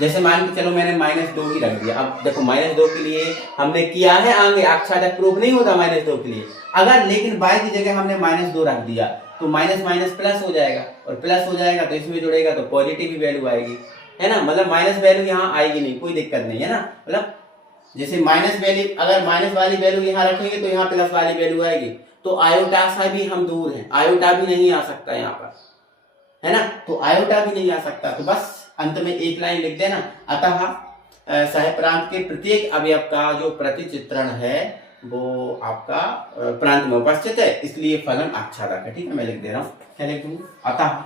जैसे मान के चलो मैंने -2 ही रख दिया। अब देखो -2 के लिए हमने किया है आगे अक्षादक प्रूफ नहीं होता -2 के लिए, अगर लेकिन y की जगह हमने -2 रख दिया तो माइनस माइनस प्लस हो जाएगा, और प्लस हो जाएगा तो इसमें जुड़ेगा तो पॉजिटिव ही वैल्यू आएगी, है ना, मतलब माइनस वैल्यू यहाँ आएगी नहीं, कोई दिक्कत नहीं है ना। मतलब जैसे माइनस वैल्यू, अगर माइनस वाली वैल्यू यहाँ रखेंगे तो यहाँ प्लस वाली वैल्यू आएगी, तो आयोटा से भी हम दूर हैं, आयोटा भी नहीं आ सकता यहाँ पर, है ना, तो आयोटा भी नहीं आ सकता। तो बस अंत में एक लाइन लिख देना, अतः सहप्रांत के प्रत्येक अवयव का जो प्रतिचित्रण है वो आपका प्रांत में उपस्थित है, इसलिए फलन आच्छादक है, ठीक है। मैं लिख दे रहा हूं, क्या लिख दूं, अतः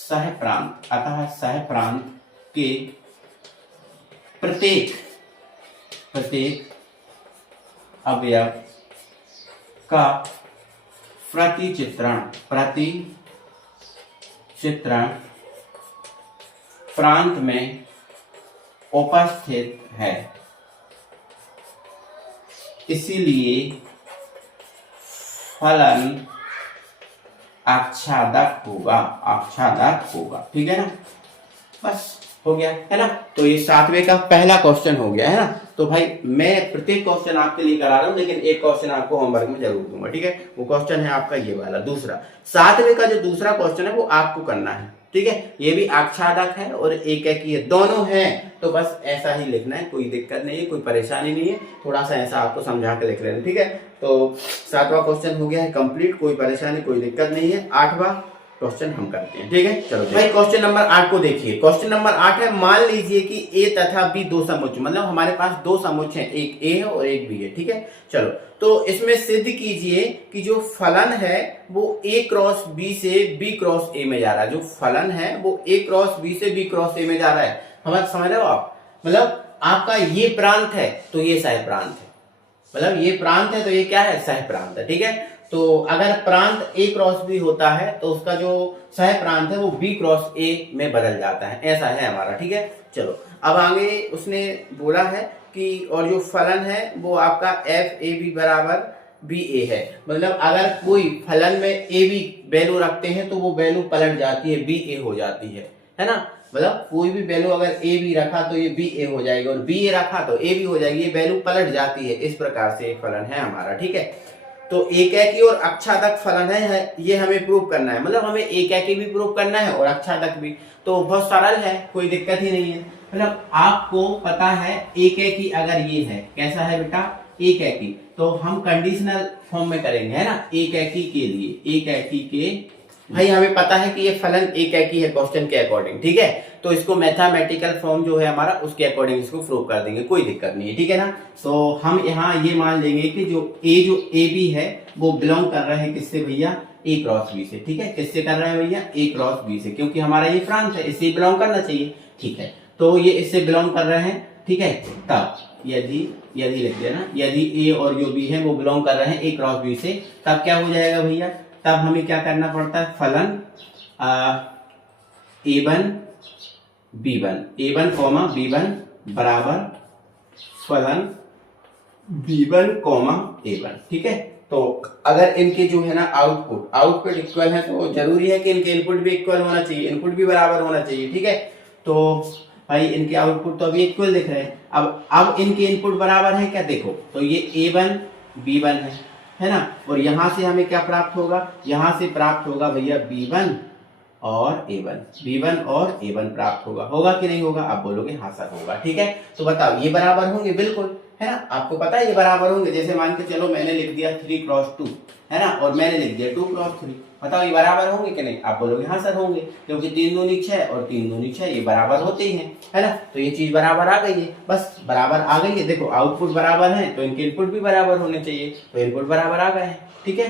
सहप्रांत के प्रत्येक अवयव का प्रतिचित्रण प्रांत में उपस्थित है, इसीलिए फलन आच्छादक होगा, ठीक है ना। बस हो गया है ना। तो ये 7वें का पहला क्वेश्चन हो गया है ना। तो भाई मैं प्रत्येक क्वेश्चन आपके लिए करा रहा हूं, लेकिन एक क्वेश्चन आपको होमवर्क में जरूर दूंगा, ठीक है। वो क्वेश्चन है आपका ये वाला दूसरा। 7वें का जो दूसरा क्वेश्चन है वो आपको करना है, ठीक है। ये भी आच्छादक है और एकाकी है, दोनों है। तो बस ऐसा ही लिखना है, कोई दिक्कत नहीं है, कोई परेशानी नहीं है। थोड़ा सा ऐसा आपको समझा के लिख लेना, ठीक है। तो 7वां क्वेश्चन हो गया है कंप्लीट, कोई परेशानी कोई दिक्कत नहीं है। 8वां क्वेश्चन हम करते हैं, ठीक है। चलो भाई क्वेश्चन नंबर 8 को देखिए। क्वेश्चन नंबर 8 है, मान लीजिए कि ए तथा बी दो समुच्च, मतलब हमारे पास दो समुच्च हैं, एक ए है और एक बी है, ठीक है। चलो तो इसमें सिद्ध कीजिए कि जो फलन है वो ए क्रॉस बी से बी क्रॉस ए में जा रहा है। जो फलन है वो ए क्रॉस बी से बी क्रॉस ए में जा रहा है। हमारा समझ रहे हो आप, मतलब आपका ये प्रांत है तो ये सह प्रांत है, मतलब ये प्रांत है तो ये क्या है, सह प्रांत है, ठीक है। तो अगर प्रांत ए क्रॉस बी होता है तो उसका जो सह प्रांत है वो बी क्रॉस ए में बदल जाता है, ऐसा है हमारा, ठीक है। चलो अब आगे उसने बोला है कि और जो फलन है वो आपका एफ ए बी बराबर बी ए है। मतलब अगर कोई फलन में ए बी वैल्यू रखते हैं तो वो वैल्यू पलट जाती है, बी ए हो जाती है ना। मतलब कोई भी वैल्यू अगर ए बी रखा तो ये बी ए हो जाएगी, और बी ए रखा तो ए बी हो जाएगी, ये वैल्यू पलट जाती है। इस प्रकार से एक फलन है हमारा, ठीक है। तो एकाकी और अक्षादक फलन है, ये हमें प्रूव करना है, मतलब हमें एकाकी भी प्रूव करना है और अक्षादक भी। तो बहुत सरल है, कोई दिक्कत ही नहीं है। मतलब आपको पता है एकाकी अगर ये है, कैसा है बेटा, एकाकी, तो हम कंडीशनल फॉर्म में करेंगे, है ना। एकाकी के लिए, एकाकी के भाई हमें पता है कि ये फलन एकाकी है क्वेश्चन के अकॉर्डिंग, ठीक है। तो इसको मैथमेटिकल फॉर्म जो है हमारा उसके अकॉर्डिंग इसको प्रूव कर देंगे, कोई दिक्कत नहीं है, ठीक है ना। तो हम यहाँ ये मान लेंगे कि जो ए बी है वो बिलोंग कर रहे हैं किससे भैया, ए क्रॉस बी से, ठीक है। किससे कर रहे हैं भैया, ए क्रॉस बी से, क्योंकि हमारा ये प्रांत है, इससे बिलोंग करना चाहिए, ठीक है। तो ये इससे बिलोंग कर रहे हैं, ठीक है। तब यदि लिख देना, यदि ए और जो बी है वो बिलोंग कर रहे हैं ए क्रॉस बी से, तब क्या हो जाएगा भैया, तब हमें क्या करना पड़ता है, फलन A1 B1, A1 B1 बराबर फलन B1 A1, ठीक है। तो अगर इनके जो है ना आउटपुट इक्वल है तो जरूरी है कि इनके इनपुट भी इक्वल होना चाहिए, इनपुट भी बराबर होना चाहिए, ठीक है। तो भाई इनके आउटपुट तो अभी इक्वल दिख रहे हैं। अब इनके इनपुट बराबर है क्या, देखो तो ये A1 B1 है ना। और यहां से हमें क्या प्राप्त होगा, यहां से प्राप्त होगा भैया B1 और A1, B1 और A1 प्राप्त होगा कि नहीं होगा, आप बोलोगे हाँ सर होगा, ठीक है। तो बताओ ये बराबर होंगे, बिल्कुल, है ना। आपको पता है ये बराबर होंगे। जैसे मान के चलो मैंने लिख दिया 3 क्रॉस 2, है ना, और मैंने लिख दिया 2 क्रॉस 3, बताओ ये बराबर होंगे कि नहीं, आप बोलोगे हाँ सर होंगे, क्योंकि 3 दूनी 6 और 3 दूनी 6 ये बराबर होते ही हैं, है ना। तो ये चीज बराबर आ गई है, बस बराबर आ गई है। देखो आउटपुट बराबर है तो इनके इनपुट भी बराबर होने चाहिए, तो इनपुट बराबर आ गए हैं, ठीक है।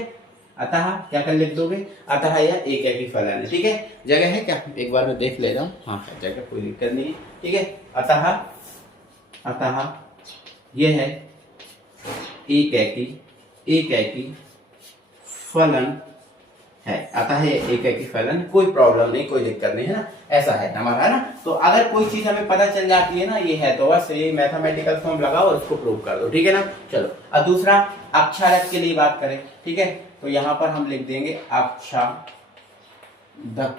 अतः क्या कर लिख दोगे, अतः यह एकाकी फलन है, ठीक है। जगह है क्या, एक बार मैं देख ले रहा हूँ, हाँ है जगह, कोई दिक्कत नहीं है, ठीक है। अतः यह है एकाकी फलन है, अतः यह एकाकी फलन, कोई प्रॉब्लम नहीं, कोई दिक्कत नहीं, है ना। ऐसा है हमारा, है ना। तो अगर कोई चीज हमें पता चल जाती है ना ये है, तो बस ये मैथमेटिकल फॉर्म लगाओ और उसको प्रूव कर दो, ठीक है ना। चलो अब दूसरा अक्षादक के लिए बात करें, ठीक है। तो यहाँ पर हम लिख देंगे अक्षादक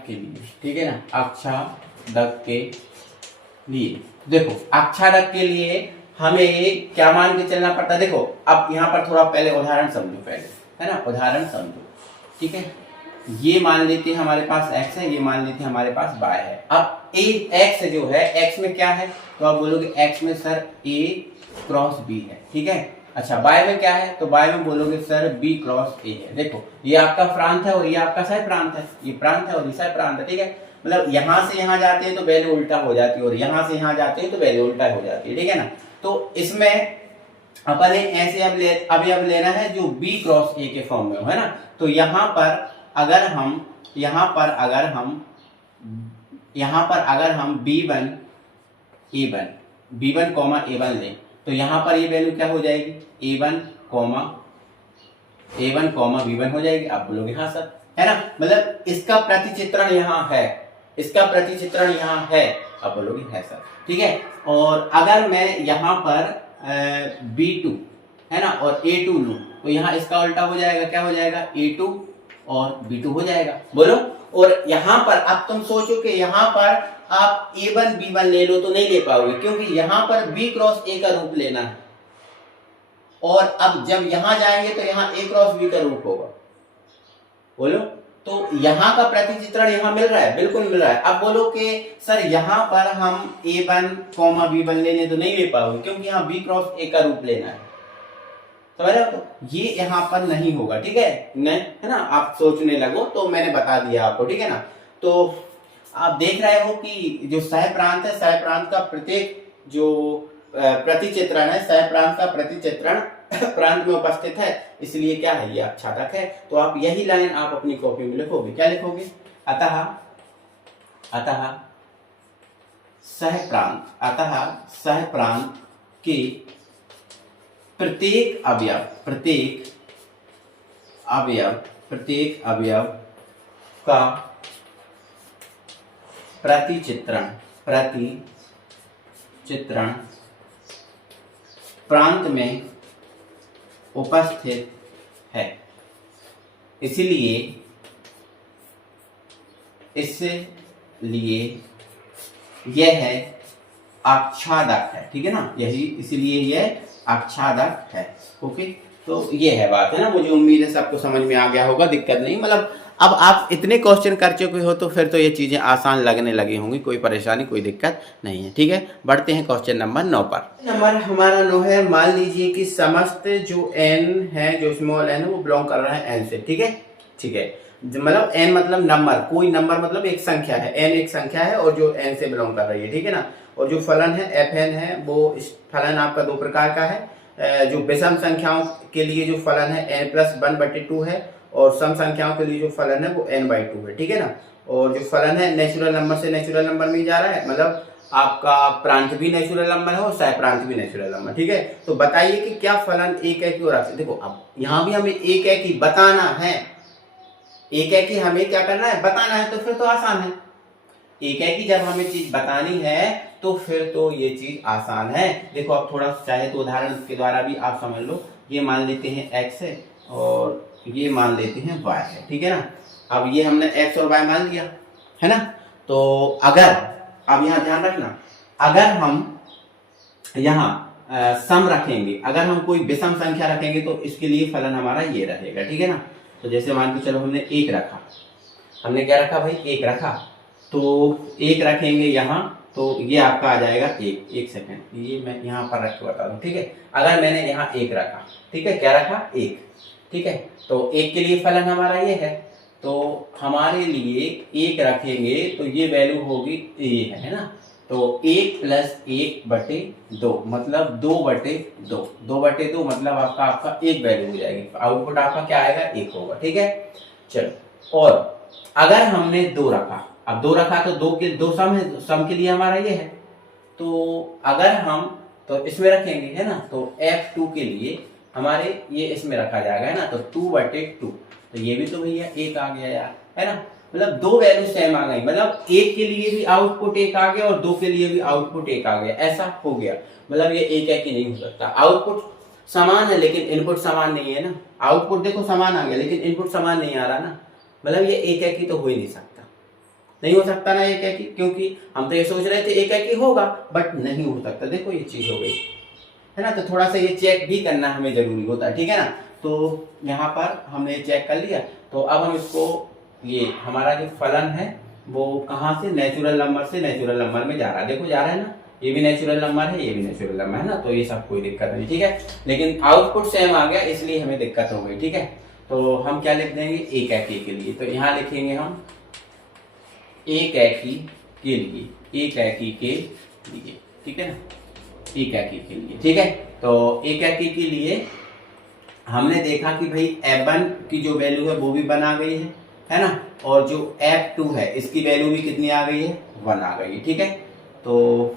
के लिए, ठीक है ना, अक्षादक के लिए। देखो अक्षादक के लिए हमें क्या मान के चलना पड़ता है, देखो अब यहाँ पर थोड़ा पहले उदाहरण समझो, पहले, है ना, उदाहरण समझो, ठीक है। ये मान लेते हैं हमारे पास x है, ये मान लेते हैं हमारे पास y है। अब x जो है, x में क्या है, तो आप बोलोगे x में सर a क्रॉस b है, ठीक है। अच्छा y में क्या है, तो y में बोलोगे सर b क्रॉस a है। देखो ये आपका प्रांत है और ये आपका सह प्रांत है, ये प्रांत है और ये सह प्रांत है, ठीक है। मतलब यहां से यहां जाते हैं तो वैल्यू उल्टा हो जाती है, और यहां से यहां जाते हैं तो वैल्यू उल्टा हो जाती है, ठीक है ना। तो इसमें अपन ऐसे अब लेना है जो b क्रॉस a के फॉर्म में हो, है ना। तो यहाँ पर अगर हम B1 A1 लें तो यहाँ पर ये वैल्यू क्या हो जाएगी, A1 B1 हो जाएगी। आप बोलोगे हाँ सर, है ना। मतलब इसका प्रतिचित्रण यहाँ है, आप बोलोगे है सर, ठीक है। और अगर मैं यहाँ पर B2 है ना और A2 लूं तो यहाँ इसका उल्टा हो जाएगा, क्या हो जाएगा, A2 और B2 हो जाएगा। बोलो। और यहां पर अब तुम सोचो कि यहां पर आप A1 B1 ले लो तो नहीं ले पाओगे, क्योंकि यहां पर B क्रॉस A का रूप लेना है, और अब जब यहां जाएंगे तो यहां A क्रॉस B का रूप होगा। बोलो। तो यहां का प्रतिचित्रण यहां मिल रहा है, बिल्कुल मिल रहा है। अब बोलो कि सर यहां पर हम A1, B1 ले लें तो नहीं ले पाओगे, क्योंकि यहां B क्रॉस A का रूप लेना है। समझ रहे हो? तो ये यहाँ पर नहीं होगा, ठीक है है ना। आप सोचने लगो तो मैंने बता दिया आपको, ठीक है ना। तो आप देख रहे हो कि जो सह प्रांत है, सह प्रांत का प्रत्येक जो प्रतिचित्रण है, सह प्रांत का प्रतिचित्रण प्रांत में उपस्थित है, इसलिए क्या है, ये आच्छादक है। तो आप यही लाइन आप अपनी कॉपी में लिखोगे। क्या लिखोगे? अतः सह प्रांत के प्रत्येक अवयव का प्रतिचित्रण प्रांत में उपस्थित है, इसलिए यह आच्छादक है, ठीक है ना। यही इसलिए यह आच्छादक है। ओके, तो ये है बात, है ना। मुझे उम्मीद है सबको समझ में आ गया होगा, दिक्कत नहीं। मतलब अब आप इतने क्वेश्चन कर चुके हो तो फिर तो ये चीजें आसान लगने लगी होंगी, कोई परेशानी कोई दिक्कत नहीं है, ठीक है। बढ़ते हैं क्वेश्चन नंबर 9 पर। नंबर हमारा 9 है। मान लीजिए कि समस्त जो n है, जो स्मॉल n है, वो बिलोंग कर रहा है n से, ठीक है। मतलब n मतलब नंबर, कोई नंबर मतलब एक संख्या है, n एक संख्या है और जो n से बिलोंग कर रही है, ठीक है ना। और जो फलन है fn है, वो इस फलन आपका दो प्रकार का है। जो विषम संख्याओं के लिए जो फलन है n+1/2 है, और सम संख्याओं के लिए जो फलन है वो n/2 है, ठीक है ना। और जो फलन है नेचुरल नंबर से नेचुरल नंबर में जा रहा है, मतलब आपका प्रांत भी नेचुरल नंबर है और सह प्रांत भी नेचुरल नंबर, ठीक है। तो बताइए कि क्या फलन एक है कि और आपसे देखो, अब यहाँ भी हमें एक है कि बताना है, एक है कि हमें क्या करना है, बताना है। तो फिर तो आसान है, एक है कि जब हमें चीज बतानी है तो फिर तो ये चीज आसान है। देखो अब थोड़ा चाहे तो उदाहरण के द्वारा भी आप समझ लो। ये मान लेते हैं x है और ये मान लेते हैं y है, ठीक है ना। अब ये हमने x और y मान लिया है ना। तो अगर अब यहाँ ध्यान रखना, अगर हम यहाँ सम रखेंगे, अगर हम कोई विषम संख्या रखेंगे तो इसके लिए फलन हमारा ये रहेगा, ठीक है ना। तो जैसे मान के चलो हमने एक रखा, हमने क्या रखा भाई, एक रखा, तो एक रखेंगे यहाँ, तो ये आपका आ जाएगा एक सेकंड, ये मैं यहाँ पर रख के बता दूं, ठीक है। अगर मैंने यहाँ एक रखा, ठीक है, क्या रखा, एक, ठीक है। तो एक के लिए फलन हमारा ये है, तो हमारे लिए एक रखेंगे तो ये वैल्यू होगी ए, है ना। तो 1+1/2 मतलब 2/2, 2/2 मतलब आपका एक वैल्यू हो जाएगी, आउटपुट आपका क्या आएगा, एक होगा, ठीक है। चलो, और अगर हमने 2 रखा, अब 2 रखा तो दो सम है, सम के लिए हमारा ये है, तो अगर हम तो इसमें रखेंगे, है ना। तो f2 के लिए हमारे ये इसमें रखा जाएगा, है ना। तो 2/2, तो ये भी तो भैया एक आ गया यार, है ना। मतलब दो वैल्यू सेम आ गई, मतलब एक के लिए भी आउटपुट एक आ गया और 2 के लिए भी आउटपुट एक आ गया, ऐसा हो गया। मतलब ये एक है कि नहीं हो सकता, आउटपुट समान है लेकिन इनपुट समान नहीं है ना। आउटपुट देखो समान आ गया लेकिन इनपुट समान नहीं आ रहा ना, मतलब ये एक है कि तो हो ही नहीं सकता, नहीं हो सकता ना एक है कि, क्योंकि हम तो ये सोच रहे थे एक है कि होगा, बट नहीं हो सकता। देखो ये चीज हो गई, है ना। तो थोड़ा सा ये चेक भी करना हमें जरूरी होता है, ठीक है ना। तो यहाँ पर हमने चेक कर लिया, तो अब हम इसको, ये हमारा जो फलन है वो कहाँ से, नेचुरल नंबर से नेचुरल नंबर में जा रहा है, देखो जा रहा है ना। ये भी नेचुरल नंबर है, ये भी नेचुरल नंबर है ना, तो ये सब कोई दिक्कत नहीं, ठीक है। लेकिन आउटपुट सेम आ गया इसलिए हमें दिक्कत हो गई, ठीक है। तो हम क्या लिख देंगे, एक एकी के लिए, तो यहाँ लिखेंगे हम एक एकी के लिए, एक एकी के लिए, ठीक है ना, एक एकी के लिए, ठीक है। तो एक एकी के लिए हमने देखा कि भाई f1 की जो वैल्यू है वो भी 1 आ गई है ना। और जो f2 है इसकी वैल्यू भी कितनी आ गई है, 1 आ गई है, ठीक है। तो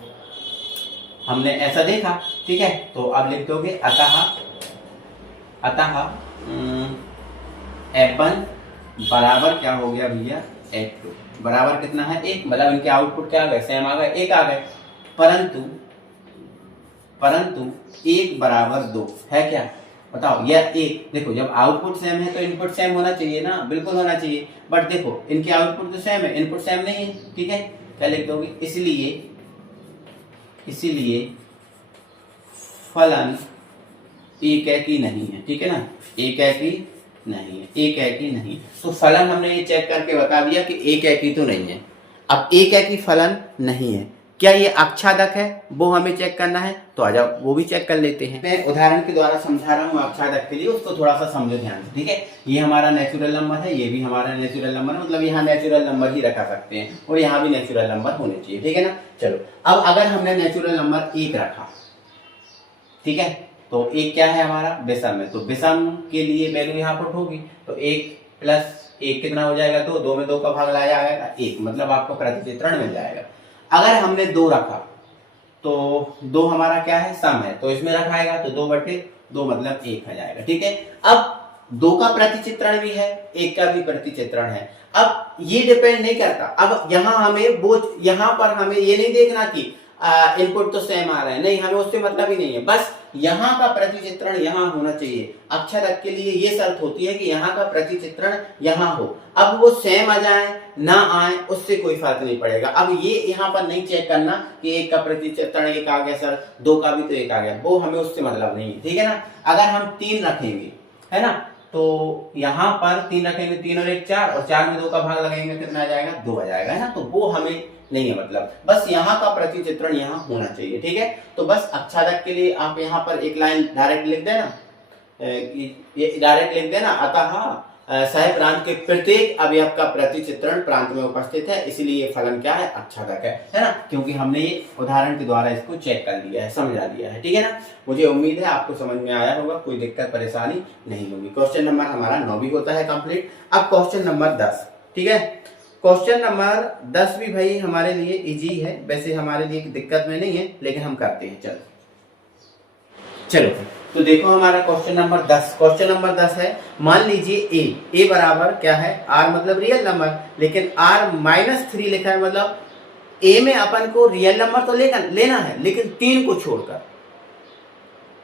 हमने ऐसा देखा, ठीक है। तो अब लिख दोगे अतः f1 बराबर क्या हो गया भैया, f2 बराबर कितना है, 1, मतलब इनके आउटपुट क्या आ गए, सेम आ गए, 1 आ गए। परंतु 1 बराबर 2 है क्या, बताओ, या ए देखो जब आउटपुट सेम है तो इनपुट सेम होना चाहिए ना, बिल्कुल होना चाहिए। बट देखो इनके आउटपुट तो सेम है, इनपुट सेम नहीं है, ठीक है, क्या लिख दोगे, इसीलिए फलन एक है कि नहीं है, ठीक है ना, एक है कि नहीं है, एक है कि नहीं। तो फलन हमने ये चेक करके बता दिया कि एक है कि तो नहीं है। अब एक है कि फलन नहीं है, क्या ये आच्छादक है, वो हमें चेक करना है, तो आ जाओ वो भी चेक कर लेते हैं। मैं उदाहरण के द्वारा समझा रहा हूँ आच्छादक के लिए, उसको थोड़ा सा समझो ध्यान से, ठीक है। ये हमारा नेचुरल नंबर है, ये भी हमारा नेचुरल नंबर है, मतलब यहाँ नेचुरल नंबर ही रखा सकते हैं और यहाँ भी नेचुरल नंबर होने चाहिए, ठीक है ना। चलो अब अगर हमने नेचुरल नंबर एक रखा, ठीक है, तो एक क्या है हमारा विषम है, तो विषम के लिए वैल्यू यहाँ पर होगी, तो एक प्लस एक कितना हो जाएगा, तो दो में दो का भाग लाया जाएगा एक, मतलब आपको प्रतिचित्रण मिल जाएगा। अगर हमने दो रखा तो दो हमारा क्या है, सम है, तो इसमें रखाएगा तो 2/2 मतलब 1 आ जाएगा, ठीक है। अब दो का प्रतिचित्रण भी है, एक का भी प्रतिचित्रण है। अब ये डिपेंड नहीं करता, अब यहाँ हमें वो, यहाँ पर हमें ये नहीं देखना कि इनपुट तो सेम आ रहा है, नहीं, हमें उससे मतलब ही नहीं है, बस यहाँ का प्रतिचित्रण यहाँ होना चाहिए। आच्छादक के लिए ये शर्त होती है कि यहाँ का प्रतिचित्रण यहाँ हो। अब वो सेम आ जाए ना आए उससे कोई फर्क नहीं पड़ेगा। अब ये यहाँ पर नहीं चेक करना कि एक का प्रतिचित्रण एक आ गया सर, दो का भी तो एक आ गया, वो हमें उससे मतलब नहीं है, ठीक है ना। अगर हम 3 रखेंगे, है ना, तो यहाँ पर 3 रखेंगे, 3 और 1 4, और 4 में 2 का भाग लगाएंगे कितना आ जाएगा, 2 आ जाएगा, है ना। तो वो हमें नहीं है मतलब, बस यहाँ का प्रतिचित्रण यहाँ होना चाहिए, ठीक है। तो बस आच्छादक के लिए आप यहाँ पर एक लाइन डायरेक्ट लिख देना, ये डायरेक्ट लिख देना, अतः सह प्रांत के प्रत्येक अवयव का प्रतिचित्रण प्रांत में उपस्थित है, इसलिए ये फलन क्या है, आच्छादक है ना, क्योंकि हमने ये उदाहरण के द्वारा इसको चेक कर लिया है, समझा लिया है, ठीक है ना। मुझे उम्मीद है आपको समझ में आया होगा, कोई दिक्कत परेशानी नहीं होगी। क्वेश्चन नंबर हमारा 9 भी होता है कंप्लीट। अब क्वेश्चन नंबर 10, ठीक है। क्वेश्चन नंबर 10 भी भाई हमारे लिए इजी है, वैसे हमारे लिए दिक्कत में नहीं है, लेकिन हम करते हैं। चलो तो देखो हमारा क्वेश्चन नंबर 10, क्वेश्चन नंबर 10 है, मान लीजिए ए बराबर क्या है, आर मतलब रियल नंबर, लेकिन आर -3 लिखा है, मतलब ए में अपन को रियल नंबर तो लेना है, लेकिन 3 को छोड़कर,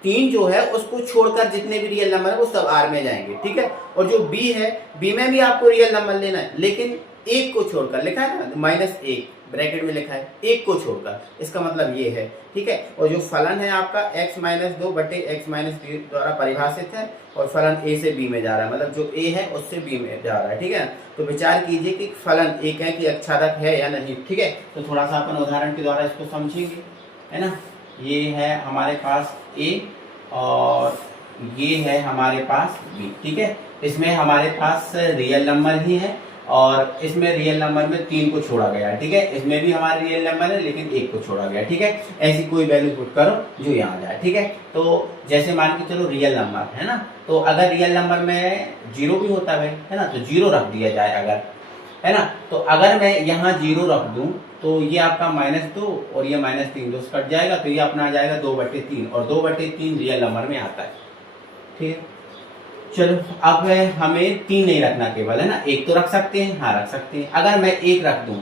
3 जो है उसको छोड़कर जितने भी रियल नंबर है वो सब आर में जाएंगे, ठीक है। और जो बी है, बी में भी आपको रियल नंबर लेना है, लेकिन एक को छोड़कर, लिखा है ना -1 ब्रैकेट में लिखा है, एक को छोड़कर, इसका मतलब ये है, ठीक है। और जो फलन है आपका x - 2 बटे x - 3 द्वारा परिभाषित है, और फलन a से b में जा रहा है, मतलब जो a है उससे b में जा रहा है, ठीक है। तो विचार कीजिए कि फलन एक है कि आच्छादक है या नहीं, ठीक है। तो थोड़ा सा अपन उदाहरण के द्वारा इसको समझेंगे, है ना। ये है हमारे पास a और ये है हमारे पास b, ठीक है। इसमें हमारे पास रियल नंबर ही है और इसमें रियल नंबर में 3 को छोड़ा गया है, ठीक है। इसमें भी हमारे रियल नंबर है लेकिन 1 को छोड़ा गया है, ठीक है। ऐसी कोई वैल्यू पुट करो जो यहाँ जाए, ठीक है। तो जैसे मान के चलो रियल नंबर है ना, तो अगर रियल नंबर में 0 भी होता है ना, तो 0 रख दिया जाए अगर, है ना। तो अगर मैं यहाँ 0 रख दूं तो ये आपका -2 और ये -3 2 कट जाएगा, तो ये अपना आ जाएगा 2/3, और 2/3 रियल नंबर में आता है, ठीक है। चलो अब हमें 3 नहीं रखना केवल, है ना, 1 तो रख सकते हैं, हाँ रख सकते हैं। अगर मैं 1 रख दूं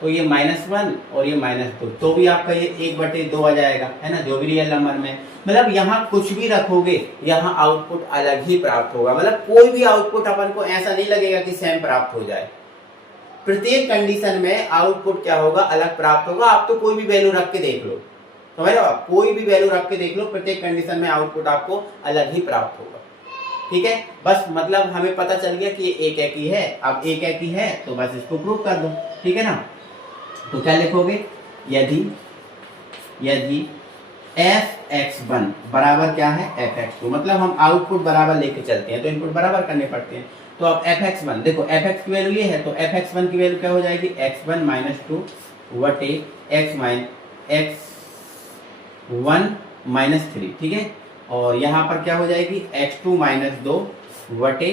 तो ये -1 और ये -2, तो भी आपका ये 1/2 आ जाएगा, है ना, जो भी रियल नंबर में, मतलब यहाँ कुछ भी रखोगे यहाँ आउटपुट अलग ही प्राप्त होगा, मतलब कोई भी आउटपुट अपन को ऐसा नहीं लगेगा कि सेम प्राप्त हो जाए। प्रत्येक कंडीशन में आउटपुट क्या होगा, अलग प्राप्त होगा। आप तो कोई भी वैल्यू रख के देख लो, समझ लो, कोई भी वैल्यू रख के देख लो, प्रत्येक कंडीशन में आउटपुट आपको अलग ही प्राप्त होगा, ठीक है। बस मतलब हमें पता चल गया कि ये एक एक ही है। अब एक एक ही है तो बस इसको प्रूव कर दो, ठीक है ना। तो क्या लिखोगे, यदि fx1 बराबर क्या है fx2, मतलब हम आउटपुट बराबर लेके चलते हैं तो इनपुट बराबर करने पड़ते हैं। तो अब fx1 देखो, fx की वैल्यू ये है, तो fx1 की वैल्यू क्या हो जाएगी, x1 - 2 बटे x1 - 3, ठीक है। और यहाँ पर क्या हो जाएगी, x2 - 2 बटे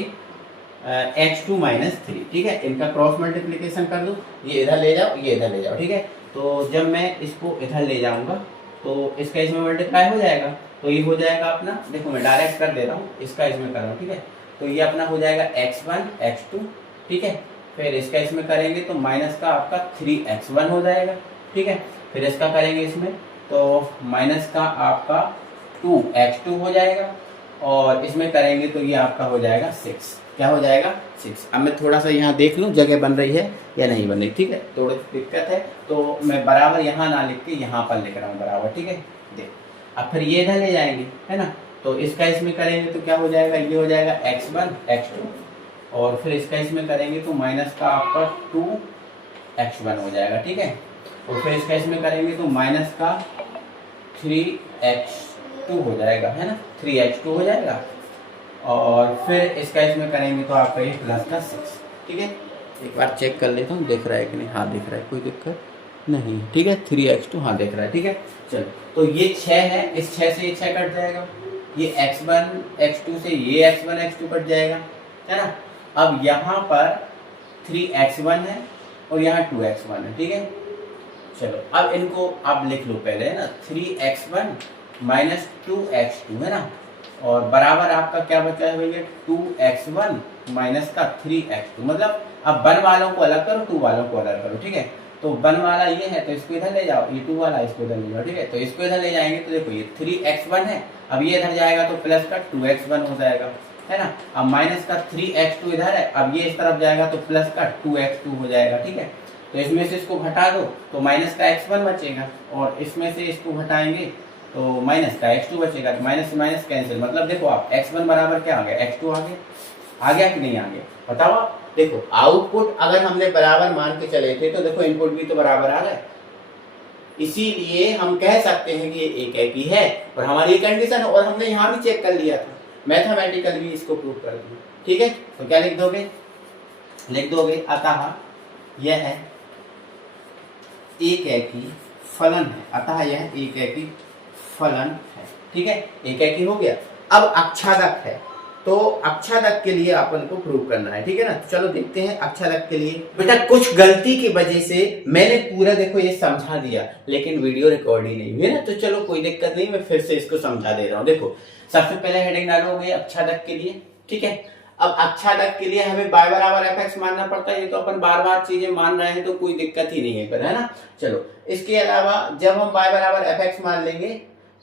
x2 - 3, ठीक है। इनका क्रॉस मल्टीप्लिकेशन कर दो, ये इधर ले जाओ, ये इधर ले जाओ, ठीक है। तो जब मैं इसको इधर ले जाऊंगा तो इसका इसमें मल्टीप्लाई हो जाएगा, तो ये हो जाएगा अपना, देखो मैं डायरेक्ट कर दे रहा हूँ, इसका इसमें कर रहा हूँ, ठीक है। तो ये अपना हो जाएगा x1 x2, ठीक है। फिर इसका इसमें करेंगे तो माइनस का आपका 3x1 हो जाएगा, ठीक है। फिर इसका करेंगे इसमें तो माइनस का आपका 2x2 हो जाएगा, और इसमें करेंगे तो ये आपका हो जाएगा 6। क्या हो जाएगा 6। अब मैं थोड़ा सा यहाँ देख लूँ जगह बन रही है या नहीं बन रही, ठीक है, थोड़ी दिक्कत है तो मैं बराबर यहाँ ना लिख के यहाँ पर लिख रहा हूँ बराबर, ठीक है। देख अब फिर ये इधर ले जाएंगे, है ना, तो इसका इसमें करेंगे तो क्या हो जाएगा, ये हो जाएगा x1 x2 और फिर इसका इसमें करेंगे तो माइनस का आपका 2x1 हो जाएगा, ठीक है। और फिर इसका इसमें करेंगे तो माइनस का 3x2 हो जाएगा, है ना, 3x2 हो जाएगा। और फिर इसका इसमें करेंगे तो आपका ये प्लस का 6, ठीक है। एक बार चेक कर लेता हूँ दिख रहा है कि नहीं, हाँ दिख रहा है, कोई दिक्कत नहीं, ठीक है। 3x2 हाँ दिख रहा है, ठीक है। चलो तो ये 6 है, इस 6 से ये 6 कट जाएगा, ये x1 x2 से ये x1 x2 कट जाएगा, है ना। अब यहाँ पर 3x1 है और यहाँ 2x1 है, ठीक है। चलो अब इनको आप लिख लो पहले, है ना, 3x1 माइनस 2x2, है ना, और बराबर आपका क्या बचा है भैया 2x1 माइनस का 3x2। मतलब अब 1 वालों को अलग करो, 2 वालों को अलग करो, ठीक है। तो 1 वाला ये है तो इसको इधर ले जाओ, ये 2 वाला इसको इधर ले जाओ, ठीक है। तो इसको इधर ले जाएंगे तो देखो ये 3x1 है, अब ये इधर जाएगा तो प्लस का 2x1 हो जाएगा, है ना। अब माइनस का 3x2 इधर है, अब ये इस तरफ जाएगा तो प्लस का 2x2 हो जाएगा, ठीक है। तो इसमें से इसको घटा दो तो माइनस का x1 बचेगा और इसमें से इसको घटाएंगे तो माइनस का x2 बचेगा, तो माइनस से माइनस कैंसिल। मतलब देखो आप x1 बराबर क्या आ गया, x2 आ गया कि नहीं आ गया, बताओ आप। देखो आउटपुट अगर हमने बराबर मान के चले थे तो देखो इनपुट भी तो बराबर आ गए, इसीलिए हम कह सकते हैं कि ये एक एक ही है और हमारी कंडीशन, और हमने यहाँ भी चेक कर लिया था, मैथमेटिकल भी इसको प्रूव कर दिया, ठीक है। तो क्या लिख दोगे, अतः यह है एक एक ही फलन है, अतः यह एक एक ही फलन है, ठीक है। एक एक ही हो गया। अब अक्षादक है, तो अक्षादक के लिए अपन को प्रूव करना है, ठीक है ना। तो चलो देखते हैं अक्षादक के लिए। बेटा कुछ गलती की वजह से मैंने पूरा देखो ये समझा दिया लेकिन वीडियो रिकॉर्ड ही नहीं हुई ना, तो चलो कोई दिक्कत नहीं, मैं फिर से इसको समझा दे रहा हूँ। देखो सबसे पहले हेडिंग डालोगे अक्षादक के लिए, ठीक है। अब अक्षादक के लिए हमें y बराबर fx मानना पड़ता है, ये तो अपन बार बार चीजें मान रहे हैं तो कोई दिक्कत ही नहीं है पर, है ना। चलो इसके अलावा जब हम y बराबर fx मान लेंगे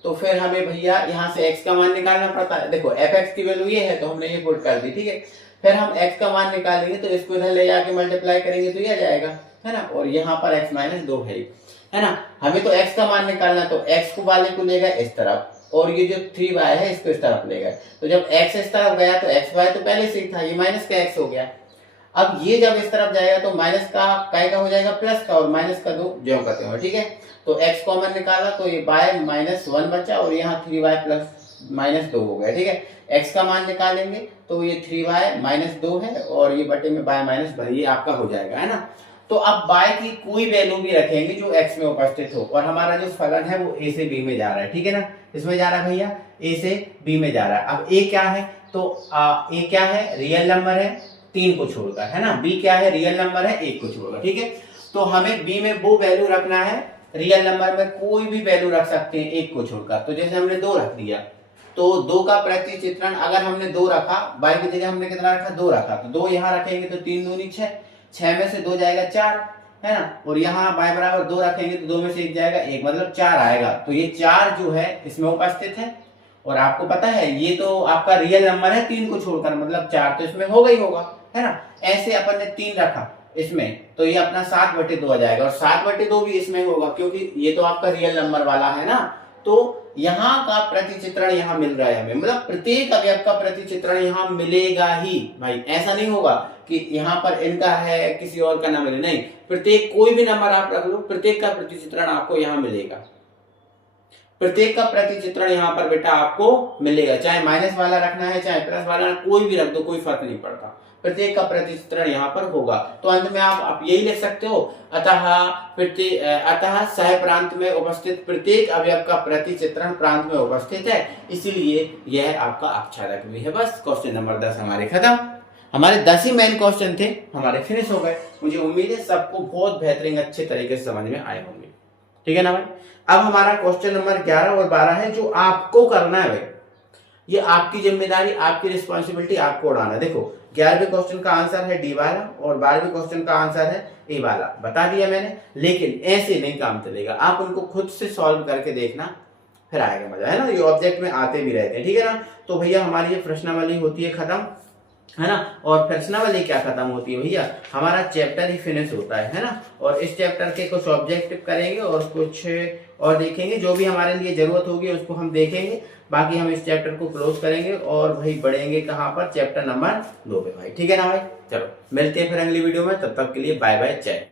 तो फिर हमें भैया यहाँ से x का मान निकालना पड़ता है। देखो fx की वैल्यू ये है तो हमने ये पुट कर दी, ठीक है। फिर हम x का मान निकालेंगे तो इसको इधर ले जाके मल्टीप्लाई करेंगे तो ये आ जाएगा, है ना। और यहाँ पर x माइनस 2 है ना। हमें तो x का मान निकालना, तो x को वाले को लेगा इस तरफ और ये जो 3y है इसको इस तरफ लेगा। तो जब x इस तरफ गया तो xy तो पहले से ही था, ये माइनस का x हो गया। अब ये जब इस तरफ जाएगा तो माइनस का हो जाएगा प्लस का और माइनस का 2 ज्यों करते हो, ठीक है। तो x कॉमन निकाला तो ये y माइनस 1 बचा और यहाँ 3y प्लस माइनस 2 हो गया, ठीक है। x का मान निकालेंगे तो ये 3y माइनस 2 है और ये बटे में y माइनस 2 ये आपका हो जाएगा, है ना। तो अब y की कोई वैल्यू भी रखेंगे जो x में उपस्थित हो और हमारा जो फलन है वो a से b में जा रहा है, ठीक है ना। इसमें जा रहा है भैया a से b में जा रहा है। अब a क्या है, तो a क्या है, रियल नंबर है 3 को छोड़कर, है ना। b क्या है, रियल नंबर है 1 को छोड़कर, ठीक है। तो हमें b में वो वैल्यू रखना है, रियल नंबर में कोई भी वैल्यू रख सकते हैं 1 को छोड़कर। तो जैसे हमने 2 रख दिया तो 2 का प्रतिचित्रण अगर हमने 2 रखा, y की जगह हमने कितना रखा, 2 रखा, तो 2 यहाँ रखेंगे तो 3 दूनी 6, 6 में से 2 जाएगा 4, है ना। और यहाँ y बराबर 2 रखेंगे तो 2 में से 1 जाएगा 1, मतलब 4 आएगा। तो ये 4 जो है इसमें उपस्थित है और आपको पता है ये तो आपका रियल नंबर है 3 को छोड़कर, मतलब 4 तो इसमें होगा ही होगा, है ना। ऐसे अपन ने 3 रखा इसमें तो ये अपना 7/2 आ जाएगा और 7/2 भी इसमें होगा क्योंकि ये तो आपका रियल नंबर वाला है ना। तो यहाँ का प्रतिचित्रण यहाँ मिल रहा है हमें, मतलब प्रत्येक अवयव का प्रतिचित्रण यहाँ मिलेगा ही भाई। ऐसा नहीं होगा कि यहाँ पर इनका है किसी और का ना मिले, नहीं, प्रत्येक कोई भी नंबर आप रख लो, प्रत्येक का प्रतिचित्रण आपको यहाँ मिलेगा, प्रत्येक का प्रतिचित्रण यहाँ पर बेटा आपको मिलेगा। चाहे माइनस वाला रखना है चाहे प्लस वाला, कोई भी रख दो, कोई फर्क नहीं पड़ता, प्रत्येक का प्रतिचित्रण यहाँ पर होगा। तो अंत में आप यही लिख सकते हो, अतः सह प्रांत में उपस्थित प्रत्येक अवयव का प्रतिचित्रण प्रांत में उपस्थित है, इसीलिए यह आपका अक्षादक भी है। बस क्वेश्चन नंबर 10 हमारे खत्म। हमारे 10 ही मेन क्वेश्चन थे, हमारे फिनिश हो गए। मुझे उम्मीद है सबको बहुत बेहतरीन अच्छे तरीके से समझ में आए होंगे, ठीक है ना भाई। अब हमारा क्वेश्चन नंबर 11 और 12 है जो आपको करना है भाई, ये आपकी जिम्मेदारी, आपकी रिस्पॉन्सिबिलिटी, आपको उड़ाना। देखो 11वें क्वेश्चन का आंसर है डी वाला और 12वें क्वेश्चन का आंसर है ए वाला, बता दिया मैंने। लेकिन ऐसे नहीं काम चलेगा, आप उनको खुद से सॉल्व करके देखना फिर आएगा मजा, है ना। ये ऑब्जेक्ट में आते भी रहते हैं, ठीक है ना। तो भैया हमारी ये प्रश्नावली होती है खत्म, है ना। और प्रश्नावली क्या खत्म होती है भैया, हमारा चैप्टर ही फिनिश होता है ना। और इस चैप्टर के कुछ ऑब्जेक्टिव करेंगे और कुछ और देखेंगे, जो भी हमारे लिए जरूरत होगी उसको हम देखेंगे। बाकी हम इस चैप्टर को क्लोज करेंगे और भाई बढ़ेंगे कहाँ पर, चैप्टर नंबर 2 पे भाई, ठीक है ना भाई। चलो मिलते हैं फिर अगली वीडियो में, तब तक के लिए बाय बाय, जय।